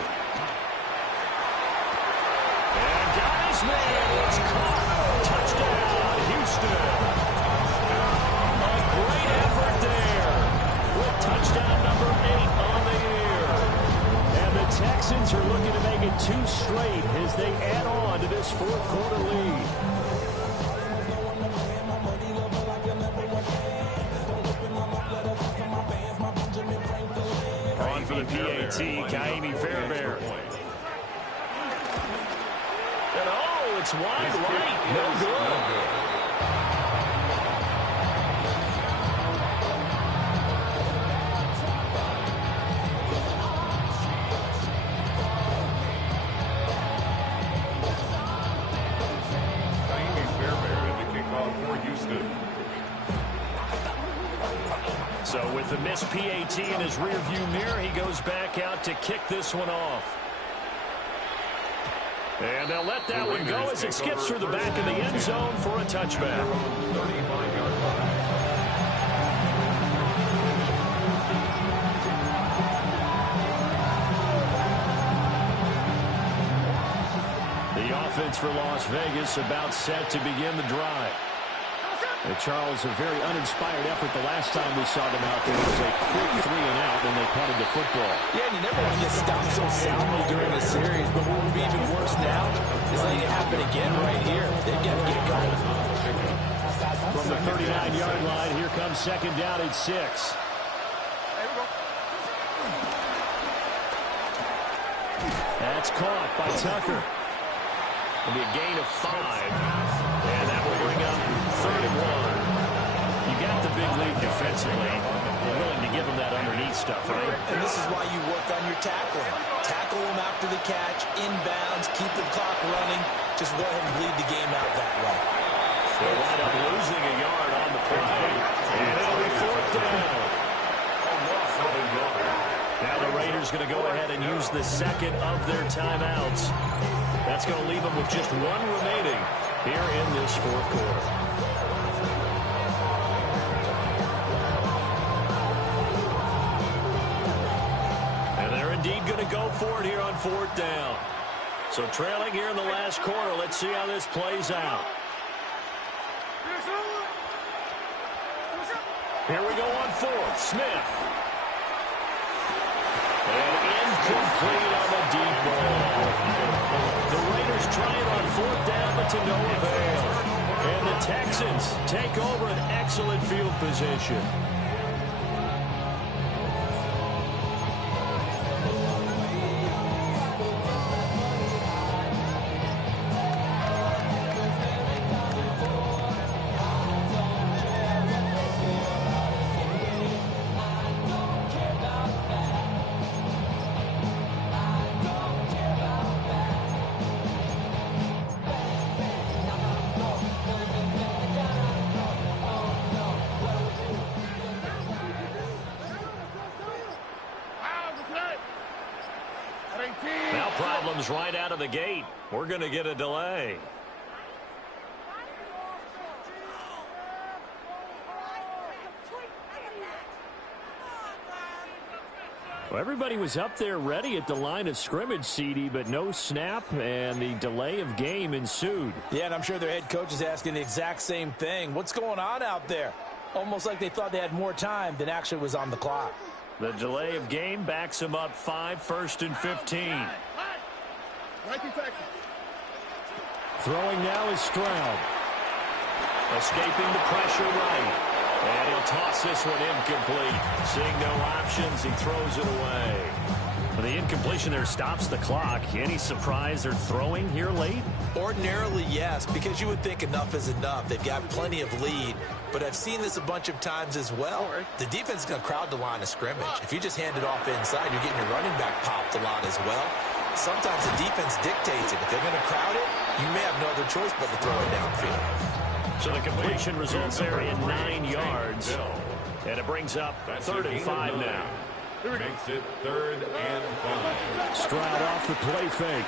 And got his man. It's caught. Touchdown, Houston. A great effort there with touchdown number 8 on the year. And the Texans are looking to make it 2 straight as they add on to this fourth-quarter lead. On for the PAT, Kaimi Fairbairn. And oh, it's wide right. No good. Kaimi Fairbairn, the kickoff for Houston. So with the missed PAT in his rearview mirror, he goes back out to kick this one off. And they'll let that one go as it skips through the back of the end zone for a touchback. 35-yard line. The offense for Las Vegas about set to begin the drive. And Charles, a very uninspired effort the last time we saw them out there. It was a quick 3 and out when they punted the football. Yeah, and you never want to get stopped so soundly during a series, but what would be even worse now is letting it happen again right here. They've got to get going. From the 39-yard line, here comes second down at 6. That's caught by Tucker. It'll be a gain of 5. And that will bring up 3rd and 1. You got the big lead defensively. You're willing to give them that underneath stuff, right? And this is why you work on your tackling. Tackle them after the catch, inbounds, keep the clock running. Just go ahead and bleed the game out that way. They'll wind up losing a yard on the play. And it'll be 4th down. Now the Raiders going to go ahead and use the second of their timeouts. That's going to leave them with just 1 remaining here in this fourth quarter. And they're indeed going to go for it here on 4th down. So trailing here in the last quarter, let's see how this plays out. Here we go on 4th. Smith. And incomplete on the deep ball. The Raiders try it on 4th down, but to no avail. And the Texans take over an excellent field position. Now problems right out of the gate. We're going to get a delay. Well, everybody was up there ready at the line of scrimmage, CD, but no snap, and the delay of game ensued. Yeah, and I'm sure their head coach is asking the exact same thing. What's going on out there? Almost like they thought they had more time than actually was on the clock. The delay of game backs them up 5, 1st and 15. Throwing now is Stroud. Escaping the pressure right. And he'll toss this one incomplete. Seeing no options, he throws it away. Well, the incompletion there stops the clock. Any surprise they're throwing here late? Ordinarily, yes, because you would think enough is enough. They've got plenty of lead, but I've seen this a bunch of times as well. The defense is going to crowd the line of scrimmage. If you just hand it off inside, you're getting your running back popped a lot as well. Sometimes the defense dictates it. If they're going to crowd it, you may have no other choice but to throw it downfield. So the completion results there in 9 yards. And it brings up 3rd and 5 now. Makes it 3rd and 5. Stroud off the play fake.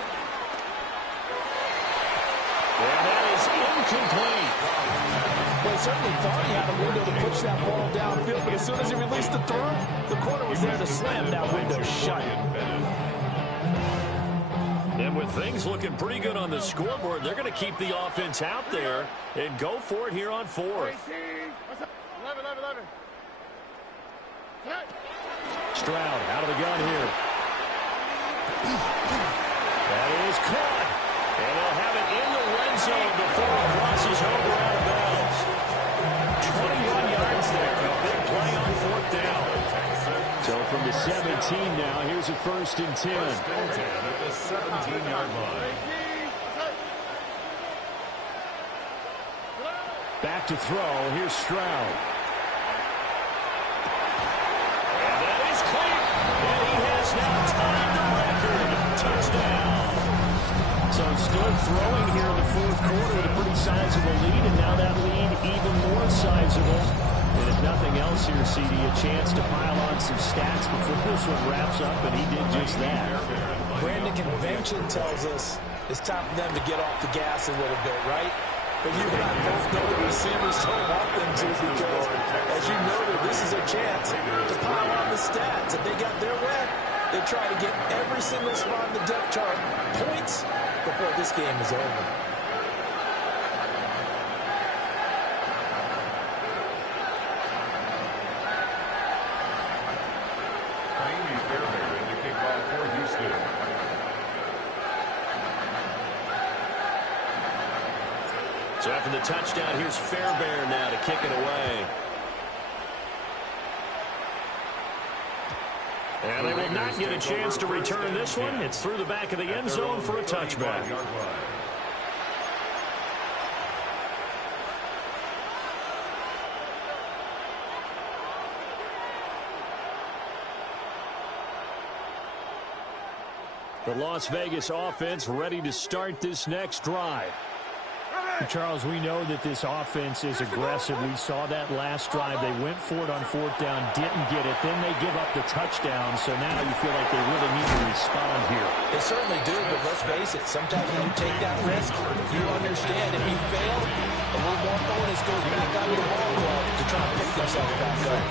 And that is incomplete. Well, he certainly thought he had a window to push that ball downfield, but as soon as he released the throw, the quarterback was there to slam that window shut. And with things looking pretty good on the scoreboard, they're going to keep the offense out there and go for it here on fourth. Stroud out of the gun here. That is caught. And they'll have it in the red zone before it crosses over out of bounds. 21 yards there. A big play on fourth down. So from the 17 now, here's a 1st and 10. At the 17-yard line. Back to throw. Here's Stroud. And that is clear. And he has now tied the record. Touchdown. So still throwing here in the fourth quarter with a pretty sizable lead, and now that lead even more sizable. And if nothing else here, CD, a chance to pile on some stats before this one wraps up, and he did just that. Brandon, convention tells us it's time for them to get off the gas a little bit, right? But you and I both know the receivers don't want them to, because, as you noted, this is their chance to pile on the stats. If they got their way, they try to get every single spot in the depth chart points before this game is over. So after the touchdown, here's Fairbairn now to kick it away. And they will not get a chance to return this one. It's through the back of the end zone for a touchback. The Las Vegas offense ready to start this next drive. Charles, we know that this offense is aggressive. We saw that last drive. They went for it on fourth down, didn't get it. Then they give up the touchdown. So now you feel like they really need to respond here. They certainly do, but let's face it, sometimes when you take that risk, you understand if you fail, a little more bonus goes back on your ball club to try to pick themselves back up.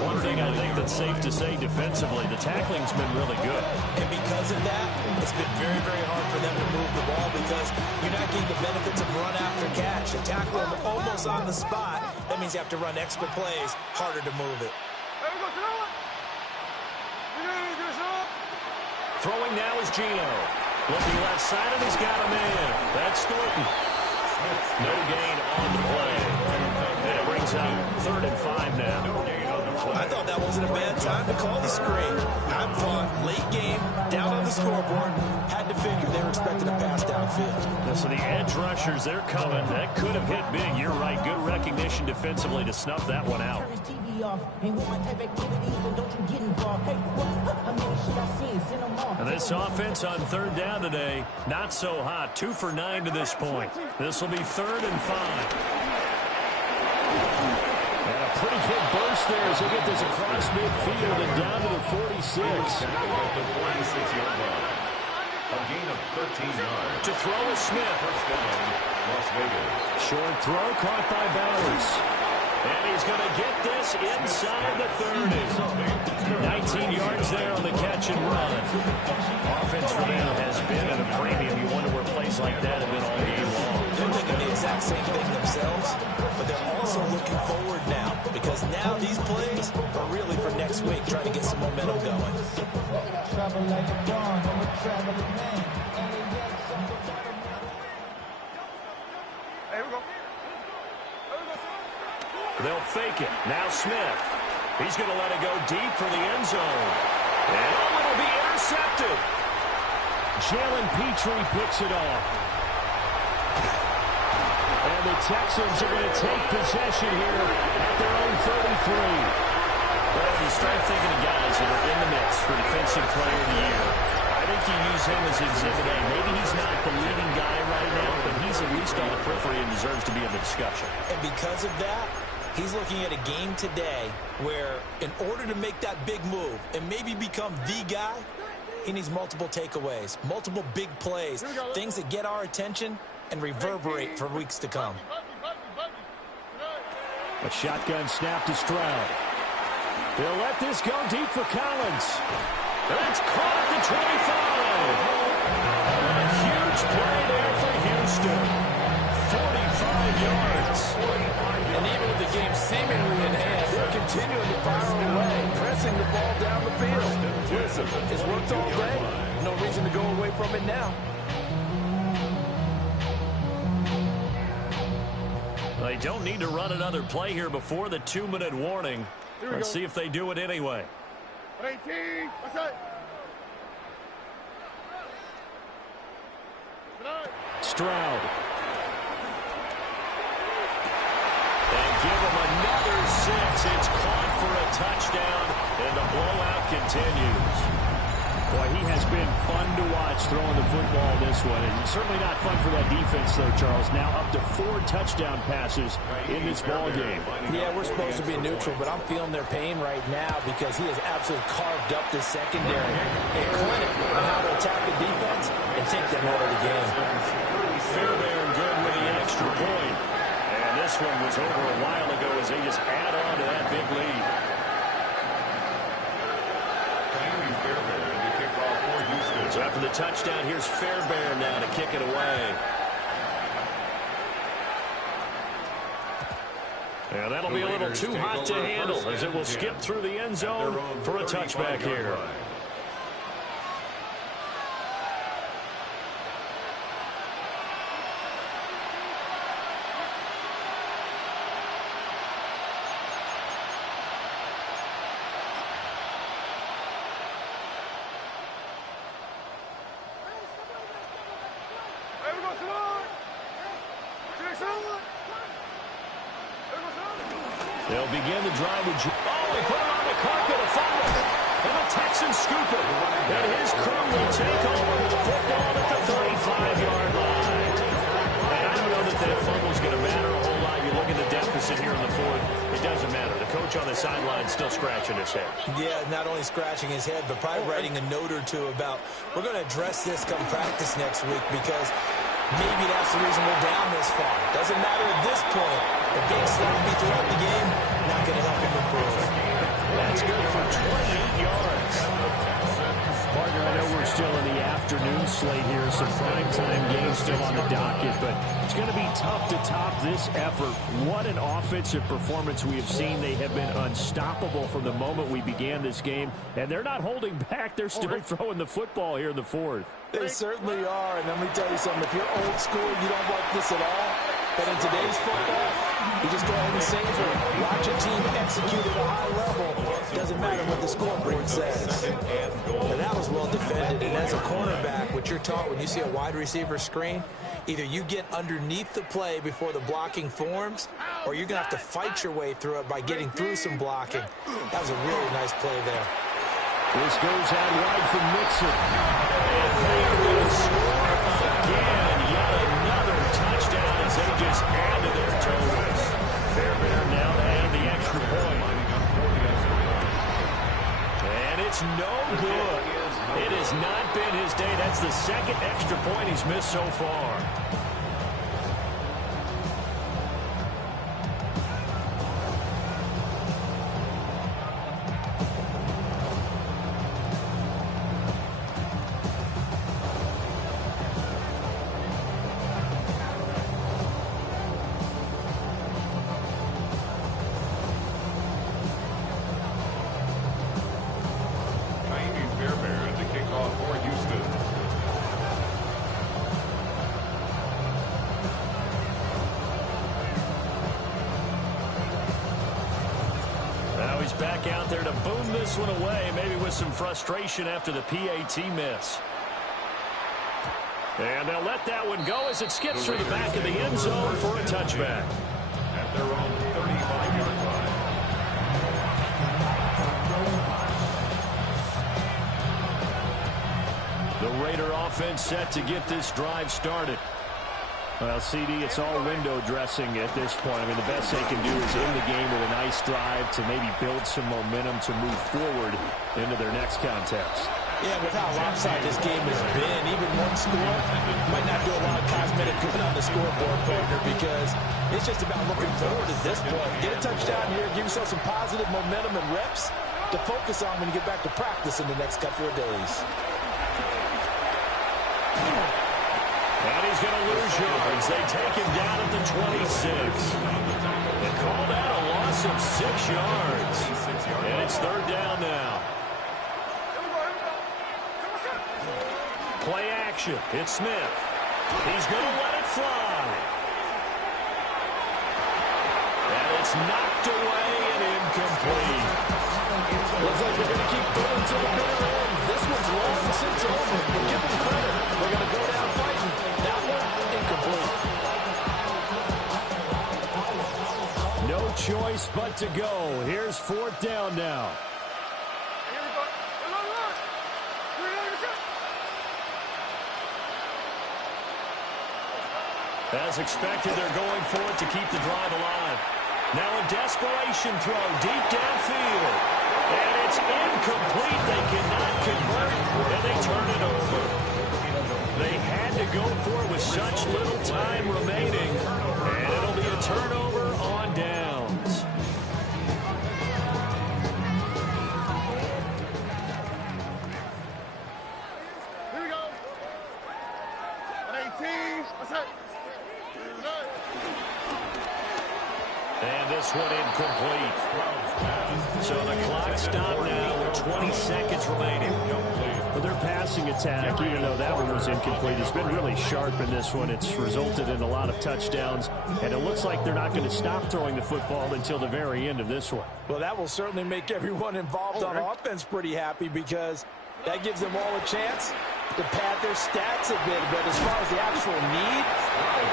One thing I think that's safe to say defensively, the tackling's been really good. And because of that, it's been very, very hard for them to move the ball because you're not getting the benefits of run after catch. You tackle them almost on the spot. That means you have to run extra plays, harder to move it. Throwing now is Gino. Looking left side, and he's got him in. That's Thornton. No gain on the play. And it brings up 3rd and 5 now. I thought that wasn't a bad time to call the screen. I thought late game, down on the scoreboard, had to figure they were expecting a pass downfield. So the edge rushers, they're coming. That could have hit big. You're right. Good recognition defensively to snuff that one out. And this offense on 3rd down today, not so hot. 2 for 9 to this point. This will be 3rd and 5. And a pretty good burst there as they get this across midfield and down to the 46. At the 46-yard line. A gain of 13 yards. To throw is Smith. First down, Las Vegas. Short throw caught by Bowers. And he's going to get this inside the 30. 19 yards there on the catch and run. Offense for them has been at a premium. You wonder where plays like that have been all game long. They're thinking the exact same thing themselves, but they're also looking forward now because now these plays are really for next week, trying to get some momentum going. They'll fake it. Now Smith. He's going to let it go deep for the end zone. And it'll be intercepted. Jalen Petrie picks it off. And the Texans are going to take possession here at their own 33. Well, you start thinking of guys that are in the mix for Defensive Player of the Year. I think you use him as Exhibit A. Maybe he's not the leading guy right now, but he's at least on the periphery and deserves to be in the discussion. And because of that, he's looking at a game today where in order to make that big move and maybe become the guy, he needs multiple takeaways, multiple big plays, things that get our attention and reverberate for weeks to come. A shotgun snap to Stroud. They'll let this go deep for Collins. That's caught at the 25. A huge play there for Houston. 45 yards. And even with the game seemingly in hand, they're continuing to fire away, pressing the ball down the field. Listen, it's worked all day. No reason to go away from it now. They don't need to run another play here before the 2-minute warning. Let's see if they do it anyway. 18, what's that? Stroud. And give him another 6. It's caught for a touchdown, and the blowout continues. Boy, he has been fun to watch throwing the football this one. And certainly not fun for that defense, though, Charles. Now up to 4 touchdown passes in this ball game. Yeah, we're supposed to be neutral, but I'm feeling their pain right now because he has absolutely carved up the secondary. A clinic on how to attack the defense and take them over the game. Fairbairn good with the extra point. And this one was over a while ago as they just add on to that big lead. So after the touchdown, here's Fairbairn now to kick it away. And that'll be a little too hot to handle as it will skip through the end zone for a touchback here. They'll begin the drive with... Oh, he put him on the carpet, a fumble. And the Texans scoop it. And his crew will take over with the football at the 35-yard line. And I don't know that that fumble's going to matter a whole lot. You look at the deficit here in the fourth. It doesn't matter. The coach on the sideline is still scratching his head. Yeah, not only scratching his head, but probably writing a note or two about, we're going to address this come practice next week because maybe that's the reason we're down this far. Doesn't matter at this point. But being sloppy throughout the game, not going to help him improve. That's good for 28 yards. Partner, I know we're still in the afternoon slate here. Some primetime games still on the docket, but it's going to be tough to top this effort. What an offensive performance we have seen. They have been unstoppable from the moment we began this game, and they're not holding back. They're still throwing the football here in the fourth. They certainly are, and let me tell you something. If you're old school, you don't like this at all. But in today's football, you just go ahead and savor it. Watch a team execute at a high level. Doesn't matter what the scoreboard says. And that was well defended. And as a cornerback, what you're taught when you see a wide receiver screen, either you get underneath the play before the blocking forms, or you're going to have to fight your way through it by getting through some blocking. That was a really nice play there. This goes out wide for Mixon. And they're going to score again. Yet another touchdown as they just add to their totals. Fairbairn now to add the extra point. And it's no good. It has not been his day. That's the second extra point he's missed so far. Back out there to boom this one away, maybe with some frustration after the PAT miss. And they'll let that one go as it skips through the back of the end zone for a touchback. At their own 35-yard line. The Raider offense set to get this drive started. Well, CD, it's all window dressing at this point. I mean, the best they can do is end the game with a nice drive to maybe build some momentum to move forward into their next contest. Yeah, with how lopsided this game has been, even one score might not do a lot of cosmetic good on the scoreboard, partner, because it's just about looking forward at this point. Get a touchdown here, give yourself some positive momentum and reps, to focus on when you get back to practice in the next couple of days. And he's going to lose yards. They take him down at the 26. They call that a loss of 6 yards. And it's third down now. Play action. It's Smith. He's going to let it fly. And it's knocked away and incomplete. Looks like they're going to keep going to the bitter end. This one's long since over. But give them credit. They're going to go down fighting. That one, incomplete. No choice but to go. Here's fourth down now. As expected, they're going for it to keep the drive alive. Now a desperation throw deep downfield. And it's incomplete. They cannot convert, and they turn it over. They had to go for it with such little time remaining. And it'll be a turnover on downs. Here we go. 18. What's up? And this one incomplete. So the clock stopped now with 20 seconds remaining. But their passing attack, even though that one was incomplete, has been really sharp in this one. It's resulted in a lot of touchdowns, and it looks like they're not going to stop throwing the football until the very end of this one. Well, that will certainly make everyone involved on offense pretty happy because that gives them all a chance to pad their stats a bit. But as far as the actual need,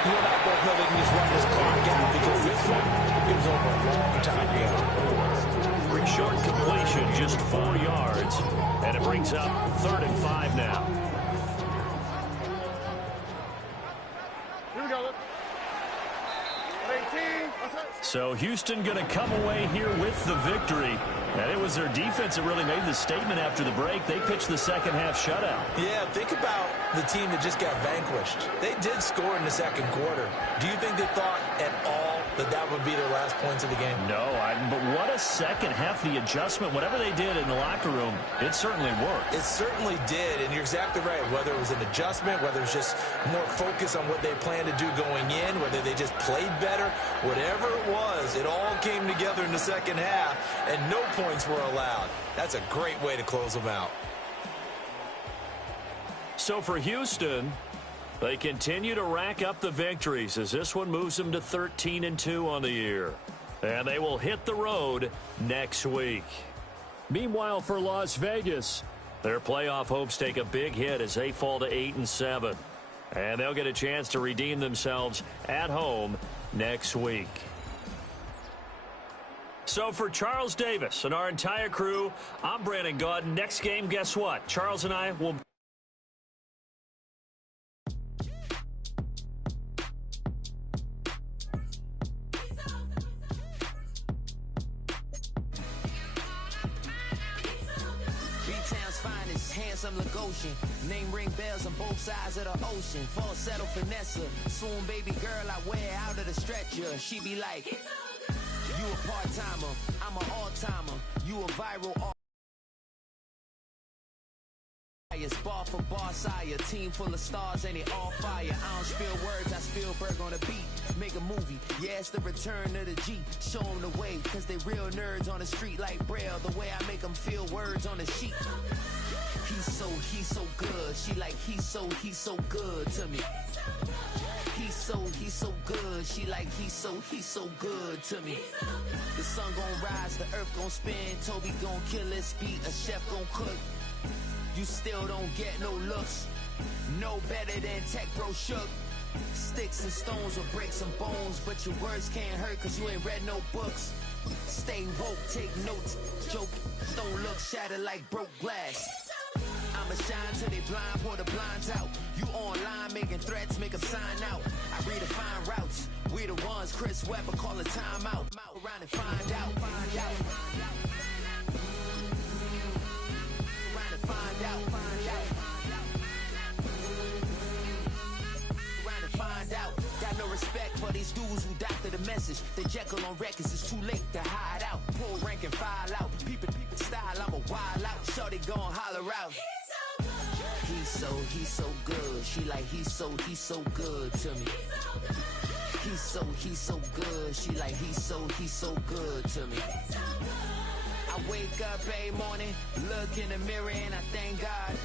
you and I both know they can just run this clock out because this one is over a long time ago. Short completion, just 4 yards, and it brings up 3rd and 5 now. Here we go. 18. So Houston going to come away here with the victory. And it was their defense that really made the statement after the break. They pitched the second half shutout. Yeah, think about the team that just got vanquished. They did score in the second quarter. Do you think they thought at all that that would be their last points of the game? No, but what a second half. The adjustment, whatever they did in the locker room, it certainly worked. It certainly did, and you're exactly right. Whether it was an adjustment, whether it was just more focus on what they planned to do going in, whether they just played better, whatever it was, it all came together in the second half, and no points were allowed. That's a great way to close them out. So for Houston, they continue to rack up the victories as this one moves them to 13-2 on the year. And they will hit the road next week. Meanwhile, for Las Vegas, their playoff hopes take a big hit as they fall to 8-7. And they'll get a chance to redeem themselves at home next week. So for Charles Davis and our entire crew, I'm Brandon Gaudin. Next game, guess what? Charles and I will... Handsome Lagosian, name ring bells on both sides of the ocean. Falsetto finesse, soon baby girl I wear out of the stretcher. She be like, you a part-timer, I'm an all-timer. You a viral bar for bar sire, team full of stars and it all fire. I don't spill words, I spill Berg on the beat. Make a movie, yeah, it's the return of the G. Show them the way, cause they real nerds on the street like Braille. The way I make them feel words on the sheet. He's so good. She like, he's so good to me. He's so good. She like, he's so good to me. The sun gon' rise, the earth gon' spin. Toby gon' kill this beat, a chef gon' cook. You still don't get no looks. No better than Tech Bro Shook. Sticks and stones will break some bones, but your words can't hurt cause you ain't read no books. Stay woke, take notes. Joke, don't look shattered like broke glass. I'ma shine till they blind, pour the blinds out. You online making threats, make them sign out. I redefine routes. We the ones Chris Webber call a timeout. Around and find out. Got no respect for these dudes who doctor the message. The Jekyll on records, it's too late to hide out. Pull rank and file out. People style wild out, shorty gon' holler out. He's so good. She like he's so good to me. He's so good. She like he's so good to me. I wake up every morning, look in the mirror and I thank God.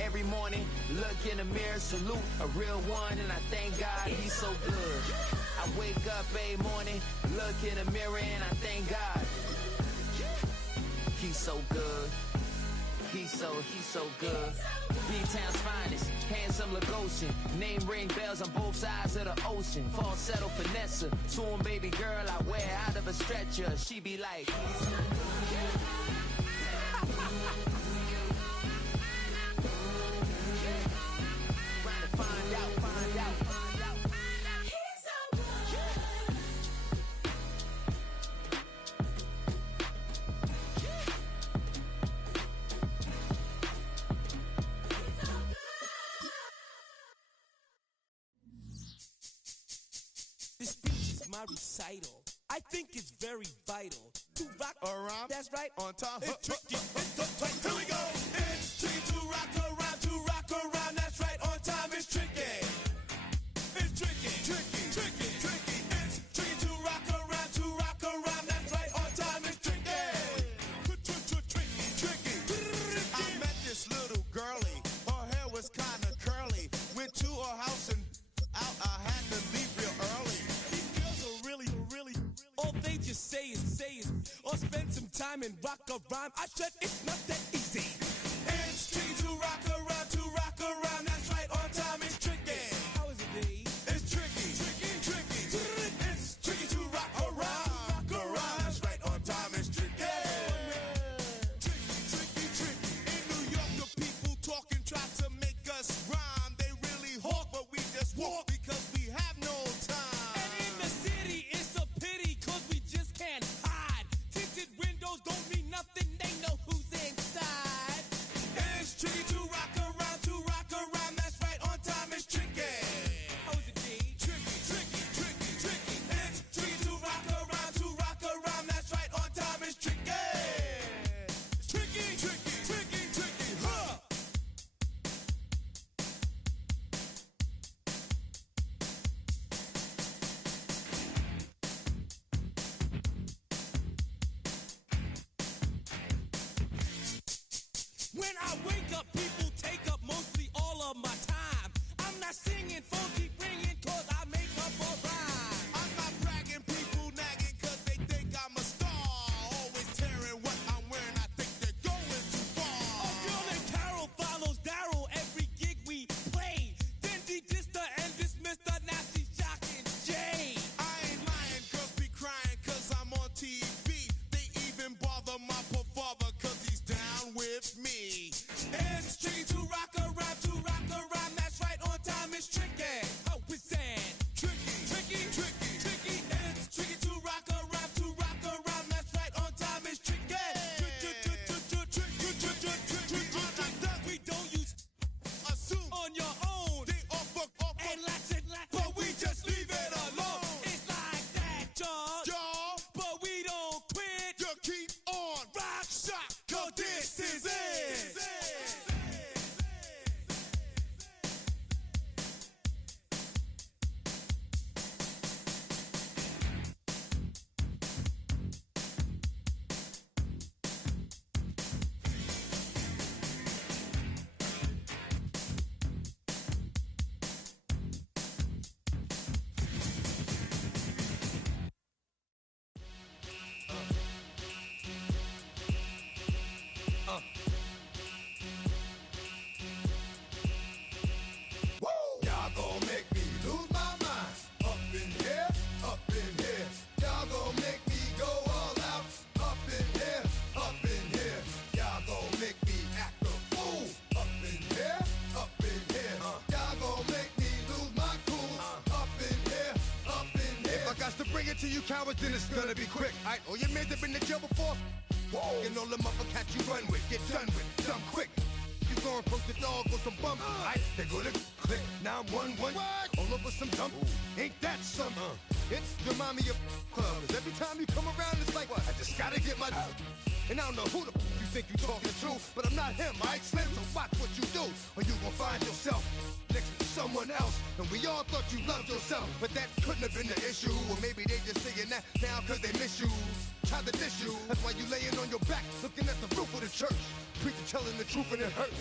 Every morning, look in the mirror, salute a real one and I thank God he's so good. I wake up every morning, look in the mirror and I thank God. He's so good. He's so good. B-Town's finest, handsome Lagosian. Name ring bells on both sides of the ocean. Falsetto finesse, swoon baby girl I wear out of a stretcher. She be like, find out. This speech is my recital. I think it's very vital to rock around. That's right. On time. It's tricky. Here we go. It's tricky to rock around. That's right. On time. It's tricky. It's tricky. It's tricky to rock around. That's right. On time. It's tricky. Tricky. I met this little girlie. Her hair was kind of curly. Went to her house and out. I had to leave real early. All they just say is, or spend some time and rock a rhyme. I said it's not that easy. It's tricky to rock around. That's right, on time it's tricky. How is it, D? It's tricky. It's tricky to rock around. That's right, on time it's tricky. Tricky. In New York, the people talk and try to make us rhyme. They really hawk, but we just walk because we have no time. And in the city, it's a pity. We just can't hide. Tinted windows don't mean nothing. They know who's inside. It's tricky to rock around. That's right, on time it's tricky. How is it, D? Tricky. It's tricky to rock around. That's right, on time it's tricky. Tricky. Huh. When I wake up, people take up mostly all of my time. I'm not singing, phone keep ringing, cause I make up a rhyme. I'm not bragging, people nagging, cause they think I'm a star. Always tearing what I'm wearing, I think they're going too far. A girl named Carol follows Daryl every gig we play. Then D-Dista and this Mr. Nasty Shocking Jay. I ain't lying, girls be crying, cause I'm on TV. They even bother my poor father, cause he's down with me. It's tricky to rock around. That's right, on time it's tricky. How is that? Tricky. It's tricky to rock around. That's right, on time it's tricky. We don't use assume on your own. They offer and latch it, but we just leave it alone. It's like that, y'all. But we don't quit. You keep on rock shock, cause this is it. Y'all gon' make me lose my mind. Up in here. Y'all gon' make me go all out. Up in here. Y'all gon' make me act a fool. Up in here. Y'all gon' make me lose my cool. Up in here. If I got to bring it to you cowards, then it's gonna be quick. Alright, all your men have been to jail before. Whoa. And all the motherfuckers you run with, get done with, dumb quick. You gon' approach the dog with some bumps. They go to click 911. All over some dump. Ain't that something? It's remind me of clubs. Every time you come around, it's like, I just gotta get my. And I don't know who the you think you talking the truth, but I'm not him, right, Slim? So watch what you do, or you gon' find yourself next to someone else. And we all thought you loved yourself, but that couldn't have been the issue. Or maybe they just saying that now cause they miss you. Tried to diss you, that's why you laying on your back, looking at the roof of the church. Preacher telling the truth and it hurts.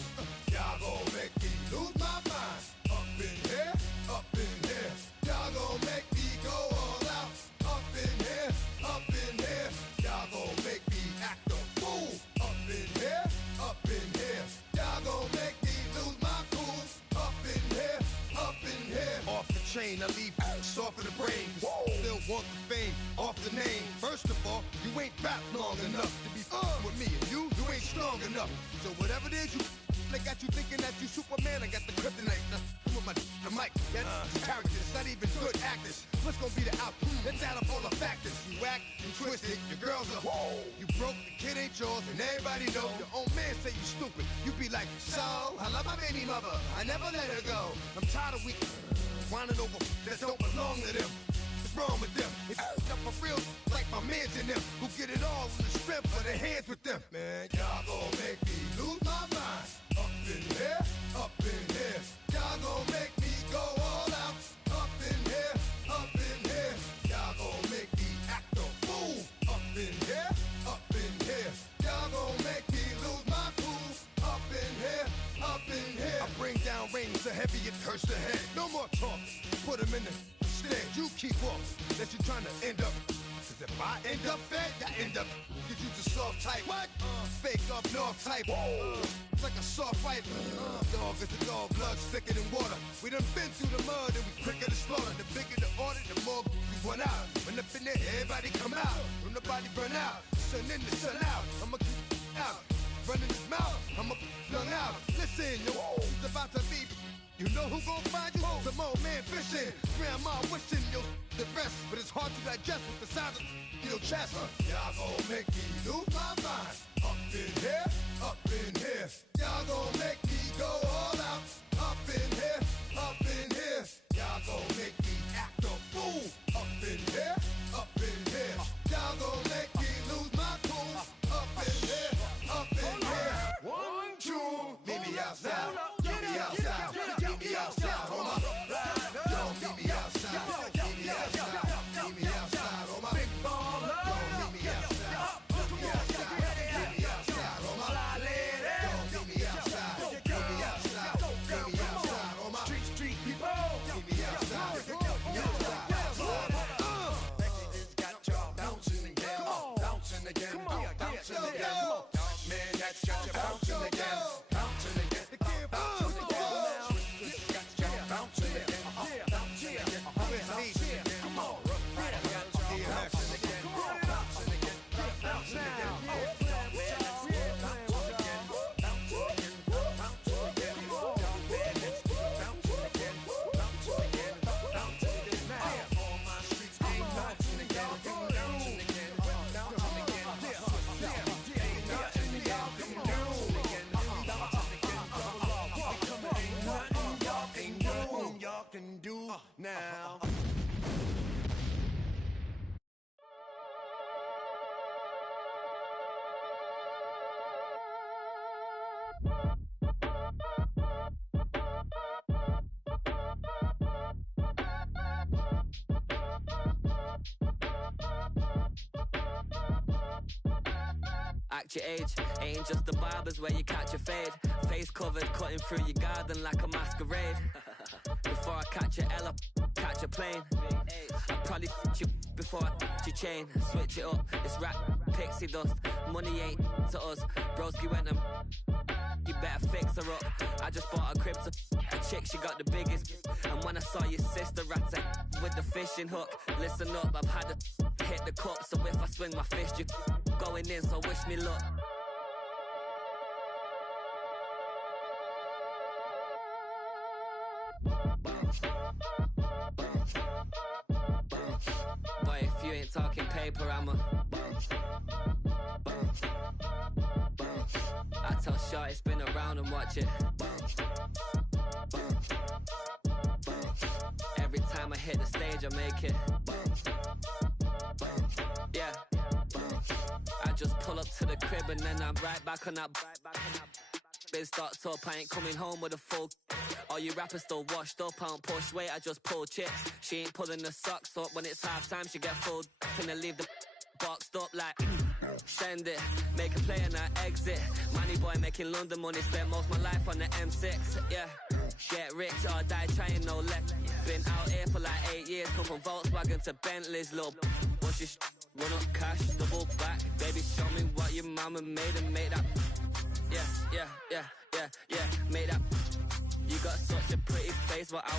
Y'all gon' make me lose my mind. Up in here, up in here. Y'all gon' make me go all out. Up in here, up in here. Y'all gon' make me act a fool. Up in here, up in here. Y'all gon' make me lose my cool. Up in here, up in here. Off the chain, I leave soft in the brain. Still want the fame, off the name. First of all, you ain't rap long enough to be with me. And you ain't strong enough. So whatever it is you they got you thinking that you Superman, I got the kryptonite. Come with the mic, that's characters, not even good actors. What's gonna be the outcome? Let's add up all the factors. You act, you twisted, your girls are you broke, the kid ain't yours, and everybody know. Your own man say you stupid. You be like, so, I love my baby mother, I never let her go. I'm tired of weak whining over that don't belong to them. What's wrong with them? If you up for real, like my mans in them, who get it all in the strength of their hands with them. Man, y'all gon' make me lose my mind. Up in here, up in here. Y'all gon' make me go all out. Up in here, up in here. Y'all gon' make me act a fool. Up in here, up in here. Y'all gon' make me lose my cool. Up in here, up in here. I bring down rain so heavy it hurts the head. No more talk, put them in the stand. You keep walking, that you trying to end up. Cause if I end up fed, I end up. Cause you just soft type. What? Fake up north type. It's like a soft fight. Dog is a dog, blood thicker than water. We done been through the mud and we quicker to slaughter. The bigger the order, the more we run out. When up in there, everybody come out. When the body burn out, sun in the sun out. I'ma keep out. Running his mouth, I'ma flung out. Listen, yo, it's about to be. You know who gon' find you? Some old man fishing. Grandma wishing you'll the best, but it's hard to digest with the sound of your chest. Y'all gon' make me lose my mind. Up in here, up in here. Y'all gon' make me go all out. Up in here, up in here. Y'all gon' make me act a fool. Up in here, up in here. Y'all gon' make me lose my cool. Up in here, up in here. 1, 2, meet me outside. Meet me outside. Meet me outside, hold my. Yo, meet me outside. Meet me outside. Meet me outside, hold my. Big baller. Yo, meet me outside. Meet me outside. Meet me outside, hold my. Yo, meet me outside. Meet me outside. Meet me outside, hold my. Street people. Meet me outside. Meet me outside. It's got y'all bouncing again. Bouncing again. Bouncing again. Man, that's got you bouncing again. Bouncing again. Can do now. Act your age, ain't just the barbers where you catch a fade. Face covered, cutting through your garden like a masquerade. Before I catch a L up, catch a plane. I probably f*** you before I f*** your chain. Switch it up, it's rap, pixie dust. Money ain't to us. Broski went and you better fix her up. I just bought a crib to a chick, she got the biggest. And when I saw your sister rat with the fishing hook, listen up, I've had to hit the cup. So if I swing my fist, you going in, so wish me luck. Boy, if you ain't talking paper, I'm a I tell Shorty spin around and watch it. Every time I hit the stage, I make it. Yeah, I just put pull up to the crib and then I'm right back on that. Biz starts up, I ain't coming home with a full. All you rappers still washed up, I don't push weight, I just pull chicks. She ain't pulling the socks up when it's halftime, she get full. Finna leave the boxed up like send it, make a play and I exit. Money boy making London money, spent most of my life on the M6. Yeah, get rich or die trying, no let. Been out here for like 8 years, come from Volkswagen to Bentley's, little. What's your run up cash, double back. Baby, show me what your mama made and make that. Yeah, make that. You got such a pretty face, but I